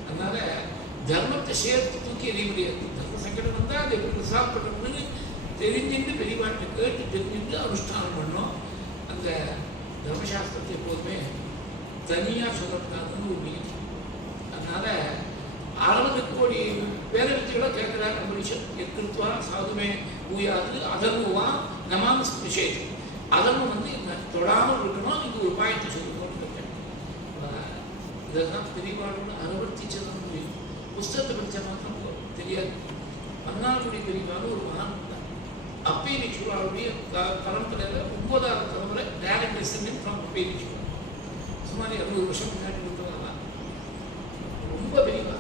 அதனால தர்மத்தை சேர்த்து தூக்கி எறிய முடியாது. தர்ம சங்கடம் வந்தால் அதை எப்படி ரிசால்வ் பண்ணணும்னு தெரிஞ்சுட்டு பெரியவாட்டை கேட்டு தெரிஞ்சுட்டு அனுஷ்டானம் பண்ணோம். அந்த தர்மசாஸ்திரத்தை எப்போதுமே தனியாக சொல்லக்கூடாதுன்னு ஒரு மீன். அதனால 60 கோடி பேரவித்திகளை கேட்கிறார் அம்பரீஷன். எத்திருத்வா சாதுமே ஊயாது அதர்முவா நமாம விஷயம். அதர்மம் வந்து தொடாமல் இருக்கணும். இது ஒரு உபாயத்தை சொல்லுவோம்னு கேட்டேன். இதெல்லாம் பெரியவாளோட அனுவர்த்திச்சது முடியும். புஸ்தகத்தை படித்த மாத்திரம் தெரியாது. மன்னார்குடி பெரியவாள் ஒரு மகான் இருந்தார். அப்பே நிச்சூராவுடைய பரம்பரையில் 9வது தலைமுறை டைரக்ட் டிசெண்டன்ட் ஃப்ரம் அப்பே நிச்சூரா. சுமார் 60 வருஷம் முன்னாடி இருந்தவங்க. ரொம்ப பெரியவா.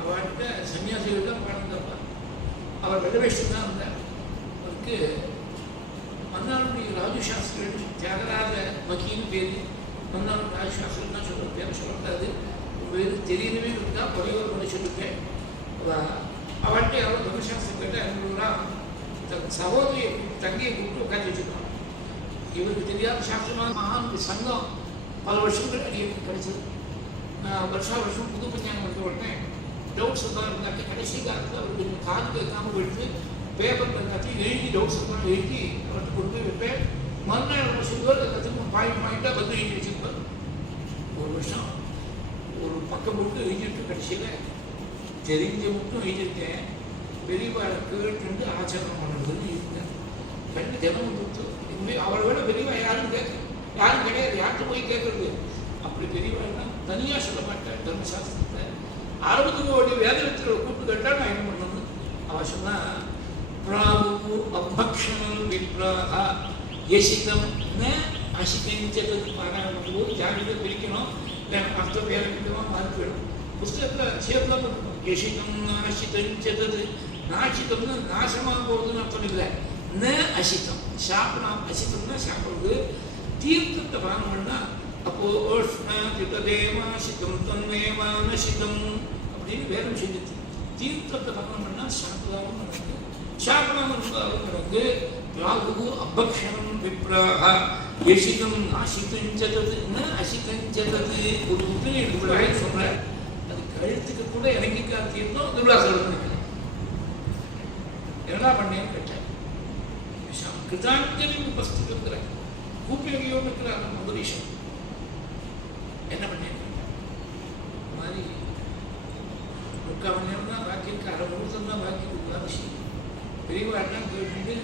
அவர்கிட்ட சன்னியாசிகள் தான் பாடம் தருவார். அவர் வெள்ளவேஷம் தான் இருந்தார். அவருக்கு மன்னாருடைய ராஜு சாஸ்திரிகள் தியாகராஜ மகின்னு பேர். மன்னார் ராஜு சாஸ்திரம் தான் சொல்கிற பேரை சொல்லக்கூடாது. பேர் தெரியவே இருந்தா பரிவர் பண்ணி சொல்லிட்டேன். அவன்கிட்ட யாரும் தர்மசாஸ்திரம் கேட்டால் என்ன தன் சகோதரியை தங்கியை கூப்பிட்டு உட்காந்து வச்சுருக்கான். இவருக்கு தெரியாத சாஸ்திரமாக மகான் சங்கம் பல வருஷங்கள் அடியனுக்கு கிடைச்சது. நான் வருஷம் புது பஞ்சாங்கம் எடுத்து உடனே டவுட்ஸ் எல்லாம் இருந்தாக்க கடைசி காலத்தில் அவருக்கு காது கேட்காம எடுத்து பேப்பரில் எல்லாத்தையும் எழுதி டவுட்ஸ் எல்லாம் எழுதி அவர்கிட்ட கொண்டு போய் வைப்பேன். மறுநாள் வருஷம் எல்லாத்துக்கும் பாயிண்டாக வந்து எழுதி வச்சுருப்பார். ஒரு வருஷம் ஒரு பக்கம் போட்டு எழுதிட்டு கடைசியில் தெரிஞ்ச மட்டும் எழுதியிருக்கேன். பெரியவாளை கேட்டு ஆச்சரணம் பண்ணுறதுன்னு இருக்கேன். கண்டு தினம் கொடுத்து இனிமேல் அவளை விட பெரியவா யாரும் கிடையாது. யார்கிட்ட போய் கேட்கறது? அப்படி பெரியவாள்னா தனியாக சொல்ல மாட்டேன். தர்மசாஸ்திரத்தை 60 கோடி வேதத்தில் கூப்பிட்டு கேட்டால் நான் என்ன பண்ணணும்? அவன் சொன்னா பிராவு அபக்ஷணம் விப்ராஹா யசிதம் ந அசிகஞ்சது பாராயணம் பண்ணும்போது ஜாகிரதை பிரிக்கணும். இல்லை அர்த்தம் வேற விதமாக மாறி போயிடும். புஸ்தகத்தில் சேர்த்தான் பண்ணணும். யசிதம் நாசிதஞ்சது. நாசிதம்னா நாசமாக போகிறதுன்னு அர்த்தம் இல்லை. ந அசிதம் சாப்பிடலாம். அசிதம்னா சாப்பிட்றது. தீர்த்தத்தை பானம் பண்ணால் அப்போ சிதம் தன்மேவானசிதம் அப்படின்னு வேதம் செஞ்சுது. தீர்த்தத்தை பானம் பண்ணால் சாப்பிடாமல் நடக்கு. சாப்பிடாமல் இருந்தாலும் நடக்கு. ராகு அபக்ஷணம் விப்ராஹ யசிதம் நாசிதஞ்சது ந அசிதஞ்சது. ஒரு முத்திரை எடுத்து சொல்கிறேன். அது கழுத்துக்கு கூட இறங்கிக்காத தீர்த்தம் துர்வாசனம். என்னடா பண்ணேன்னு கேட்டேன். கிருதாஞ்சலி உபஸ்தித்து இருக்கிறார். கூப்பியோகியோடு இருக்கிறார். மதுரீஷன் என்ன பண்ணேன்? மாதிரி 3/4 மணி நேரம் தான் பாக்கி இருக்கு. அரை முழுசம் தான் பாக்கி இருக்கிற விஷயம். பெரியவாள்லாம் கேட்டு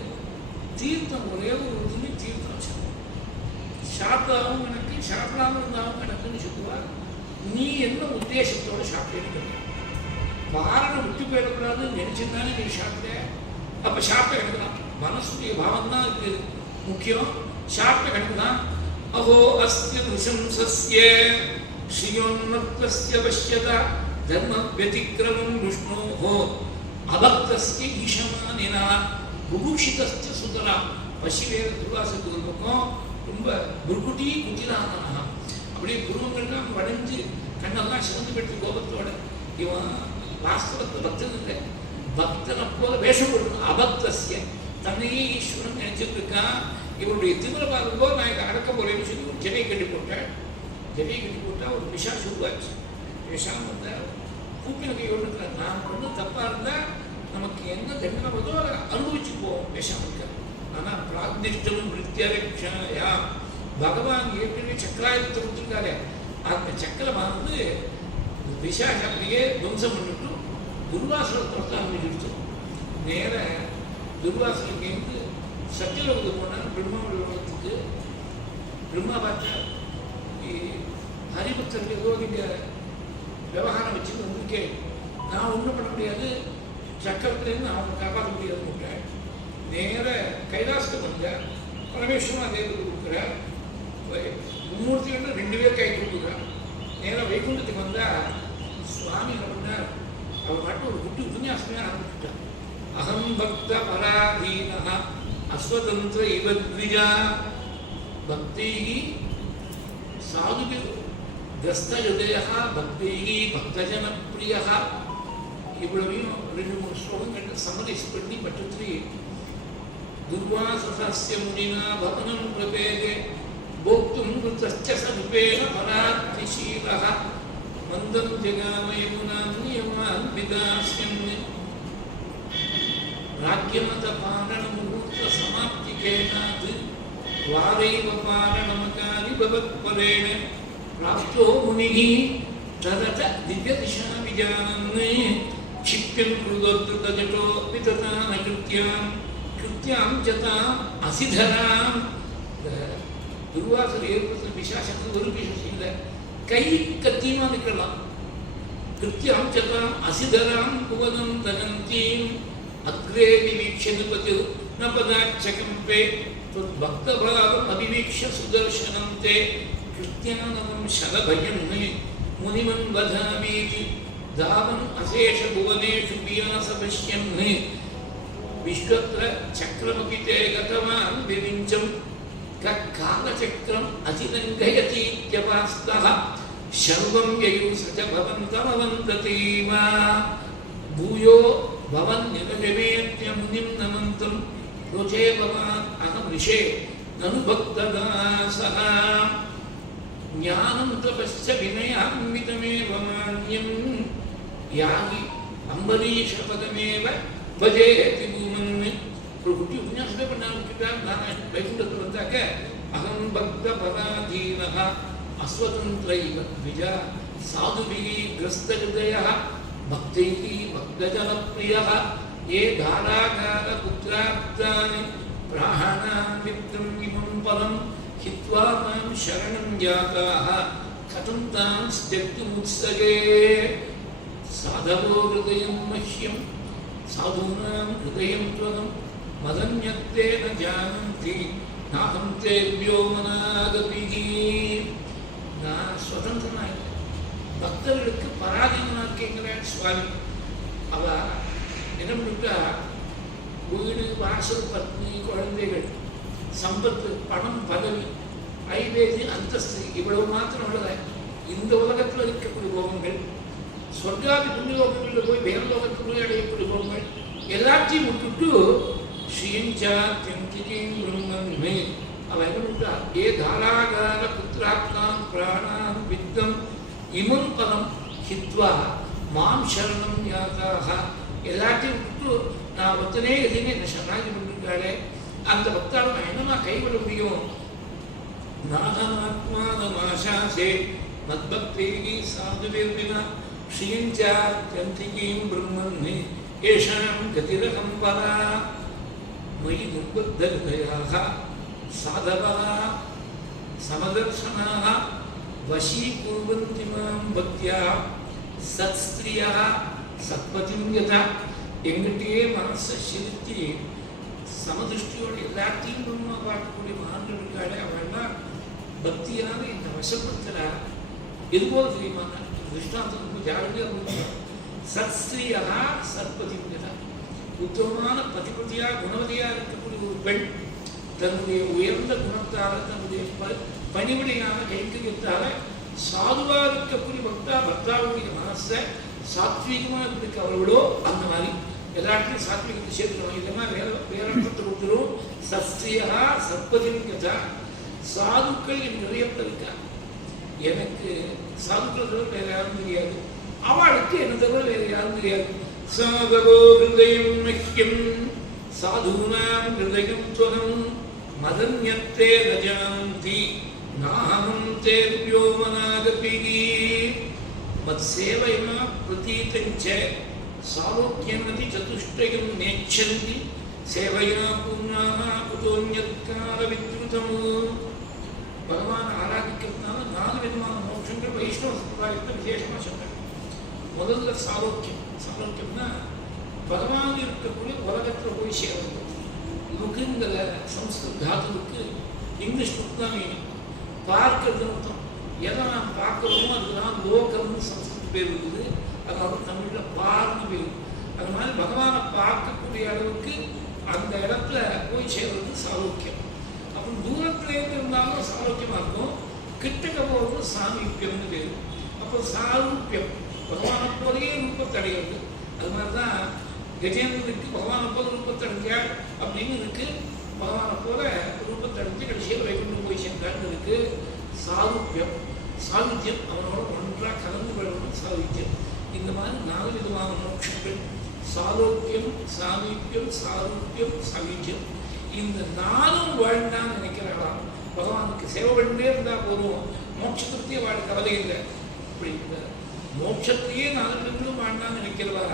தீர்த்தம் ஒரே ஒரு துணி தீர்த்தம் வச்சிருக்கோம். சாப்பிடாவும் எனக்கு சாப்பிடாமல் இருந்தாலும் எனக்குன்னு சொல்லுவார். நீ என்ன உத்தேசத்தோட சாப்பிட்டு பாரணம் விட்டு போயிடக்கூடாதுன்னு நினைச்சிருந்தானே நீ சாப்பிட்ட. அப்போ சாப்பிட்ட எனக்கு தான் மனசுடைய பாவம் தான் இருக்கு முக்கியம். சாப்பிட்ட கணக்கு தான். அஹோ அஸ்ய நிசம்சஸ்ய ஸ்ரீயோன்னத்வஸ்ய பஷ்யத தர்ம வதிக்ரமம் விஷ்ணோஹோ அபக்தஸ்ய ஈஷமானினா புபுஷிதஸ்ய சுதரா. பசிவேத துர்வாசத்துக்கு ஒரு பக்கம் ரொம்ப புர்குட்டி குட்டிரானா. அப்படியே குருவங்கள்லாம் வளைஞ்சு கண்ணெல்லாம் சிறந்து பெற்று கோபத்தோட இவன் வாஸ்தவத்தை பக்தன் இல்லை. பக்தனை போல வேஷம் கொடுக்கணும். அபக்தஸ்ய தன்னையே ஈஸ்வரன் நினைச்சிட்டு இருக்கான். இவருடைய திமிர பார்க்கும் போது நான் இதை அடக்க போறேன்னு சொல்லி ஒரு ஜெனை கட்டி போட்டேன். ஜெனை கட்டி போட்டால் ஒரு விஷாம் உருவாச்சு. விஷாம் வந்தால் கூப்பின கையோடு இருக்கிறார். நான் ஒன்றும் தப்பாக இருந்தால் நமக்கு என்ன தண்டனை வருதோ அதை அனுபவிச்சு போவோம். விஷம் இருக்கார். ஆனால் பிராக்திஷ்டம் நிருத்தியா பகவான் ஏற்கனவே சக்கராயுதத்தை கொடுத்துருக்காரு. அந்த சக்கரமானது விஷாக அப்படியே துவம்சம் பண்ணிட்டு துர்வாசனத்தை ஆரம்பிச்சு நேர துர்வாசனுக்கு சத்தியலோகத்துக்கு போனால் பிரம்மாவுக்கு பிரம்மா பார்த்தா ஹரிபக்தருக்கு ஏதோ நீங்கள் விவகாரம் வச்சுன்னு வந்திருக்கே, நான் ஒன்றும் பண்ண முடியாது, சக்கரத்துலேருந்து நான் அவனை காப்பாற்ற முடியாதுன்னு விட்டேன். நேர கைலாசத்துக்கு வந்தார். பரமேஸ்வரன் தேவத்துக்கு கொடுக்குறார். மும்மூர்த்திகள் 2 பேர் கை கொடுக்குறார். நேராக வைகுண்டத்துக்கு வந்தால் சுவாமி என்ன பண்ணார்? அவர் மட்டும் ஒரு குட்டி உபன்யாசமே ஆரம்பிச்சுட்டார். அகம் பக்த பராதீனா அஸ்வதந்திர இவத்விஜா பக்திகி சாதுபி கிரஸ்தஹதயா பக்திகி பக்தஜனப்பிரியா. இவ்வளவையும் 2-3 ஸ்லோகங்கள் சமரைஸ் பண்ணி பட்டத்திலே துர்வாசஸ்ய முனினா பவனம் பிரபேதே போக்தும் கிருத்தஸ்ய சதுபேன பராத்ரிசீலஹ மந்தம் ஜகாமயமுனாம் நியமான் விதாஸ்யம் ராஜ்யமத பாரண முகூர்த்த சமாப்திகேனாத் வாரைவ பாரணமகாரி பவத்பரேண பிராப்தோ முனிஹி ததத திவ்யதிஷா விஜானன் क्षिप्यं कृदोद्धृतजटो विततान कृत्यां जताम् असिधरां. துர்வாசர் ஏற்படுத்த பிசாசத்துக்கு ஒரு பிசாசம் இல்லை. கை கத்தியமா நிற்கலாம். கிருத்தியாம் சதாம் அசிதராம் புவனம் தகந்தீம் அக்ரே விவீக்ஷனுபதி ந பதாச்சகம்பே பக்தபாவம் அபிவீக்ஷ சுதர்சனம் தே கிருத்தியானவம் சலபயம் முனிமன் வதாமீதி தாவன் அசேஷ புவனேஷு வியாச பஷ்யன் விஸ்வத்ர சக்கரமபி தே கதவான் விவிஞ்சம் காலச்சக்கரம் அதிலங்கயதீத்யபாஸ்தஹ शर्वं ययु सच भवन्तमवन्ततीव भूयो भवन्निरजमेत्य मुनिं नमन्तं रोचे भवान् अहं ऋषे ननु भक्तदासः ज्ञानं तपश्च विनयान्वितमेव मान्यं याहि अम्बरीशपदमेव भजेति भूमन् प्रकृति उपन्यासமே பண்ணாங்க நான் வைகுண்டத்தில் வந்தாக்க அகம் பக்த பராதீனः अस्वतन्त्रैव द्विजा साधुभिः ग्रस्तहृदयः भक्तैः भक्तजनप्रियः ये धारागारपुत्राप्तानि प्राणान् मित्रम् इमं फलं हित्वा मां शरणं जाताः कथं तां त्यक्तुमुत्सगे साधवो हृदयं मह्यं साधूनां हृदयं त्वं मदन्यत्ते न जानन्ति नाहं तेभ्यो मनागपिः நான் சுதந்திரனா இல்லை, பக்தர்களுக்கு பராதீனமாக கேட்கிறேன் சுவாமி. அவ என்ன பண்ணிட்டா, வீடு வாசல் பத்னி குழந்தைகள் சம்பத்து பணம் பதவி ஐவேதி அந்தஸ்து இவ்வளவு மாத்திரம் உள்ளத இந்த உலகத்தில் இருக்கக்கூடிய போகங்கள் சொர்க்காதி புண்ணியோகங்களில் போய் வேலோகத்தில் போய் அடையக்கூடிய போகங்கள் எல்லாத்தையும் விட்டுட்டு ஸ்ரீஞ்சா தென்கிரியும் பிரம்மன்மே அவ என்ன பண்ணிட்டா, ஏ தாராகார புத்திராப்தாம் பிராணாம் வித்தம் இமம் பலம் ஹித்வா மாம் சரணம் யாதாக எல்லாத்தையும் விட்டு நான் ஒத்தனே எதுன்னு என்ன சரணாகி பண்ணிருக்காளே அந்த பக்தாவை நான் என்னமா கைவிட முடியும்? நாகமாத்மானமாசாசே மத்பக்தேகி சாதுவிர்வினா ஸ்ரீஞ்சா தென்கிரியும் பிரம்மன்மே ஏஷாம் கதிரகம் பரா மயி துர்பத்தஹயாக साधवः समदर्शनाः वशीकुर्वन्ति मां भक्त्या सत्स्त्रियः सत्पतिं यथा எங்கிட்டே மனசை செலுத்தி சமதிருஷ்டியோடு எல்லாத்தையும் பிரம்மா பார்க்கக்கூடிய மகான்கள் இருக்காளே அவள்லாம் பக்தியாக என்னை வசப்படுத்துகிறார். எதுபோல் தெரியுமா? திருஷ்டாந்தம் ரொம்ப ஜாகிரதையாக முடியும். சத்ஸ்திரியா சத்பதிம் யதா உத்தமமான பதிபதியாக குணவதியாக இருக்கக்கூடிய ஒரு பெண் தன்னுடைய உயர்ந்த குணத்தால தன்னுடைய பணிவிடையான கைங்கரியத்தால சாதுவா இருக்கக்கூடிய பக்தாவுடைய மனசை சாத்வீகமா இருக்க அவர்களோ அந்த மாதிரி எல்லாத்தையும் சாத்வீகத்தை சேர்த்துக்கணும். இல்லைன்னா வேறத்தை கொடுத்துரும். சஸ்திரியா சத்பதியும் யதா சாதுக்கள் என் நிறையத்தில் இருக்கா. எனக்கு சாதுக்கள் தவிர வேற யாரும் தெரியாது, அவளுக்கு என்ன தவிர வேற யாரும் தெரியாது. சாதவோ ஹிருதயம் மஹ்யம் சாதுனாம் ஹிருதயம் த்வகம் மதன்யத்தே ரஜாந்தி நாஹம் தேவ்யோ மனாகபிகி மத்சேவயா பிரதீதஞ்ச சாலோக்கியமதி சதுஷ்டயம் நேச்சந்தி சேவையா பூர்ணாக குதோன்யத்கார வித்ருதம். பகவான் ஆராதிக்கிறதுனால 4 விதமான மோட்சங்கள் வைஷ்ணவ சம்பிரதாயத்தில் விசேஷமாக சொல்றாங்க. முதல்ல சாலோக்கியம். சாலோக்கியம்னா பகவான் இருக்கக்கூடிய உலகத்தில் போய் சேரும். லுக்குங்கிற சம்ஸ்கிருத தாதுவுக்கு இங்கிலீஷ் புக் தான் வேணும். பார்க்கறதுன்னு அர்த்தம். எதை நாம் பார்க்குறோமோ அதுதான் லோகம்னு சம்ஸ்கிருத பேர் இருக்குது. அதாவது தமிழில் பார்னு பேர். அது மாதிரி பகவானை பார்க்கக்கூடிய அளவுக்கு அந்த இடத்துல போய் சேர்றது சாலோக்கியம். அப்புறம் தூரத்துலேருந்து இருந்தாலும் சாலோக்கியமாக இருக்கும். கிட்டக்க போகிறது சாமீப்பியம்னு பேர். அப்போ சாரூப்பியம் பகவானை போலேயே ரூபத்தை அடைகிறது. அது மாதிரி தான் கஜேந்திரனுக்கு பகவானை போல ரூபத்தை அடைஞ்சாள் அப்படின்னு இருக்கு. பகவானை போல ரூபத்தை அடைஞ்சு கடைசியில் வைகுண்டம் போய் சென்றான்னு இருக்கு. சாரூப்பியம் சாகித்யம் அவனோட ஒன்றாக கலந்து கொள்ளணும். சாகித்யம் இந்த மாதிரி 4 விதமான மோட்சங்கள் சாலோக்கியம் சாமீப்பியம் சாரூப்பியம் சாகித்யம். இந்த 4ம் வாழ்ந்தான்னு நினைக்கிறாளாம். பகவானுக்கு சேவை பண்ணே இருந்தால் போதும், மோட்சத்திலேயே வாழ கவலை இல்லை. இப்படி இந்த மோட்சத்தையே 4 விதங்களும் வாழ்ந்தான்னு நினைக்கிறவா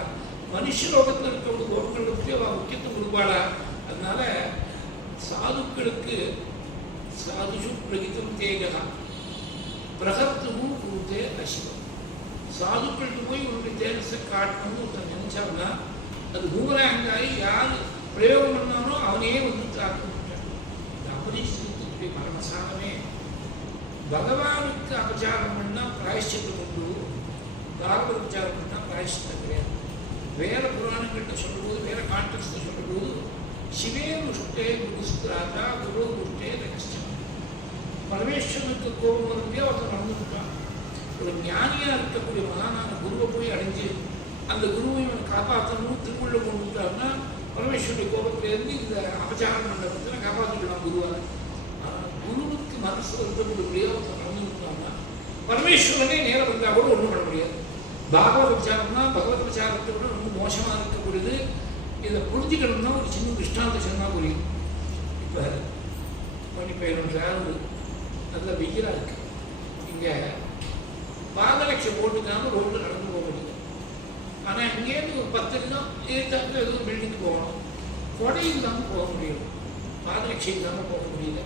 மனுஷலோகத்தில் இருக்கக்கூடிய லோகங்களுக்கு அவள் முக்கியத்துவம் கொடுப்பாளா? அதனால சாதுக்களுக்கு சாதுஷு பிரகிதம் தேகா பிரகத்துவும் கூத்தே அசிவம். சாதுக்களுக்கு போய் உன்னுடைய தேஜஸை காட்டணும்னு ஒருத்தர் நினைச்சாங்கன்னா அது பூமராங்காய் யார் பிரயோகம் பண்ணானோ அவனையே வந்து தாக்க முடியாது. இந்த அபரிஷ்டத்துடைய பரமசாரமே பகவானுக்கு அபச்சாரம் பண்ணால் பிராயஷ்சித்தம் உண்டு, பாகவத உச்சாரம் பண்ணால் பிராயஷ்சித்தம் கிடையாது. வேற புராணங்கள்கிட்ட சொல்லும்போது வேற கான்டெக்ஸ்டில் சொல்லும்போது சிவே துஷ்டே குருஸ்திராதா குரு துஷ்டே ரகஸ்டம். பரமேஸ்வரனுக்கு கோபம் வந்து ஒருத்தர் நடந்துட்டான். ஒரு ஞானியாக இருக்கக்கூடிய மகானான குருவை போய் அடைஞ்சு அந்த குருவை இவனை காப்பாற்றணும் திருக்குள்ள கொண்டு விட்டாருன்னா பரமேஸ்வருடைய கோபத்திலேருந்து இந்த அபச்சாரம் மண்டபத்தில் காப்பாற்றிக்கலாம் குருவாக. குருவுக்கு மனசு வருத்தப்படக்கூடிய நடந்து விட்டாங்கன்னா பரமேஸ்வரனே நேரம் வந்தால் கூட ஒன்றும் பண்ண முடியாது. பாகவத விசாரம்னா பகவத் விசாரத்தை விட ரொம்ப மோசமாக இருக்கக்கூடியது. இதை புரிஞ்சுக்கணும்னா ஒரு சின்ன திருஷ்டாந்தம் சொன்னால் புரியும். இப்போ மணி 11 நல்ல வெயிலாக இருக்கு. இங்கே பாதலட்சம் போட்டுக்காம ரோட்டில் நடந்து போக முடியும். ஆனால் இங்கேருந்து ஒரு 10 நிமிடம் ஏற்றாப்புல எதுவும் பில்டிங்கு போகணும். கொடை இல்லாமல் போக முடியும், பாதலட்சம் இல்லாமல் போக முடியல.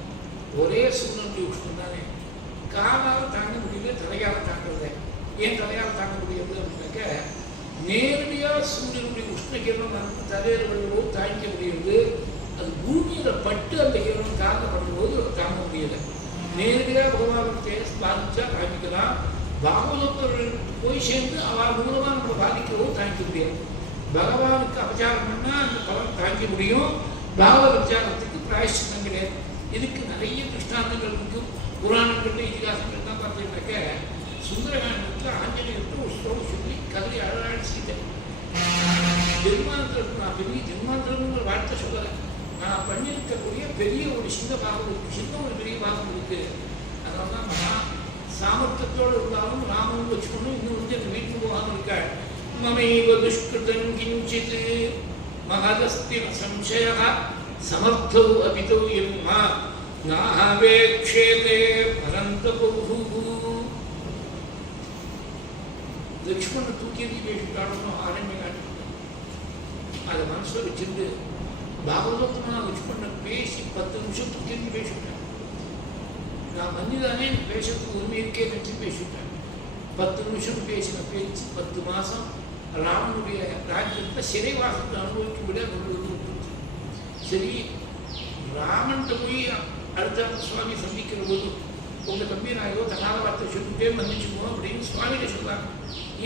ஒரே சூழ்நிலை உஷ்ணம் தானே. காலால் தாங்க முடியல, தலையால் தாங்கல. ஏன் தலையால் தாங்க முடியாது அப்படின்னாக்க நேரடியாக சூரியனுடைய உஷ்ண கிரணம் நமக்கு தலைவர்களோ தாங்கிக்க முடியுது. அது பூமியில் பட்டு அந்த கிரணம் தாங்கப்படும் போது தாங்க முடியலை. நேரடியாக பகவானுக்கு பாதிச்சா தாங்கிக்கலாம். பாகவதர்கள் போய் சேர்ந்து அவள் மூலமாக நம்மளை பாதிக்கிறவோ தாங்கிக்க முடியாது. பகவானுக்கு அபச்சாரம் பண்ணால் அந்த பலன் தாங்கிக்க முடியும். பாகவத அபச்சாரத்துக்கு பிராயஷ்சித்தம் கிடையாது. இதுக்கு நிறைய திருஷ்டாந்தங்கள் இருக்கும். புராணங்கள்ல இதிகாசங்கள் தான் பார்த்தீங்கன்னாக்க சுந்தரகாண்டத்தில் ஆஞ்சநேயருக்கு ஒரு ஸ்லோகம் சொல்லி கதறி அழகாடி செய்தேன். ஜென்மாந்திரம் நான் பெரிய ஜென்மாந்திரம்ங்கிற வார்த்தை சொல்லலை. நான் பண்ணியிருக்கக்கூடிய பெரிய ஒரு சின்ன பாகம் இருக்கு, சின்ன ஒரு பெரிய பாகம் இருக்கு. அதனால தான் நான் சாமர்த்தியத்தோடு இருந்தாலும் ராமன் வச்சுக்கணும். இன்னும் வந்து அந்த வீட்டுக்கு போகாமல் இருக்காள். மமைவ துஷ்கிருதம் கிஞ்சித் மகதஸ்தி சம்சய சமர்த்தௌ அபிதௌ யம்மா நாஹவேக்ஷேதே பரந்தபூஹு. லக்ஷ்மண தூக்கி பேசிட்டாலும் ஆரம்பி காட்டு அதை மனசில் வச்சிருந்து பாகவதமாக லக்ஷ்மண பேசி 10 நிமிஷம் தூக்கி பேசிவிட்டேன். நான் வந்துதானே பேசுறதுக்கு உரிமை இருக்கே நினச்சி பேசிவிட்டேன். 10 நிமிஷம் பேசின பேச்சு 10 மாதம் ராமனுடைய ராஜ்யத்தில் சிறைவாசத்தை அனுபவிக்க விட கொண்டு விட்டுருச்சு. சரி, ராமன்கிட்ட போய் அடுத்த சுவாமி சந்திக்கிற போது உங்கள் தம்பி நான் ஏதோ தகாத வார்த்தை சொல்லிட்டே மன்னிச்சுக்குவோம் அப்படின்னு சுவாமிகிட்ட சொல்கிறாங்க.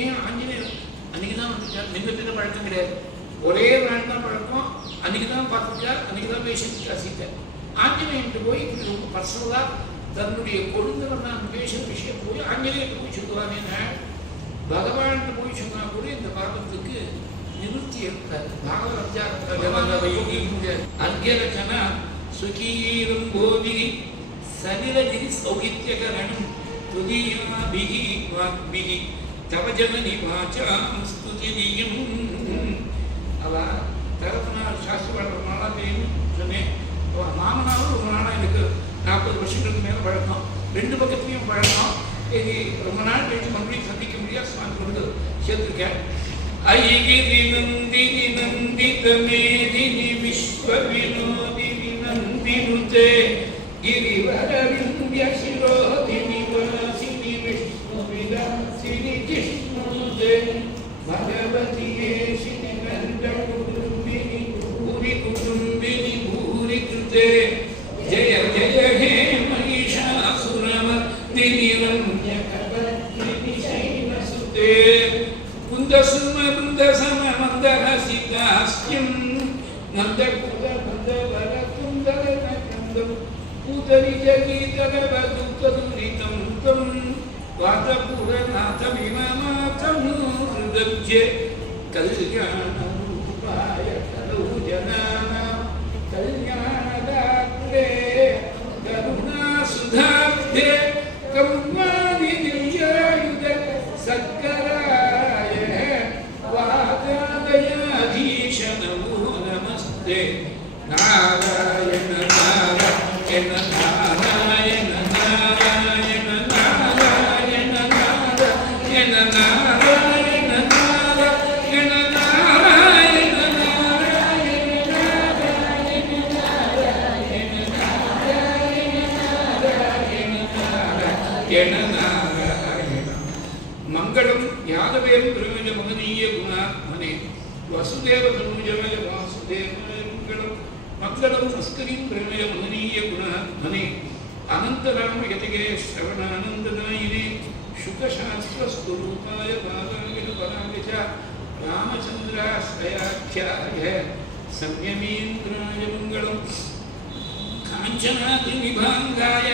ஏன் ஆஞ்சநேயர் அன்றைக்கி தான் வந்துட்டார், நின்று பழக்கம் கிடையாது. ஒரே நாள் தான் பழக்கம். அன்றைக்கி தான் பார்த்துட்டார், அன்றைக்கி தான் பேசிட்டு சீத்தை. ஆஞ்சநேயர்கிட்ட போய் இப்படி ரொம்ப பர்சனலாக தன்னுடைய கொடுங்கல் நான் பேசுகிற விஷயம் போய் ஆஞ்சநேயர்கிட்ட போய் சொல்லுவானேன்னா பகவான்கிட்ட போய் சொன்னால் கூட இந்த பாகத்துக்கு நிவர்த்தி இருக்காது. அர்கரச்சனா சுகீரம் கோபி சலிலகிரி சௌகித்யகரணம் துதியாபிகி வாக்பிகி தவஜனனி வாச்சாம் ஸ்துதியும். அவள் தகப்பனார் சாஸ்திரம் ரொம்ப நாளாக தெரியும் சொன்னேன். அவள் மாமனாரும் ரொம்ப நாளாக எனக்கு 40 வருஷங்களுக்கு மேலே பழக்கம். 2 பக்கத்துலையும் பழக்கம். இது ரொம்ப நாள் கழிச்சு மறுபடியும் சந்திக்க முடியாது. சுவாமி கொண்டு சேர்த்துருக்கேன். ஐகிரி நந்தினி நந்தித மேதினி விஸ்வ வினோதினி நந்தினுதே கிரிவரவிந்திய சிரோதினி வாசினி விஷ்ணு விலாசினி கிருஷ்ணுதே பகவதியே சினி நந்த குடும்பினி பூரி குடும்பினி பூரி கிருதே ஜய ஜய ஹே மகிஷாசுரமர்தினி ரம்யகபத்ரினி சைனசுதே குந்தசும குந்தசம மந்தஹசிதாஸ்யம் நந்தகுல மந்தவர குந்தர நந்தம் பூதரி ஜகீதகவதுகதுரிதம் தம் வாதபுரநாத விமமாதம் ஹிருதஜ்யே கல்யாணரூபாய கலௌ ஜனானாம் கல்யாணதாத்ரே கருணாசுதாப்தே கம்மாதி திவ்யாயுத சத்கராய வாதாதயாதீஷ நமோ நமஸ்தே நாராயண நாராயண நாராயண நாராயண நாராயண நாராயண நாராயண நாராயண நாராயண மங்களம் யாதவேன் பிரமஜ மகனீய குணாத்மனே வசுதேவ தனுஜமய வாசுதேவாய மங்களம். மங்களம் மஸ்கரின் பிரமய மகனீய குணாத்மனே அனந்தராம யதிகே ஸ்ரவணானந்தநாயினே சுகசாஸ்திரஸ்வரூபாய பாதாகில பராவிஜ ராமச்சந்திராஸ்ரயாख्याय சம்யமீந்திராய மங்களம். காஞ்சனாத்ரிநிபாங்காய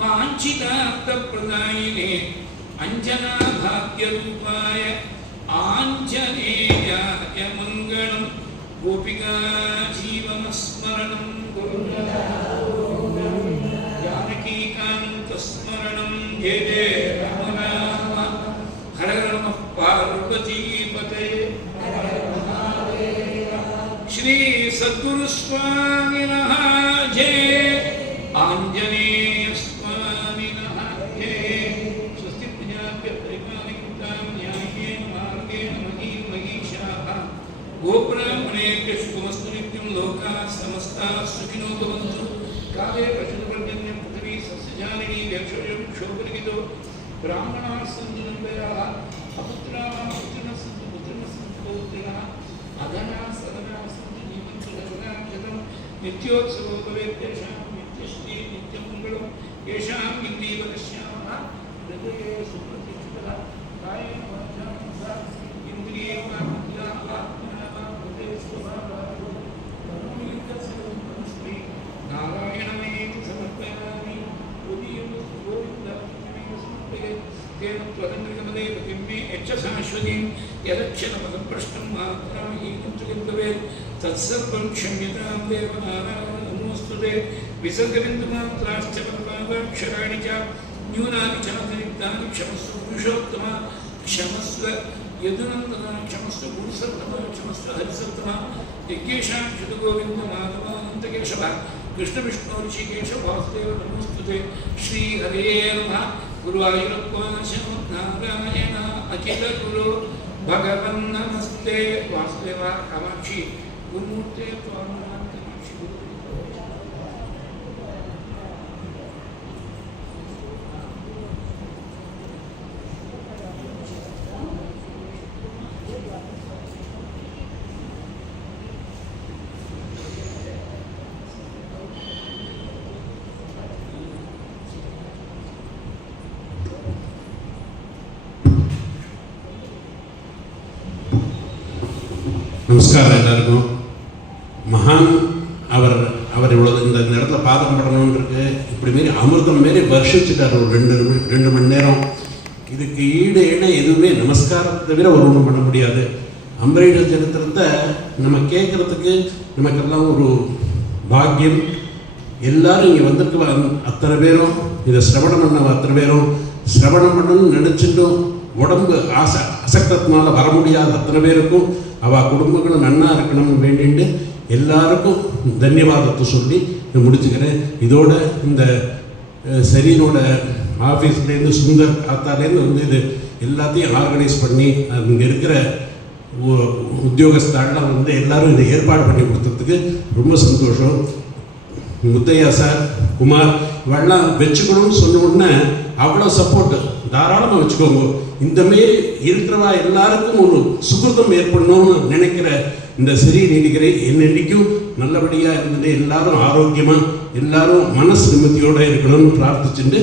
வாஞ்சிதார்த்தப்ரதாயினே अञ्जनाभाग्यरूपाय आञ्जनेयाय मङ्गलं गोपिका जीवनस्मरणं जानकीकान्तस्मरणं जय जय राम राम हर हर नमः पार्वतीपतये श्री सद्गुरु स्वामिनः जय आञ्जनेय स्वामिनः जय स्वस्ति प्रजाभ्यः परिपालयन्तां न्याय्येन मार्गेण महीम् महीषाः गोब्राह्मणेभ्यः शुभमस्तु नित्यं लोकाः समस्ताः सुखिनो भवन्तु काले प्रचुरपर्जन्यं पृथिवी सस्यजालिनी व्यक्षोजं क्षोभरहितो ब्राह्मणाः सन्तु निर्भयाः अपुत्राः पुत्रिणः सन्तु पुत्रिणः सन्तु पौत्रिणः अधनाः सदनाः सन्तु जीवन्तु जगदाख्यतं नित्योत्सवो भवेत् तेषां नित्यश्री नित्यमङ्गलं येषां इन्द्रियवदश्यामः हृदये सुप्रतिष्ठितः कायेन वाचा मनसा इन्द्रियेण बुद्ध्या आत्मना वा हृदये स्वभावात् करोमि तत्सर्वमस्मि नारायणमेति समर्पयामि तेन त्वदङ्गकमले प्रतिम्बे यच्छशाश्वतीं यदक्षरपदं प्रश्नं मात्राहीनं च भवेत् तत्सर्वं क्षम्यतां देवनारायण नमोऽस्तु ते विसर्गबिन्दुमात्राश्च पदपादाक्षराणि च न्यूनानि चातिरिक्तानि क्षमस्व पुरुषोत्तम क्षमस्व यदुनन्दना क्षमस्व गुरुसत्तम क्षमस्व हरिसत्तम यज्ञेशां श्रुतगोविन्दमाधवानन्तकेशव कृष्णविष्णु ऋषिकेश वासुदेव नमोऽस्तु ते श्रीहरे नमः गुरुवायुरप्पा नारायण अखिल गुरु भगवन् नमस्ते वासुदेव कामाक्षी गुरुमूर्ते कामाक्षी நமஸ்காரம் எல்லாருக்கும். மகான் அவர் இவ்வளோ இந்த இடத்துல பாதம் படணும்னு இருக்கு. இப்படி மாரி அமிர்தம் மாரி வருஷிச்சுட்டார் ஒரு ரெண்டு மணி நேரம். இதுக்கு ஈடு இணை எதுவுமே நமஸ்காரத்தை தவிர ஒரு ஒன்றும் பண்ண முடியாது. அம்பரீஷர் சரித்திரத்தை நம்ம கேட்குறதுக்கு நமக்கெல்லாம் ஒரு பாக்கியம். எல்லாரும் இங்கே வந்திருக்க அத்தனை பேரும் இதை சிரவணம் பண்ண அத்தனை பேரும் சிரவணம் பண்ணணும்னு நினச்சிட்டும் உடம்பு அசக்தத்தினால வர முடியாத அத்தனை பேருக்கும் அவள் குடும்பங்களும் நன்னா இருக்கணும்னு வேண்டிட்டு எல்லாருக்கும் தன்யவாதத்தை சொல்லி நான் முடிச்சுக்கிறேன். இதோட இந்த சரீரோட ஆஃபீஸ்லேருந்து சுந்தர் காத்தாலேருந்து வந்து இது எல்லாத்தையும் ஆர்கனைஸ் பண்ணி அங்கே இருக்கிற உத்தியோகஸ்தாலாம் வந்து எல்லாரும் இதை ஏற்பாடு பண்ணி கொடுத்ததுக்கு ரொம்ப சந்தோஷம். முத்தையா சார், குமார் இவெல்லாம் வச்சுக்கணும்னு சொன்ன உடனே அவ்வளோ சப்போர்ட்டு, தாராளமாக வச்சுக்கோங்க. இந்தமாரி இருக்கிறவா எல்லாருக்கும் ஒரு சுகிருதம் ஏற்படணும்னு நினைக்கிற இந்த சரி நீடிக்கிறை என்னென்னைக்கும் நல்லபடியாக இருந்தது. எல்லாரும் ஆரோக்கியமாக எல்லாரும் மனசு நிம்மதியோடு இருக்கணும்னு பிரார்த்திச்சுட்டு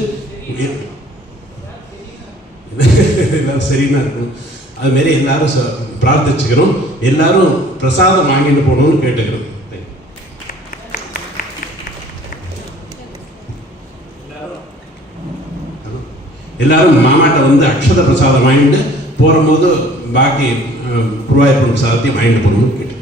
எல்லாரும் சரின்னா இருக்கணும். அதுமாரி எல்லாரும் பிரார்த்திச்சுக்கிறோம். எல்லாரும் பிரசாதம் வாங்கிட்டு போகணும்னு கேட்டுக்கிறோம். எல்லாரும் மாமாட்ட வந்து அக்ஷத பிரசாதம் வாங்கிட்டு போகும்போது பாக்கி குருவாயூர் பிரசாதத்தையும் வாங்கிட்டு போகணும்னு கேட்டு